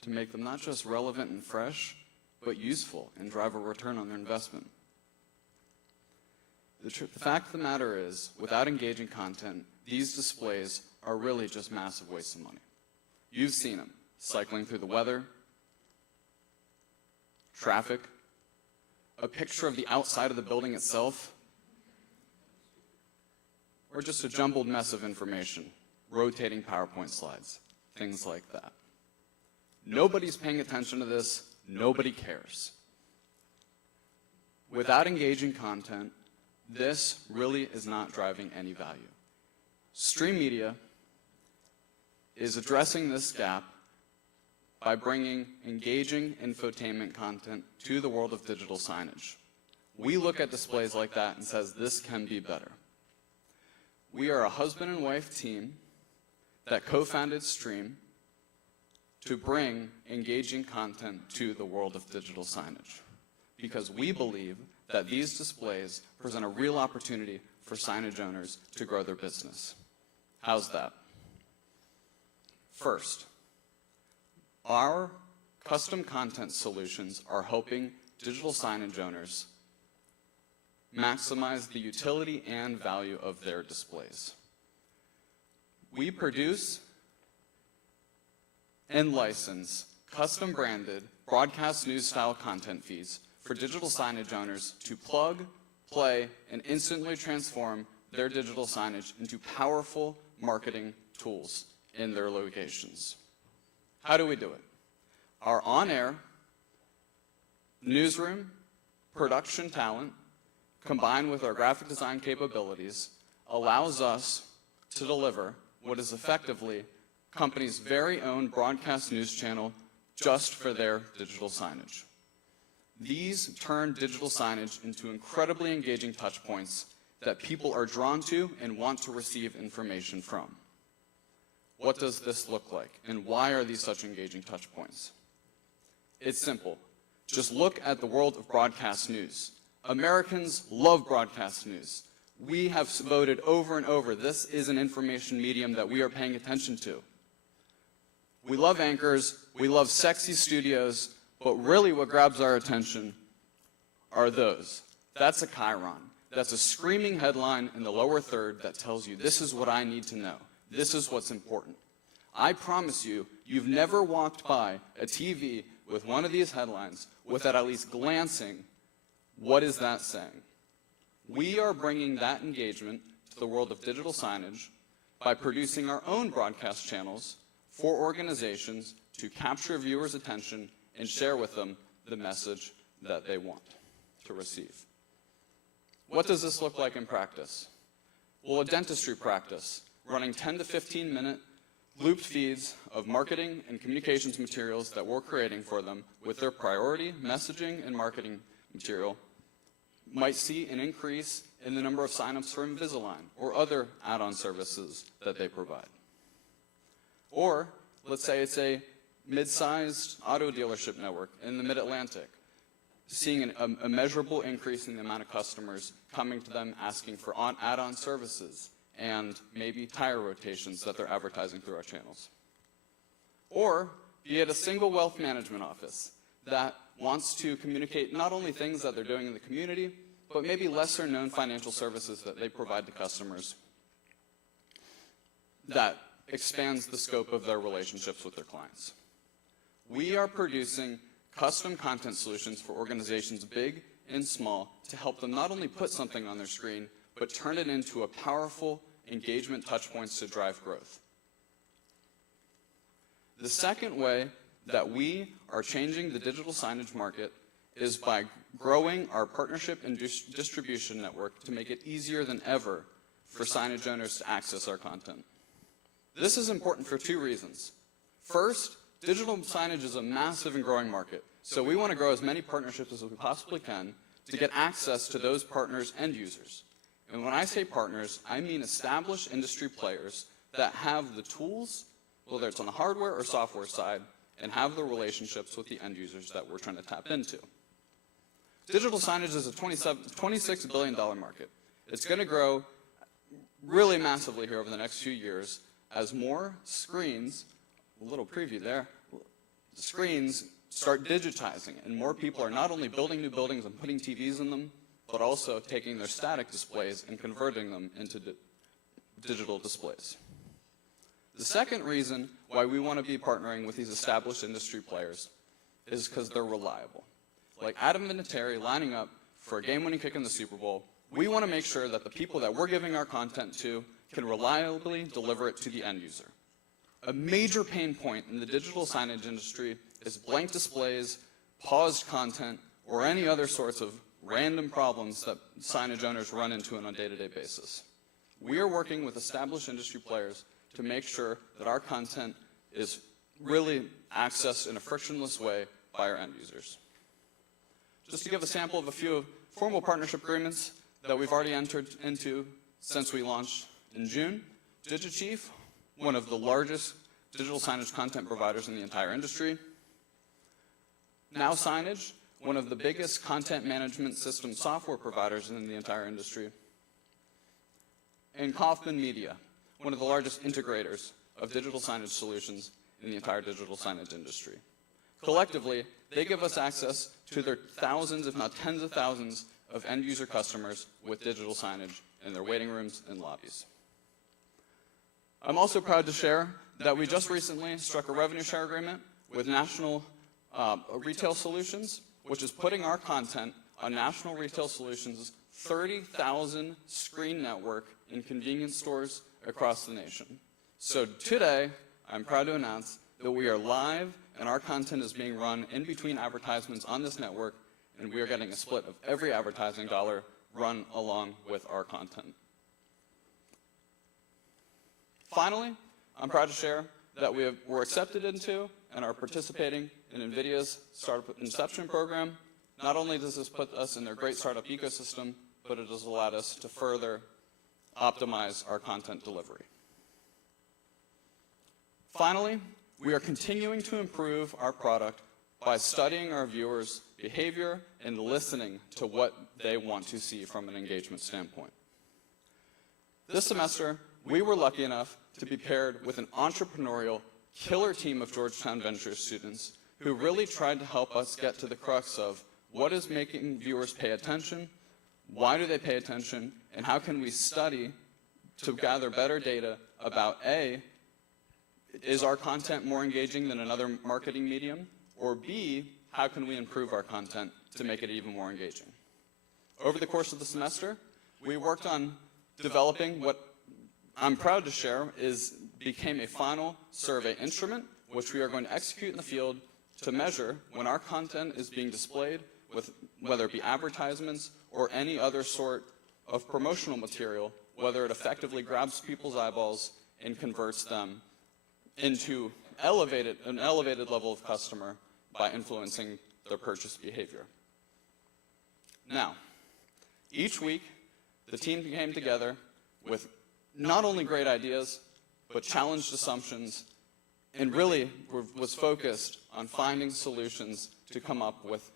to make them not just relevant and fresh, but useful and drive a return on their investment. The fact of the matter is, without engaging content, these displays are really just massive wastes of money. You've seen them, cycling through the weather, traffic, a picture of the outside of the building itself, or just a jumbled mess of information, rotating PowerPoint slides, things like that. Nobody's paying attention to this. Nobody cares. Without engaging content, this really is not driving any value. Stream Media is addressing this gap by bringing engaging infotainment content to the world of digital signage. We look at displays like that and says, this can be better. We are a husband and wife team that co-founded Stream to bring engaging content to the world of digital signage, because we believe that these displays present a real opportunity for signage owners to grow their business. How's that? First, our custom content solutions are helping digital signage owners maximize the utility and value of their displays. We produce and license custom branded broadcast news style content feeds for digital signage owners to plug, play, and instantly transform their digital signage into powerful marketing tools in their locations. How do we do it? Our on-air newsroom production talent, combined with our graphic design capabilities, allows us to deliver what is effectively company's very own broadcast news channel just for their digital signage. These turn digital signage into incredibly engaging touch points that people are drawn to and want to receive information from. What does this look like, and why are these such engaging touch points? It's simple. Just look at the world of broadcast news. Americans love broadcast news. We have voted over and over, this is an information medium that we are paying attention to. We love anchors, we love sexy studios, but really what grabs our attention are those. That's a chyron. That's a screaming headline in the lower third that tells you, this is what I need to know. This is what's important. I promise you, you've never walked by a TV with one of these headlines without at least glancing, what is that saying? We are bringing that engagement to the world of digital signage by producing our own broadcast channels for organizations to capture viewers' attention and share with them the message that they want to receive. What does this look like in practice? Well, a dentistry practice running 10 to 15 minute looped feeds of marketing and communications materials that we're creating for them with their priority messaging and marketing material might see an increase in the number of signups for Invisalign or other add-on services that they provide. Or let's say it's a mid-sized auto dealership network in the Mid-Atlantic, seeing a measurable increase in the amount of customers coming to them asking for add-on services and maybe tire rotations that they're advertising through our channels. Or be it a single wealth management office that wants to communicate not only things that they're doing in the community, but maybe lesser known financial services that they provide to customers that expands the scope of their relationships with their clients. We are producing custom content solutions for organizations big and small to help them not only put something on their screen, but turn it into a powerful engagement touchpoints to drive growth. The second way that we are changing the digital signage market is by growing our partnership and distribution network to make it easier than ever for signage owners to access our content. This is important for two reasons. First, digital signage is a massive and growing market, so we want to grow as many partnerships as we possibly can to get access to those partners and users. And when I say partners, I mean established industry players that have the tools, whether it's on the hardware or software side, and have the relationships with the end users that we're trying to tap into. Digital signage is a $26 billion market. It's going to grow really massively here over the next few years as more screens, a little preview there, screens start digitizing, and more people are not only building new buildings and putting TVs in them, but also taking their static displays and converting them into digital displays. The second reason why we want to be partnering with these established industry players is because they're reliable. Like Adam Vinatieri lining up for a game-winning kick in the Super Bowl, we want to make sure that the people that we're giving our content to can reliably deliver it to the end user. A major pain point in the digital signage industry is blank displays, paused content, or any other sorts of random problems that signage owners run into on a day-to-day basis. We are working with established industry players to make sure that our content is really accessed in a frictionless way by our end users. Just to give a sample of a few formal partnership agreements that we've already entered into since we launched in June, DigiChief, one of the largest digital signage content providers in the entire industry. Now Signage, one of the biggest content management system software providers in the entire industry. And Kaufman Media, one of the largest integrators of digital signage solutions in the entire digital signage industry. Collectively, they give us access to their thousands, if not tens of thousands, of end-user customers with digital signage in their waiting rooms and lobbies. I'm also proud to share that we just recently struck a revenue share agreement with National Retail Solutions, which is putting our content on National Retail Solutions' 30,000 screen network in convenience stores across the nation. So today, I'm proud to announce that we are live and our content is being run in between advertisements on this network, and we are getting a split of every advertising dollar run along with our content. Finally, I'm proud to share that we're accepted into and are participating in NVIDIA's Startup Inception program. Not only does this put us in their great startup ecosystem, but it has allowed us to further optimize our content delivery. Finally, we are continuing to improve our product by studying our viewers' behavior and listening to what they want to see from an engagement standpoint. This semester, we were lucky enough to be paired with an entrepreneurial killer team of Georgetown Ventures students who really tried to help us get to the crux of what is making viewers pay attention, why do they pay attention, and how can we study to gather better data about A, is our content more engaging than another marketing medium, or B, how can we improve our content to make it even more engaging? Over the course of the semester, we worked on developing what I'm proud to share became a final survey instrument, which we are going to execute in the field to measure when our content is being displayed with whether it be advertisements or any other sort of promotional material, whether it effectively grabs people's eyeballs and converts them into an elevated level of customer by influencing their purchase behavior. Now, each week, the team came together with not only great ideas, but challenged assumptions, and really was focused on finding solutions to come up with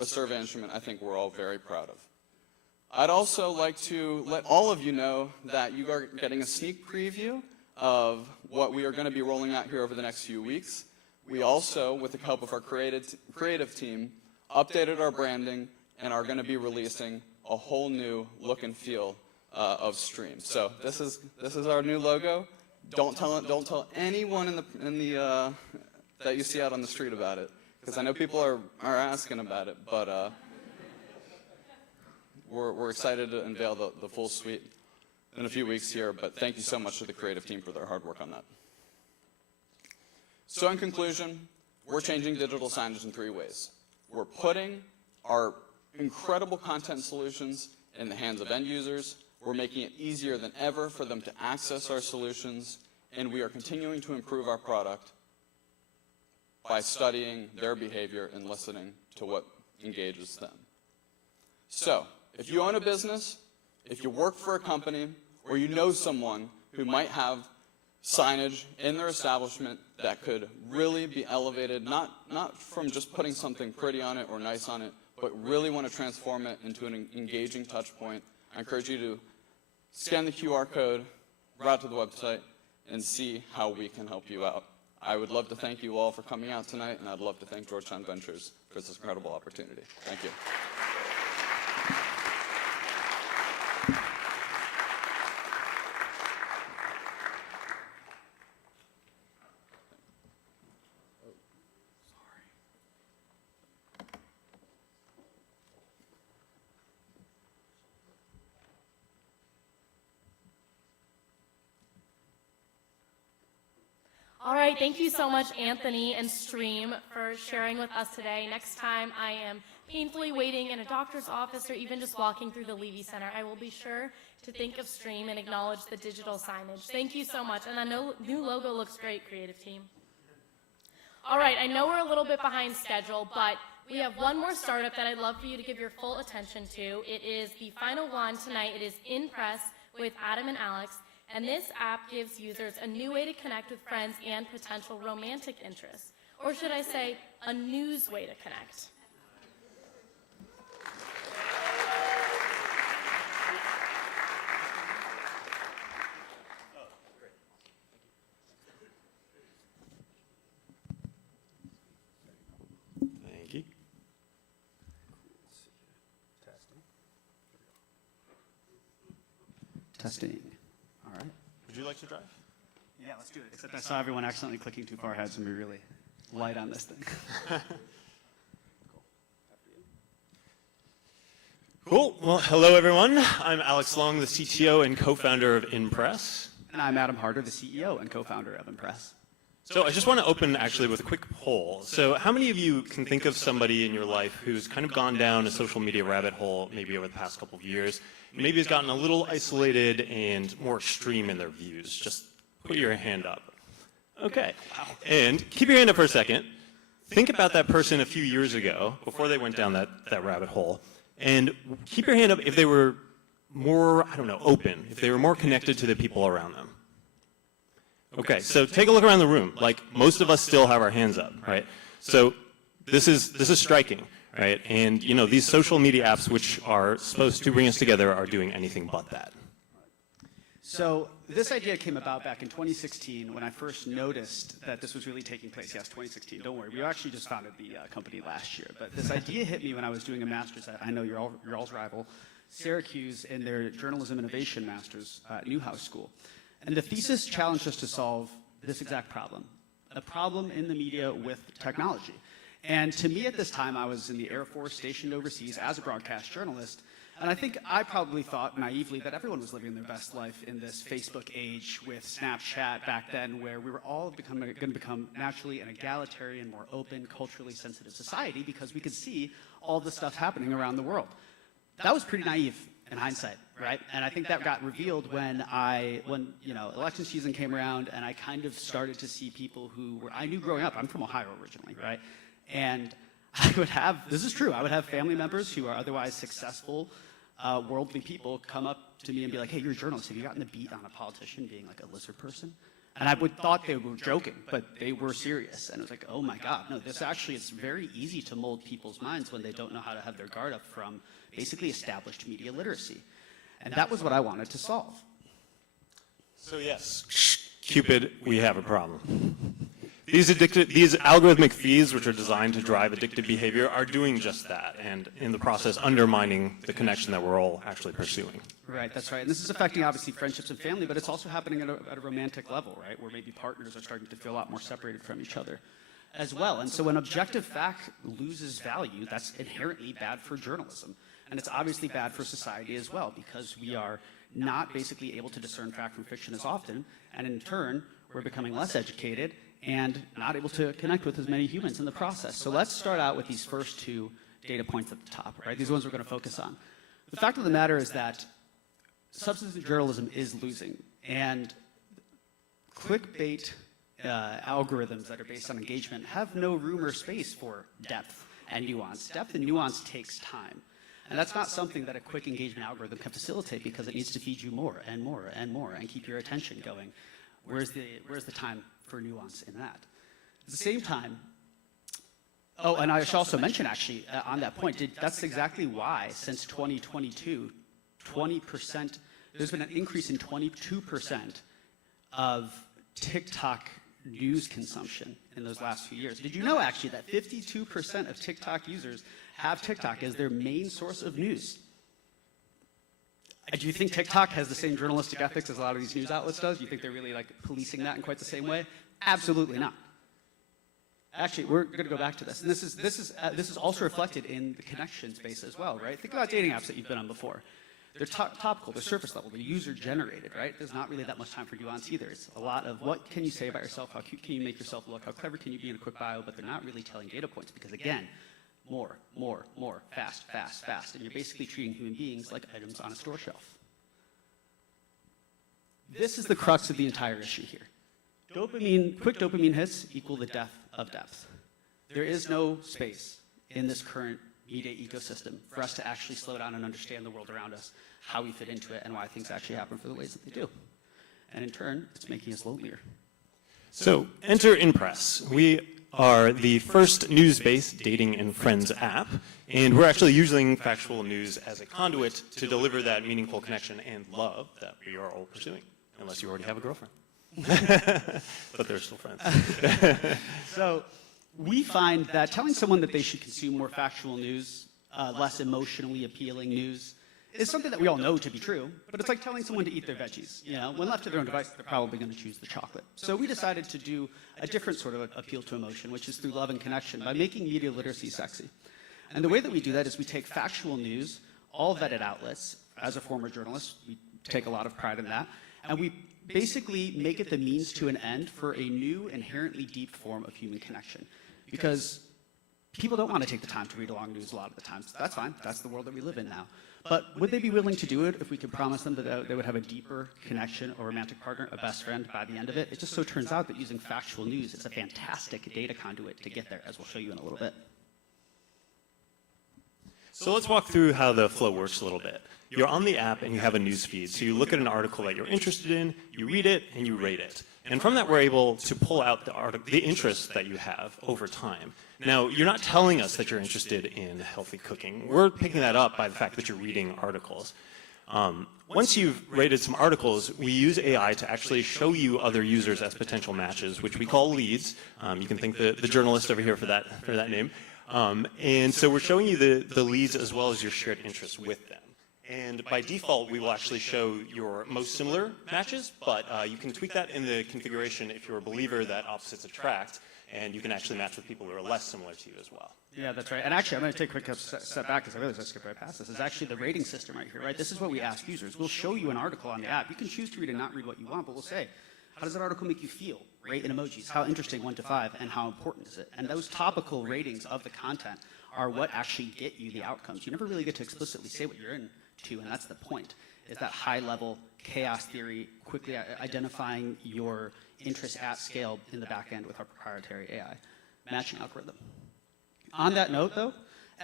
a survey instrument I think we're all very proud of. I'd also like to let all of you know that you are getting a sneak preview of what we are going to be rolling out here over the next few weeks. We also, with the help of our creative team, updated our branding and are going to be releasing a whole new look and feel of Stream. So this is our new logo. Don't tell anyone that you see out on the street about it, because I know people are asking about it. But we're excited to unveil the full suite in a few weeks here. But thank you so much to the creative team for their hard work on that. So in conclusion, we're changing digital signage in 3 ways. We're putting our incredible content solutions in the hands of end users. We're making it easier than ever for them to access our solutions, and we are continuing to improve our product by studying their behavior and listening to what engages them. So, if you own a business, if you work for a company, or you know someone who might have signage in their establishment that could really be elevated, not from just putting something pretty on it or nice on it, but really want to transform it into an engaging touch point, I encourage you to scan the QR code, route to the website, and see how we can help you out. I would love to thank you all for coming out tonight, and I'd love to thank Georgetown Ventures for this incredible opportunity. Thank you. All right, thank you so much, Anthony and Stream, for sharing with us today. Next time I am painfully waiting in a doctor's office or even just walking through the Levy Center, I will be sure to think of Stream and acknowledge the digital signage. Thank you so much, and the new logo looks great, creative team. All right, I know we're a little bit behind schedule, but we have one more startup that I'd love for you to give your full attention to. It is the final one tonight. It is InPress with Adam and Alex. And this app gives users a new way to connect with friends and potential romantic interests. Or should I say, a news way to connect. Thank you. Testing. All right. Would you like to drive? Yeah, let's do it. Except I saw everyone accidentally clicking too far ahead, so I'm going to be really light on this thing. Cool. Well, hello, everyone. I'm Alex Long, the CTO and co-founder of InPress. And I'm Adam Harder, the CEO and co-founder of InPress. So I just want to open actually with a quick poll. So how many of you can think of somebody in your life who's kind of gone down a social media rabbit hole maybe over the past couple of years, maybe has gotten a little isolated and more extreme in their views? Just put your hand up. Okay. And keep your hand up for a second. Think about that person a few years ago, before they went down that rabbit hole, and keep your hand up if they were more, I don't know, open, if they were more connected to the people around them. Okay, so take a look around the room. Like, most of us still have our hands up, right? So this is striking, right? And, you know, these social media apps, which are supposed to bring us together, are doing anything but that. So this idea came about back in 2016 when I first noticed that this was really taking place. Yes, 2016, don't worry. We actually just founded the company last year. But this idea hit me when I was doing a master's at, I know your all's rival, Syracuse, in their Journalism Innovation Masters at Newhouse School. And the thesis challenged us to solve this exact problem, a problem in the media with technology. And to me at this time, I was in the Air Force stationed overseas as a broadcast journalist. And I think I probably thought naively that everyone was living their best life in this Facebook age with Snapchat back then, where we were all going to become naturally an egalitarian, more open, culturally sensitive society because we could see all the stuff happening around the world. That was pretty naive in hindsight, right? And I think that got revealed when election season came around and I kind of started to see people who I knew growing up. I'm from Ohio originally, right? And I would have, this is true, I would have family members who are otherwise successful, worldly people come up to me and be like, hey, you're a journalist, have you gotten the beat on a politician being like a lizard person? And I would thought they were joking, but they were serious. And it was like, oh my God, no, this actually, it's very easy to mold people's minds when they don't know how to have their guard up from basically established media literacy. And that was what I wanted to solve. So yes, Cupid, we have a problem. These algorithmic feeds, which are designed to drive addictive behavior, are doing just that, and in the process undermining the connection that we're all actually pursuing. Right, that's right. And this is affecting, obviously, friendships and family, but it's also happening at a romantic level, right, where maybe partners are starting to feel a lot more separated from each other as well. And so when objective fact loses value, that's inherently bad for journalism. And it's obviously bad for society as well, because we are not basically able to discern fact from fiction as often, and in turn, we're becoming less educated and not able to connect with as many humans in the process. So let's start out with these first two data points at the top, right? These are the ones we're going to focus on. The fact of the matter is that substantive journalism is losing, and clickbait algorithms that are based on engagement have no room or space for depth and nuance. Depth and nuance takes time. And that's not something that a quick engagement algorithm can facilitate because it needs to feed you more and more and more and keep your attention going. Where's the time for nuance in that? At the same time, oh, and I should also mention actually on that point, that's exactly why since 2022, 20%, there's been an increase in 22% of TikTok news consumption in those last few years. Did you know actually that 52% of TikTok users have TikTok as their main source of news? Do you think TikTok has the same journalistic ethics as a lot of these news outlets does? Do you think they're really like policing that in quite the same way? Absolutely not. Actually, we're going to go back to this, and this is also reflected in the connection space as well, right? Think about dating apps that you've been on before. They're topical, they're surface level, they're user generated, right? There's not really that much time for nuance either. It's a lot of what can you say about yourself, how cute can you make yourself look, how clever can you be in a quick bio, but they're not really telling data points because again, more, fast, and you're basically treating human beings like items on a store shelf. This is the crux of the entire issue here. Quick dopamine hits equal the death of depth. There is no space in this current media ecosystem for us to actually slow down and understand the world around us, how we fit into it, and why things actually happen for the ways that they do. And in turn, it's making us lonelier. So enter Impress. We are the first news-based dating and friends app, and we're actually using factual news as a conduit to deliver that meaningful connection and love that we are all pursuing, unless you already have a girlfriend. But they're still friends. So we find that telling someone that they should consume more factual news, less emotionally appealing news, is something that we all know to be true, but it's like telling someone to eat their veggies. You know, when left to their own device, they're probably going to choose the chocolate. So we decided to do a different sort of appeal to emotion, which is through love and connection, by making media literacy sexy. And the way that we do that is we take factual news, all vetted outlets. As a former journalist, we take a lot of pride in that, and we basically make it the means to an end for a new, inherently deep form of human connection. Because people don't want to take the time to read along news a lot of the times. That's fine. That's the world that we live in now. But would they be willing to do it if we could promise them that they would have a deeper connection, a romantic partner, a best friend by the end of it? It just so turns out that using factual news is a fantastic data conduit to get there, as we'll show you in a little bit. So let's walk through how the flow works a little bit. You're on the app and you have a news feed. So you look at an article that you're interested in, you read it, and you rate it. And from that, we're able to pull out the interest that you have over time. Now, you're not telling us that you're interested in healthy cooking. We're picking that up by the fact that you're reading articles. Once you've rated some articles, we use AI to actually show you other users as potential matches, which we call leads. You can thank the journalist over here for that name. And so we're showing you the leads as well as your shared interests with them. And by default, we will actually show your most similar matches, but you can tweak that in the configuration if you're a believer that opposites attract, and you can actually match with people who are less similar to you as well. Yeah, that's right. And actually, I'm going to take a quick step back because I realized I skipped right past this. Is actually the rating system right here, right? This is what we ask users. We'll show you an article on the app. You can choose to read and not read what you want, but we'll say, how does that article make you feel? Rate in emojis. How interesting, 1 to 5, and how important is it? And those topical ratings of the content are what actually get you the outcomes. You never really get to explicitly say what you're into, and that's the point, is that high-level chaos theory, quickly identifying your interest at scale in the back end with our proprietary AI matching algorithm. On that note, though,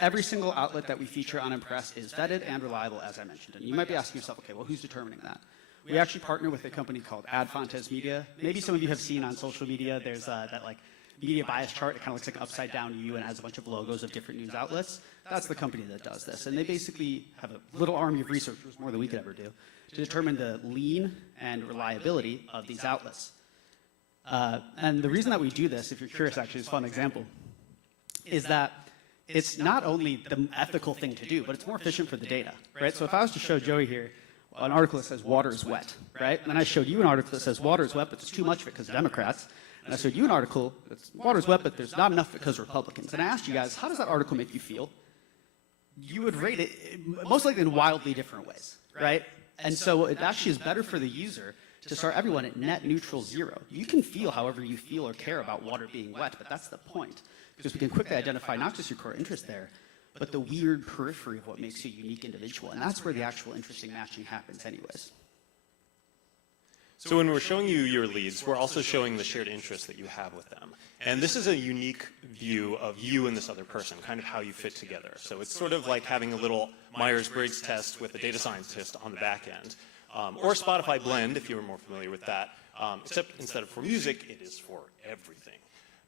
every single outlet that we feature on Impress is vetted and reliable, as I mentioned. And you might be asking yourself, okay, well, who's determining that? We actually partner with a company called Adfontes Media. Maybe some of you have seen on social media, there's that like media bias chart. It kind of looks like an upside-down U and has a bunch of logos of different news outlets. That's the company that does this. And they basically have a little army of researchers, more than we could ever do, to determine the lean and reliability of these outlets. And the reason that we do this, if you're curious, actually, is a fun example, is that it's not only the ethical thing to do, but it's more efficient for the data, right? So if I was to show Joey here an article that says water is wet, right? And then I showed you an article that says water is wet, but there's too much of it because of Democrats. And I showed you an article that's water is wet, but there's not enough because of Republicans. And I asked you guys, how does that article make you feel? You would rate it most likely in wildly different ways, right? And so it actually is better for the user to start everyone at net neutral 0. You can feel however you feel or care about water being wet, but that's the point. Because we can quickly identify not just your core interest there, but the weird periphery of what makes you a unique individual. And that's where the actual interesting matching happens anyways. So when we're showing you your leads, we're also showing the shared interests that you have with them. And this is a unique view of you and this other person, kind of how you fit together. So it's sort of like having a little Myers-Briggs test with a data scientist on the back end. Or Spotify Blend, if you were more familiar with that, except instead of for music, it is for everything.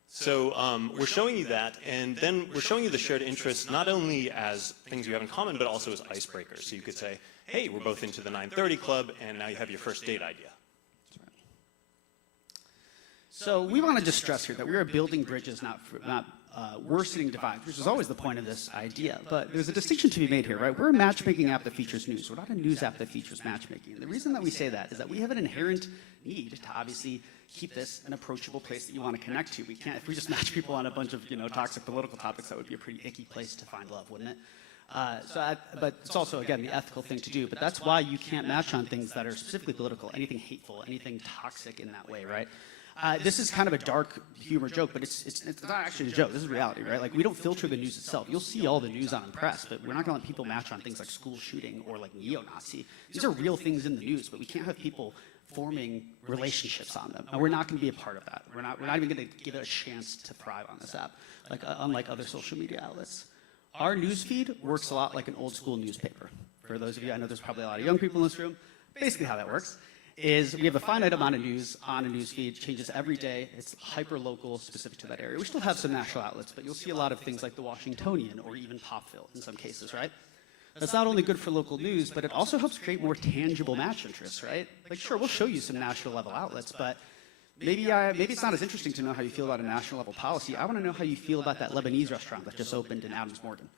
So we're showing you that, and then we're showing you the shared interests not only as things you have in common, but also as icebreakers. So you could say, hey, we're both into the 9:30 club, and now you have your first date idea. So we want to just stress here that we are building bridges, not worsening divides, which is always the point of this idea. But there's a distinction to be made here, right? We're a matchmaking app that features news. We're not a news app that features matchmaking. And the reason that we say that is that we have an inherent need to obviously keep this an approachable place that you want to connect to. We can't, if we just match people on a bunch of, toxic political topics, that would be a pretty icky place to find love, wouldn't it? But it's also, again, the ethical thing to do. But that's why you can't match on things that are specifically political, anything hateful, anything toxic in that way, right? This is kind of a dark humor joke, but it's not actually a joke. This is reality, right? Like, we don't filter the news itself. You'll see all the news on Impress, but we're not going to let people match on things like school shooting or like neo-Nazi. These are real things in the news, but we can't have people forming relationships on them. And we're not going to be a part of that. We're not even going to give it a chance to thrive on this app, like unlike other social media outlets. Our news feed works a lot like an old school newspaper. For those of you, I know there's probably a lot of young people in this room. Basically how that works is we have a finite amount of news on a news feed, changes every day. It's hyper-local, specific to that area. We still have some national outlets, but you'll see a lot of things like the Washingtonian or even Popville in some cases, right? That's not only good for local news, but it also helps create more tangible match interests, right? Like, sure, we'll show you some national level outlets, but maybe it's not as interesting to know how you feel about a national level policy. I want to know how you feel about that Lebanese restaurant that just opened in Adams Morgan.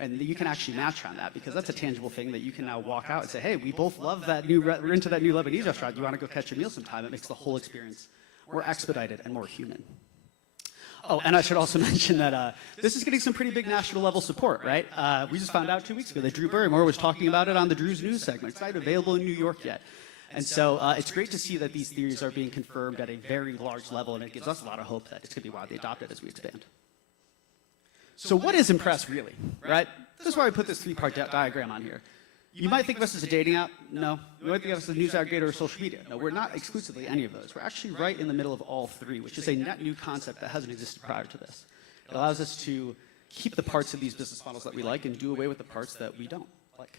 And you can actually match on that because that's a tangible thing that you can now walk out and say, hey, we both love that we're into that new Lebanese restaurant. You want to go catch a meal sometime? It makes the whole experience more expedited and more human. Oh, and I should also mention that this is getting some pretty big national level support, right? We just found out 2 weeks ago that Drew Barrymore was talking about it on the Drew's News segment. It's not available in New York yet. And so it's great to see that these theories are being confirmed at a very large level, and it gives us a lot of hope that it's going to be widely adopted as we expand. So what is Impress really, right? This is why we put this three-part diagram on here. You might think of us as a dating app. No. You might think of us as a news aggregator or social media. No, we're not exclusively any of those. We're actually right in the middle of all three, which is a net new concept that hasn't existed prior to this. It allows us to keep the parts of these business models that we like and do away with the parts that we don't like.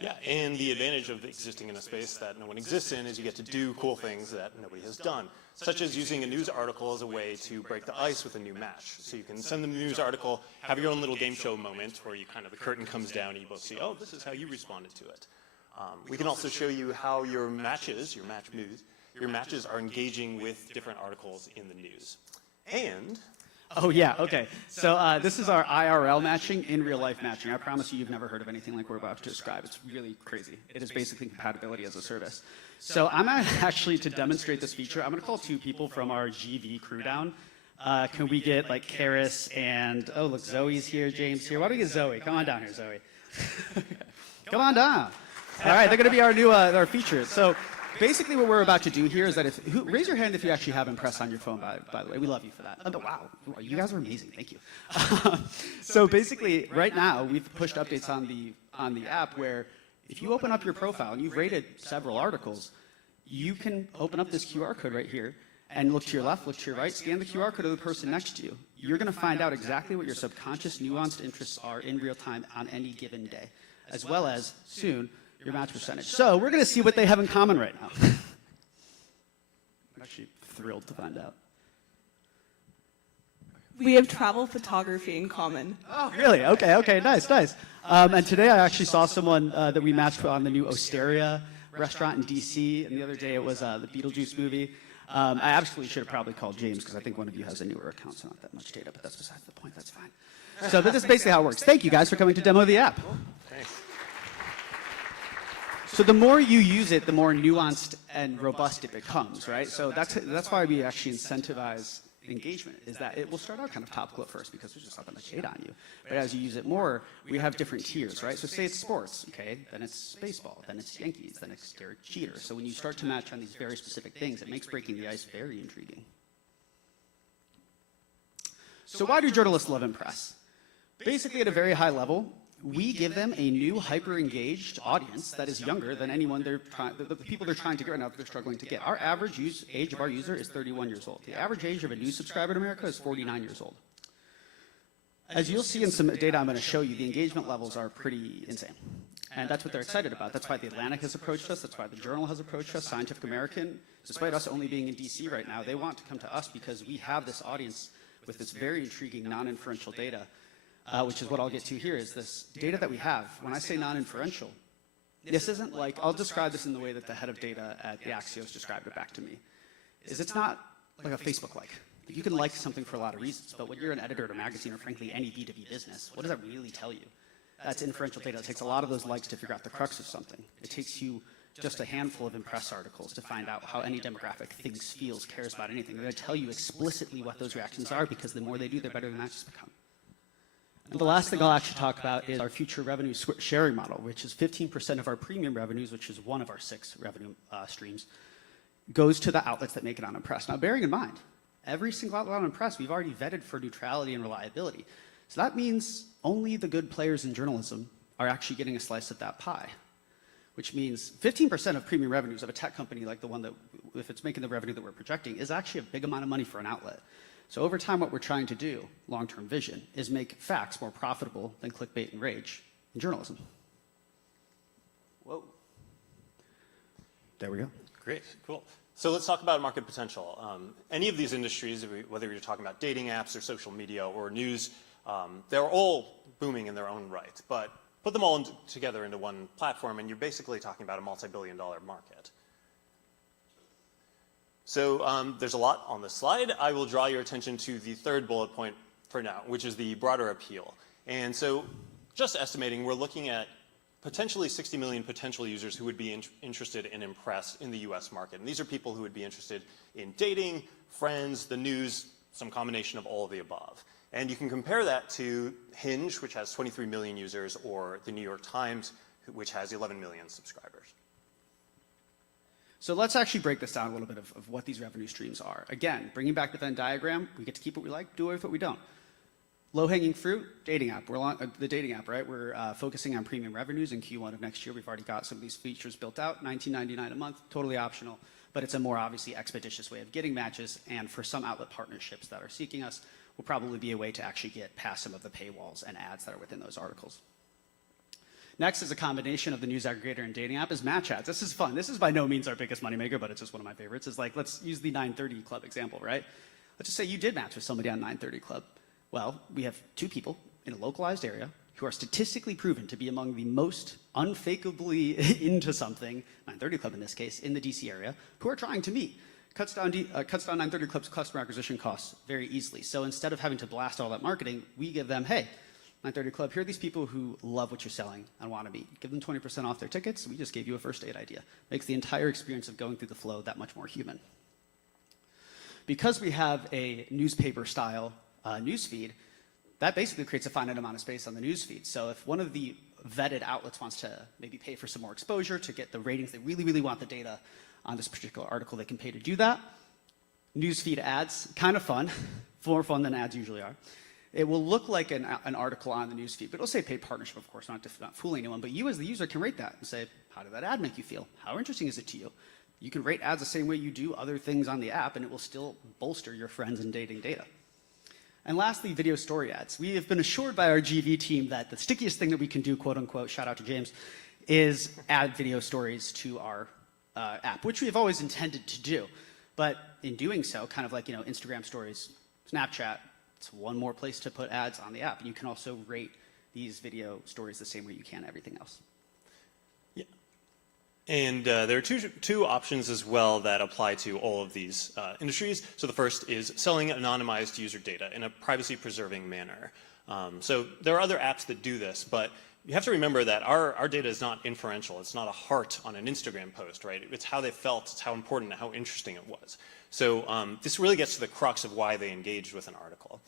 Yeah, and the advantage of existing in a space that no one exists in is you get to do cool things that nobody has done, such as using a news article as a way to break the ice with a new match. So you can send them the news article, have your own little game show moment where you the curtain comes down and you both see, oh, this is how you responded to it. We can also show you how your matches, your matches are engaging with different articles in the news. And Oh yeah, okay. So this is our IRL matching, in real life matching. I promise you, you've never heard of anything like we're about to describe. It's really crazy. It is basically compatibility as a service. So I'm actually, to demonstrate this feature, I'm gonna call 2 people from our GV crew down. Can we get like Karis and, oh look, Zoe's here, James here. Why don't we get Zoe? Come on down here, Zoe. Come on down. All right, they're gonna be our new our features. So basically what we're about to do here is that raise your hand if you actually have Impress on your phone, by the way. We love you for that. Oh, wow, you guys are amazing, thank you. So basically, right now, we've pushed updates on the app where if you open up your profile and you've rated several articles, you can open up this QR code right here and look to your left, look to your right, scan the QR code of the person next to you. You're gonna find out exactly what your subconscious nuanced interests are in real time on any given day, as well as, soon, your match percentage. So we're going to see what they have in common right now. I'm actually thrilled to find out. We have travel photography in common. Oh, really? Okay, nice. And today I actually saw someone that we matched on the new Osteria restaurant in DC, and the other day it was the Beetlejuice movie. I absolutely should have probably called James, because I think one of you has a newer account, so not that much data, but that's besides the point, that's fine. So this is basically how it works. Thank you guys for coming to demo the app. Thanks. So the more you use it, the more nuanced and robust it becomes, right? So that's why we actually incentivize engagement, is that it will start out kind of topical at first because there's just not that much data on you. But as you use it more, we have different tiers, right? So say it's sports, okay? Then it's baseball, then it's Yankees, then it's Derek Jeter. So when you start to match on these very specific things, it makes breaking the ice very intriguing. So why do journalists love Impress? Basically, at a very high level, we give them a new hyper-engaged audience that is younger than anyone the people they're trying to get right now that they're struggling to get. Our average age of our user is 31 years old. The average age of a new subscriber in America is 49 years old. As you'll see in some data I'm going to show you, the engagement levels are pretty insane. And that's what they're excited about. That's why The Atlantic has approached us. That's why The Journal has approached us. Scientific American, despite us only being in DC right now, they want to come to us because we have this audience with this very intriguing non-inferential data. Which is what I'll get to here, is this data that we have. When I say non-inferential, this isn't like, I'll describe this in the way that the head of data at the Axios described it back to me, is it's not like a Facebook like. You can like something for a lot of reasons, but when you're an editor at a magazine or frankly any B2B business, what does that really tell you? That's inferential data. It takes a lot of those likes to figure out the crux of something. It takes you just a handful of Impress articles to find out how any demographic thinks, feels, cares about anything. They're going to tell you explicitly what those reactions are, because the more they do, the better the matches become. And the last thing I'll actually talk about is our future revenue sharing model, which is 15% of our premium revenues, which is one of our 6 revenue streams, goes to the outlets that make it on Impress. Now, bearing in mind, every single outlet on Impress, we've already vetted for neutrality and reliability. So that means only the good players in journalism are actually getting a slice of that pie, which means 15% of premium revenues of a tech company like the one that, if it's making the revenue that we're projecting, is actually a big amount of money for an outlet. So over time, what we're trying to do, long-term vision, is make facts more profitable than clickbait and rage in journalism. Whoa. There we go. Great, cool. So let's talk about market potential. Any of these industries, whether you're talking about dating apps or social media or news, they're all booming in their own right. But put them all together into one platform, and you're basically talking about a multi-billion-dollar market. So there's a lot on this slide. I will draw your attention to the third bullet point for now, which is the broader appeal. And so just estimating, we're looking at potentially 60 million potential users who would be interested in Impress in the US market. And these are people who would be interested in dating, friends, the news, some combination of all of the above. And you can compare that to Hinge, which has 23 million users, or the New York Times, which has 11 million subscribers. So let's actually break this down a little bit of what these revenue streams are. Again, bringing back the Venn diagram, we get to keep what we like, do away with what we don't. Low-hanging fruit, dating app. We're on the dating app, right? We're focusing on premium revenues in Q1 of next year. We've already got some of these features built out, $19.99 a month, totally optional, but it's a more obviously expeditious way of getting matches, and for some outlet partnerships that are seeking us, will probably be a way to actually get past some of the paywalls and ads that are within those articles. Next is a combination of the news aggregator and dating app is Match Ads. This is fun. This is by no means our biggest moneymaker, but it's just one of my favorites. It's like, let's use the 930 Club example, right? Let's just say you did match with somebody on 930 Club. Well, we have 2 people in a localized area who are statistically proven to be among the most unfakeably into something, 930 Club in this case, in the DC area, who are trying to meet. Cuts down 930 Club's customer acquisition costs very easily. So instead of having to blast all that marketing, we give them, hey, 930 Club, here are these people who love what you're selling and want to meet. Give them 20% off their tickets. We just gave you a first date idea. Makes the entire experience of going through the flow that much more human. Because we have a newspaper-style newsfeed, that basically creates a finite amount of space on the newsfeed. So if one of the vetted outlets wants to maybe pay for some more exposure to get the ratings, they really, really want the data on this particular article, they can pay to do that. Newsfeed ads, kind of fun, more fun than ads usually are. It will look like an article on the newsfeed, but it'll say paid partnership, of course, not fooling anyone, but you as the user can rate that and say, how did that ad make you feel? How interesting is it to you? You can rate ads the same way you do other things on the app, and it will still bolster your friends and dating data. And lastly, video story ads. We have been assured by our GV team that the stickiest thing that we can do, quote unquote, shout out to James, is add video stories to our app, which we have always intended to do. But in doing so, kind of like, Instagram stories, Snapchat, it's one more place to put ads on the app. And you can also rate these video stories the same way you can everything else. And there are two options as well that apply to all of these industries. So the first is selling anonymized user data in a privacy-preserving manner. So there are other apps that do this, but you have to remember that our data is not inferential. It's not a heart on an Instagram post, right? It's how they felt, it's how important, how interesting it was. So this really gets to the crux of why they engaged with an article.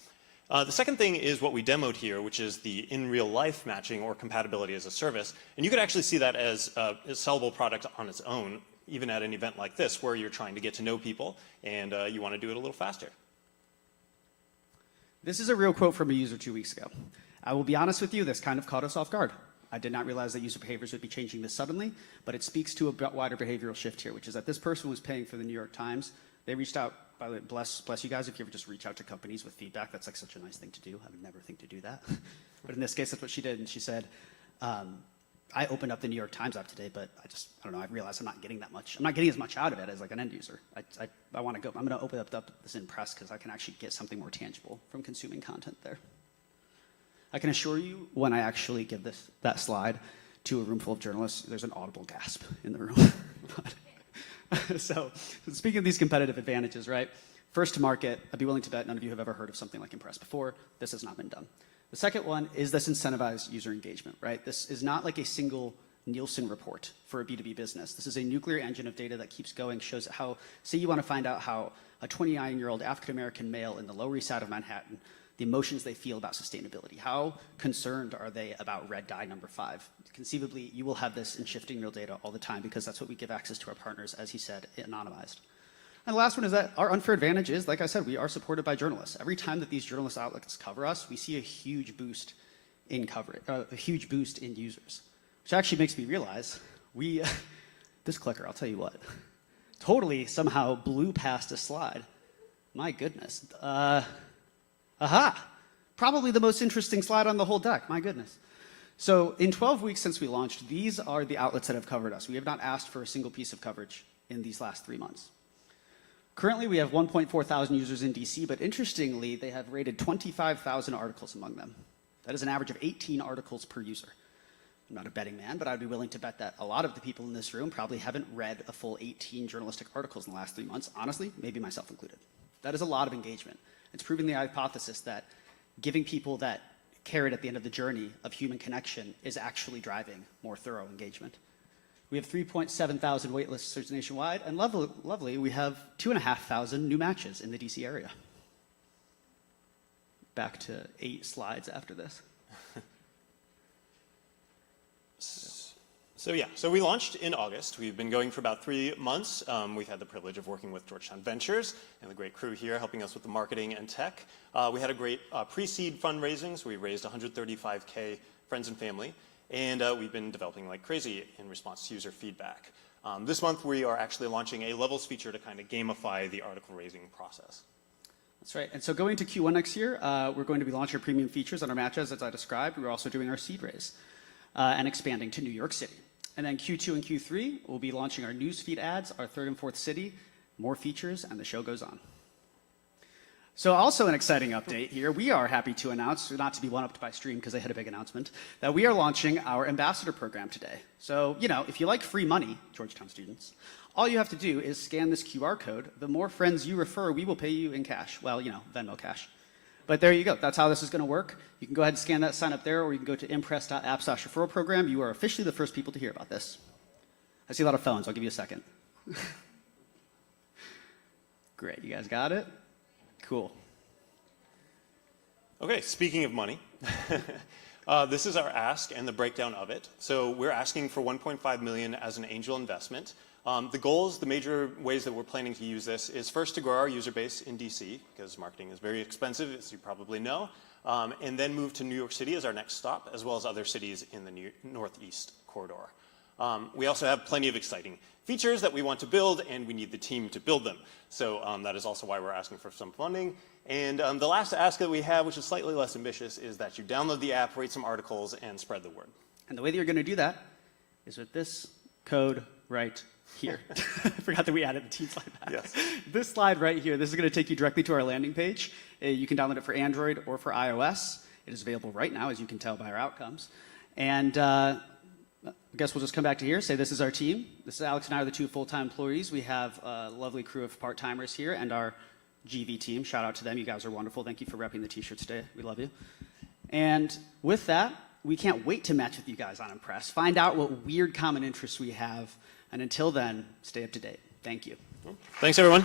The second thing is what we demoed here, which is the in real life matching or compatibility as a service. And you could actually see that as a sellable product on its own, even at an event like this, where you're trying to get to know people and you want to do it a little faster. This is a real quote from a user 2 weeks ago. I will be honest with you, this kind of caught us off guard. I did not realize that user behaviors would be changing this suddenly, but it speaks to a wider behavioral shift here, which is that this person was paying for the New York Times. They reached out. By the way, bless you guys if you ever just reach out to companies with feedback. That's like such a nice thing to do. I would never think to do that. But in this case, that's what she did. And she said, I opened up the New York Times app today, but I don't know, I realized I'm not getting that much. I'm not getting as much out of it as like an end user. I want to go, I'm going to open up this in press because I can actually get something more tangible from consuming content there. I can assure you when I actually give that slide to a room full of journalists, there's an audible gasp in the room. So speaking of these competitive advantages, right? First to market, I'd be willing to bet none of you have ever heard of something like Impress before. This has not been done. The second one is this incentivized user engagement, right? This is not like a single Nielsen report for a B2B business. This is a nuclear engine of data that keeps going, shows how, say you want to find out how a 29-year-old African-American male in the Lower East Side of Manhattan, the emotions they feel about sustainability. How concerned are they about red dye number 5? Conceivably, you will have this in shifting real data all the time because that's what we give access to our partners, as he said, anonymized. And the last one is that our unfair advantage is, like I said, we are supported by journalists. Every time that these journalist outlets cover us, we see a huge boost in coverage, a huge boost in users, which actually makes me realize this clicker, I'll tell you what, totally somehow blew past a slide. My goodness. Aha! Probably the most interesting slide on the whole deck, my goodness. So in 12 weeks since we launched, these are the outlets that have covered us. We have not asked for a single piece of coverage in these last 3 months. Currently, we have 1.4 thousand users in DC, but interestingly, they have rated 25,000 articles among them. That is an average of 18 articles per user. I'm not a betting man, but I'd be willing to bet that a lot of the people in this room probably haven't read a full 18 journalistic articles in the last 3 months. Honestly, maybe myself included. That is a lot of engagement. It's proving the hypothesis that giving people that carrot at the end of the journey of human connection is actually driving more thorough engagement. We have 3.7 thousand waitlist search nationwide, and lovely, we have 2,500 new matches in the DC area. Back to 8 slides after this. So we launched in August. We've been going for about 3 months. We've had the privilege of working with Georgetown Ventures and the great crew here helping us with the marketing and tech. We had a great pre-seed fundraising, so we raised $135K friends and family, and we've been developing like crazy in response to user feedback. This month we are actually launching a levels feature to kind of gamify the article raising process. That's right. And so going to Q1 next year, we're going to be launching premium features on our matches as I described. We're also doing our seed raise. and expanding to New York City. And then Q2 and Q3, we'll be launching our newsfeed ads, our third and fourth city, more features, and the show goes on. So also an exciting update here. We are happy to announce, not to be one-upped by Stream because they had a big announcement, that we are launching our ambassador program today. So, if you like free money, Georgetown students, all you have to do is scan this QR code. The more friends you refer, we will pay you in cash. Well, Venmo cash. But there you go. That's how this is going to work. You can go ahead and scan that, sign up there, or you can go to impress.app/referral program. You are officially the first people to hear about this. I see a lot of phones. I'll give you a second. Great. You guys got it? Cool. Okay, speaking of money, this is our ask and the breakdown of it. So we're asking for $1.5 million as an angel investment. The goals, the major ways that we're planning to use this is first to grow our user base in DC, because marketing is very expensive, as you probably know, and then move to New York City as our next stop, as well as other cities in the Northeast corridor. We also have plenty of exciting features that we want to build, and we need the team to build them. So that is also why we're asking for some funding. And the last ask that we have, which is slightly less ambitious, is that you download the app, rate some articles, and spread the word. And the way that you're going to do that is with this code right here. I forgot that we added the team slide back. Yes. This slide right here, this is going to take you directly to our landing page. You can download it for Android or for iOS. It is available right now, as you can tell by our outcomes. And I guess we'll just come back to here, say this is our team. This is Alex and I are the two full-time employees. We have a lovely crew of part-timers here and our GV team. Shout out to them. You guys are wonderful. Thank you for repping the t-shirts today. We love you. And with that, we can't wait to match with you guys on Impress. Find out what weird common interests we have. And until then, stay up to date. Thank you. Thanks, everyone.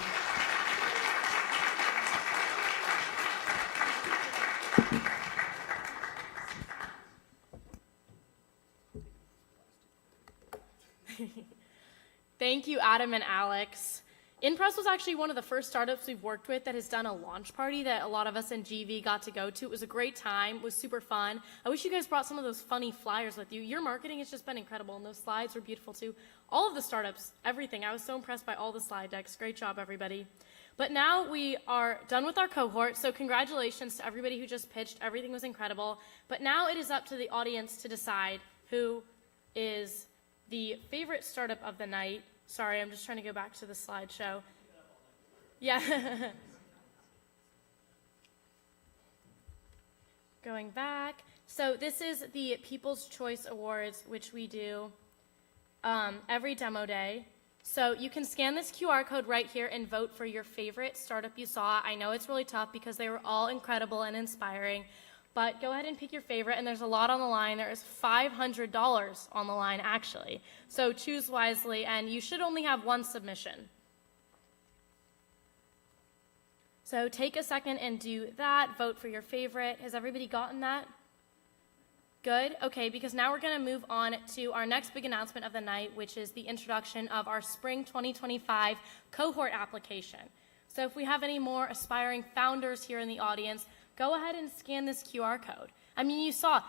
Thank you, Adam and Alex. Impress was actually one of the first startups we've worked with that has done a launch party that a lot of us in GV got to go to. It was a great time. It was super fun. I wish you guys brought some of those funny flyers with you. Your marketing has just been incredible, and those slides were beautiful too. All of the startups, everything. I was so impressed by all the slide decks. Great job, everybody. But now we are done with our cohort, so congratulations to everybody who just pitched. Everything was incredible. But now it is up to the audience to decide who is the favorite startup of the night. Sorry, I'm just trying to go back to the slideshow. Yeah. Going back. So this is the People's Choice Awards, which we do every demo day. So you can scan this QR code right here and vote for your favorite startup you saw. I know it's really tough because they were all incredible and inspiring. But go ahead and pick your favorite, and there's a lot on the line. There is $500 on the line, actually. So choose wisely, and you should only have one submission. So take a second and do that. Vote for your favorite. Has everybody gotten that? Good? Okay, because now we're going to move on to our next big announcement of the night, which is the introduction of our Spring 2025 cohort application. So if we have any more aspiring founders here in the audience, go ahead and scan this QR code. I mean, you saw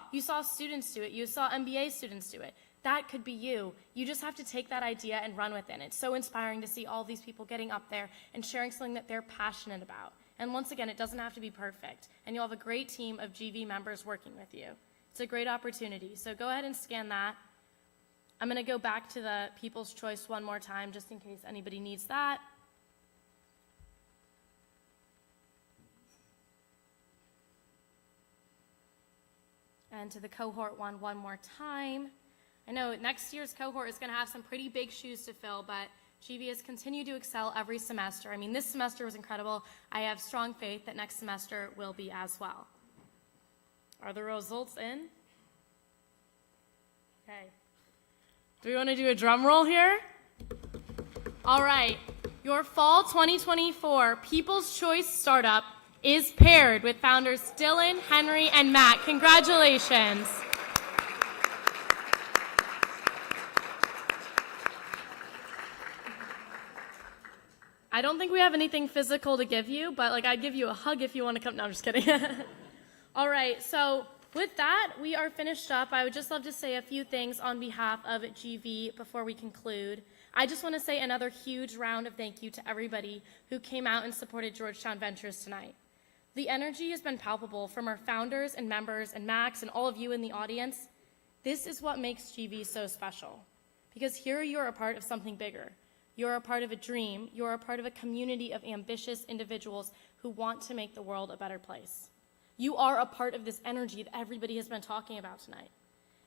students do it. You saw MBA students do it. That could be you. You just have to take that idea and run with it. It's so inspiring to see all these people getting up there and sharing something that they're passionate about. And once again, it doesn't have to be perfect. And you'll have a great team of GV members working with you. It's a great opportunity. So go ahead and scan that. I'm going to go back to the People's Choice one more time just in case anybody needs that. And to the cohort one more time. I know next year's cohort is going to have some pretty big shoes to fill, but GV has continued to excel every semester. I mean, this semester was incredible. I have strong faith that next semester will be as well. Are the results in? Okay. Do we want to do a drum roll here? All right. Your Fall 2024 People's Choice Startup is paired with founders Dylan, Henry, and Matt. Congratulations. I don't think we have anything physical to give you, but I'd give you a hug if you want to come. No, I'm just kidding. All right, so with that, we are finished up. I would just love to say a few things on behalf of GV before we conclude. I just want to say another huge round of thank you to everybody who came out and supported Georgetown Ventures tonight. The energy has been palpable from our founders and members and Max and all of you in the audience. This is what makes GV so special, because here you're a part of something bigger. You're a part of a dream. You're a part of a community of ambitious individuals who want to make the world a better place. You are a part of this energy that everybody has been talking about tonight.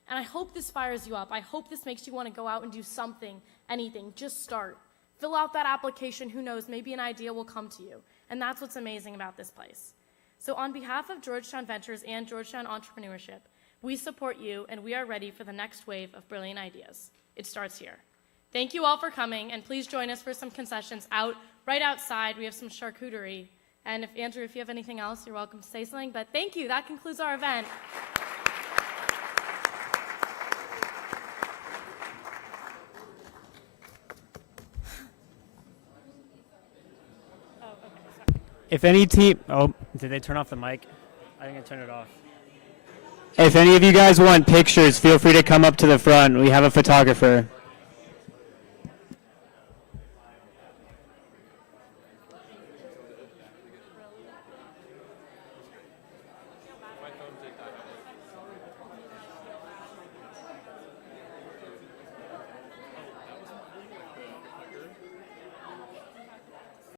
And I hope this fires you up. I hope this makes you want to go out and do something, anything. Just start. Fill out that application. Who knows? Maybe an idea will come to you. And that's what's amazing about this place. So on behalf of Georgetown Ventures and Georgetown Entrepreneurship, we support you, and we are ready for the next wave of brilliant ideas. It starts here. Thank you all for coming, and please join us for some concessions right outside. We have some charcuterie. And Andrew, if you have anything else, you're welcome to say something. But thank you. That concludes our event. If any team, oh, did they turn off the mic? I think I turned it off. If any of you guys want pictures, feel free to come up to the front. We have a photographer.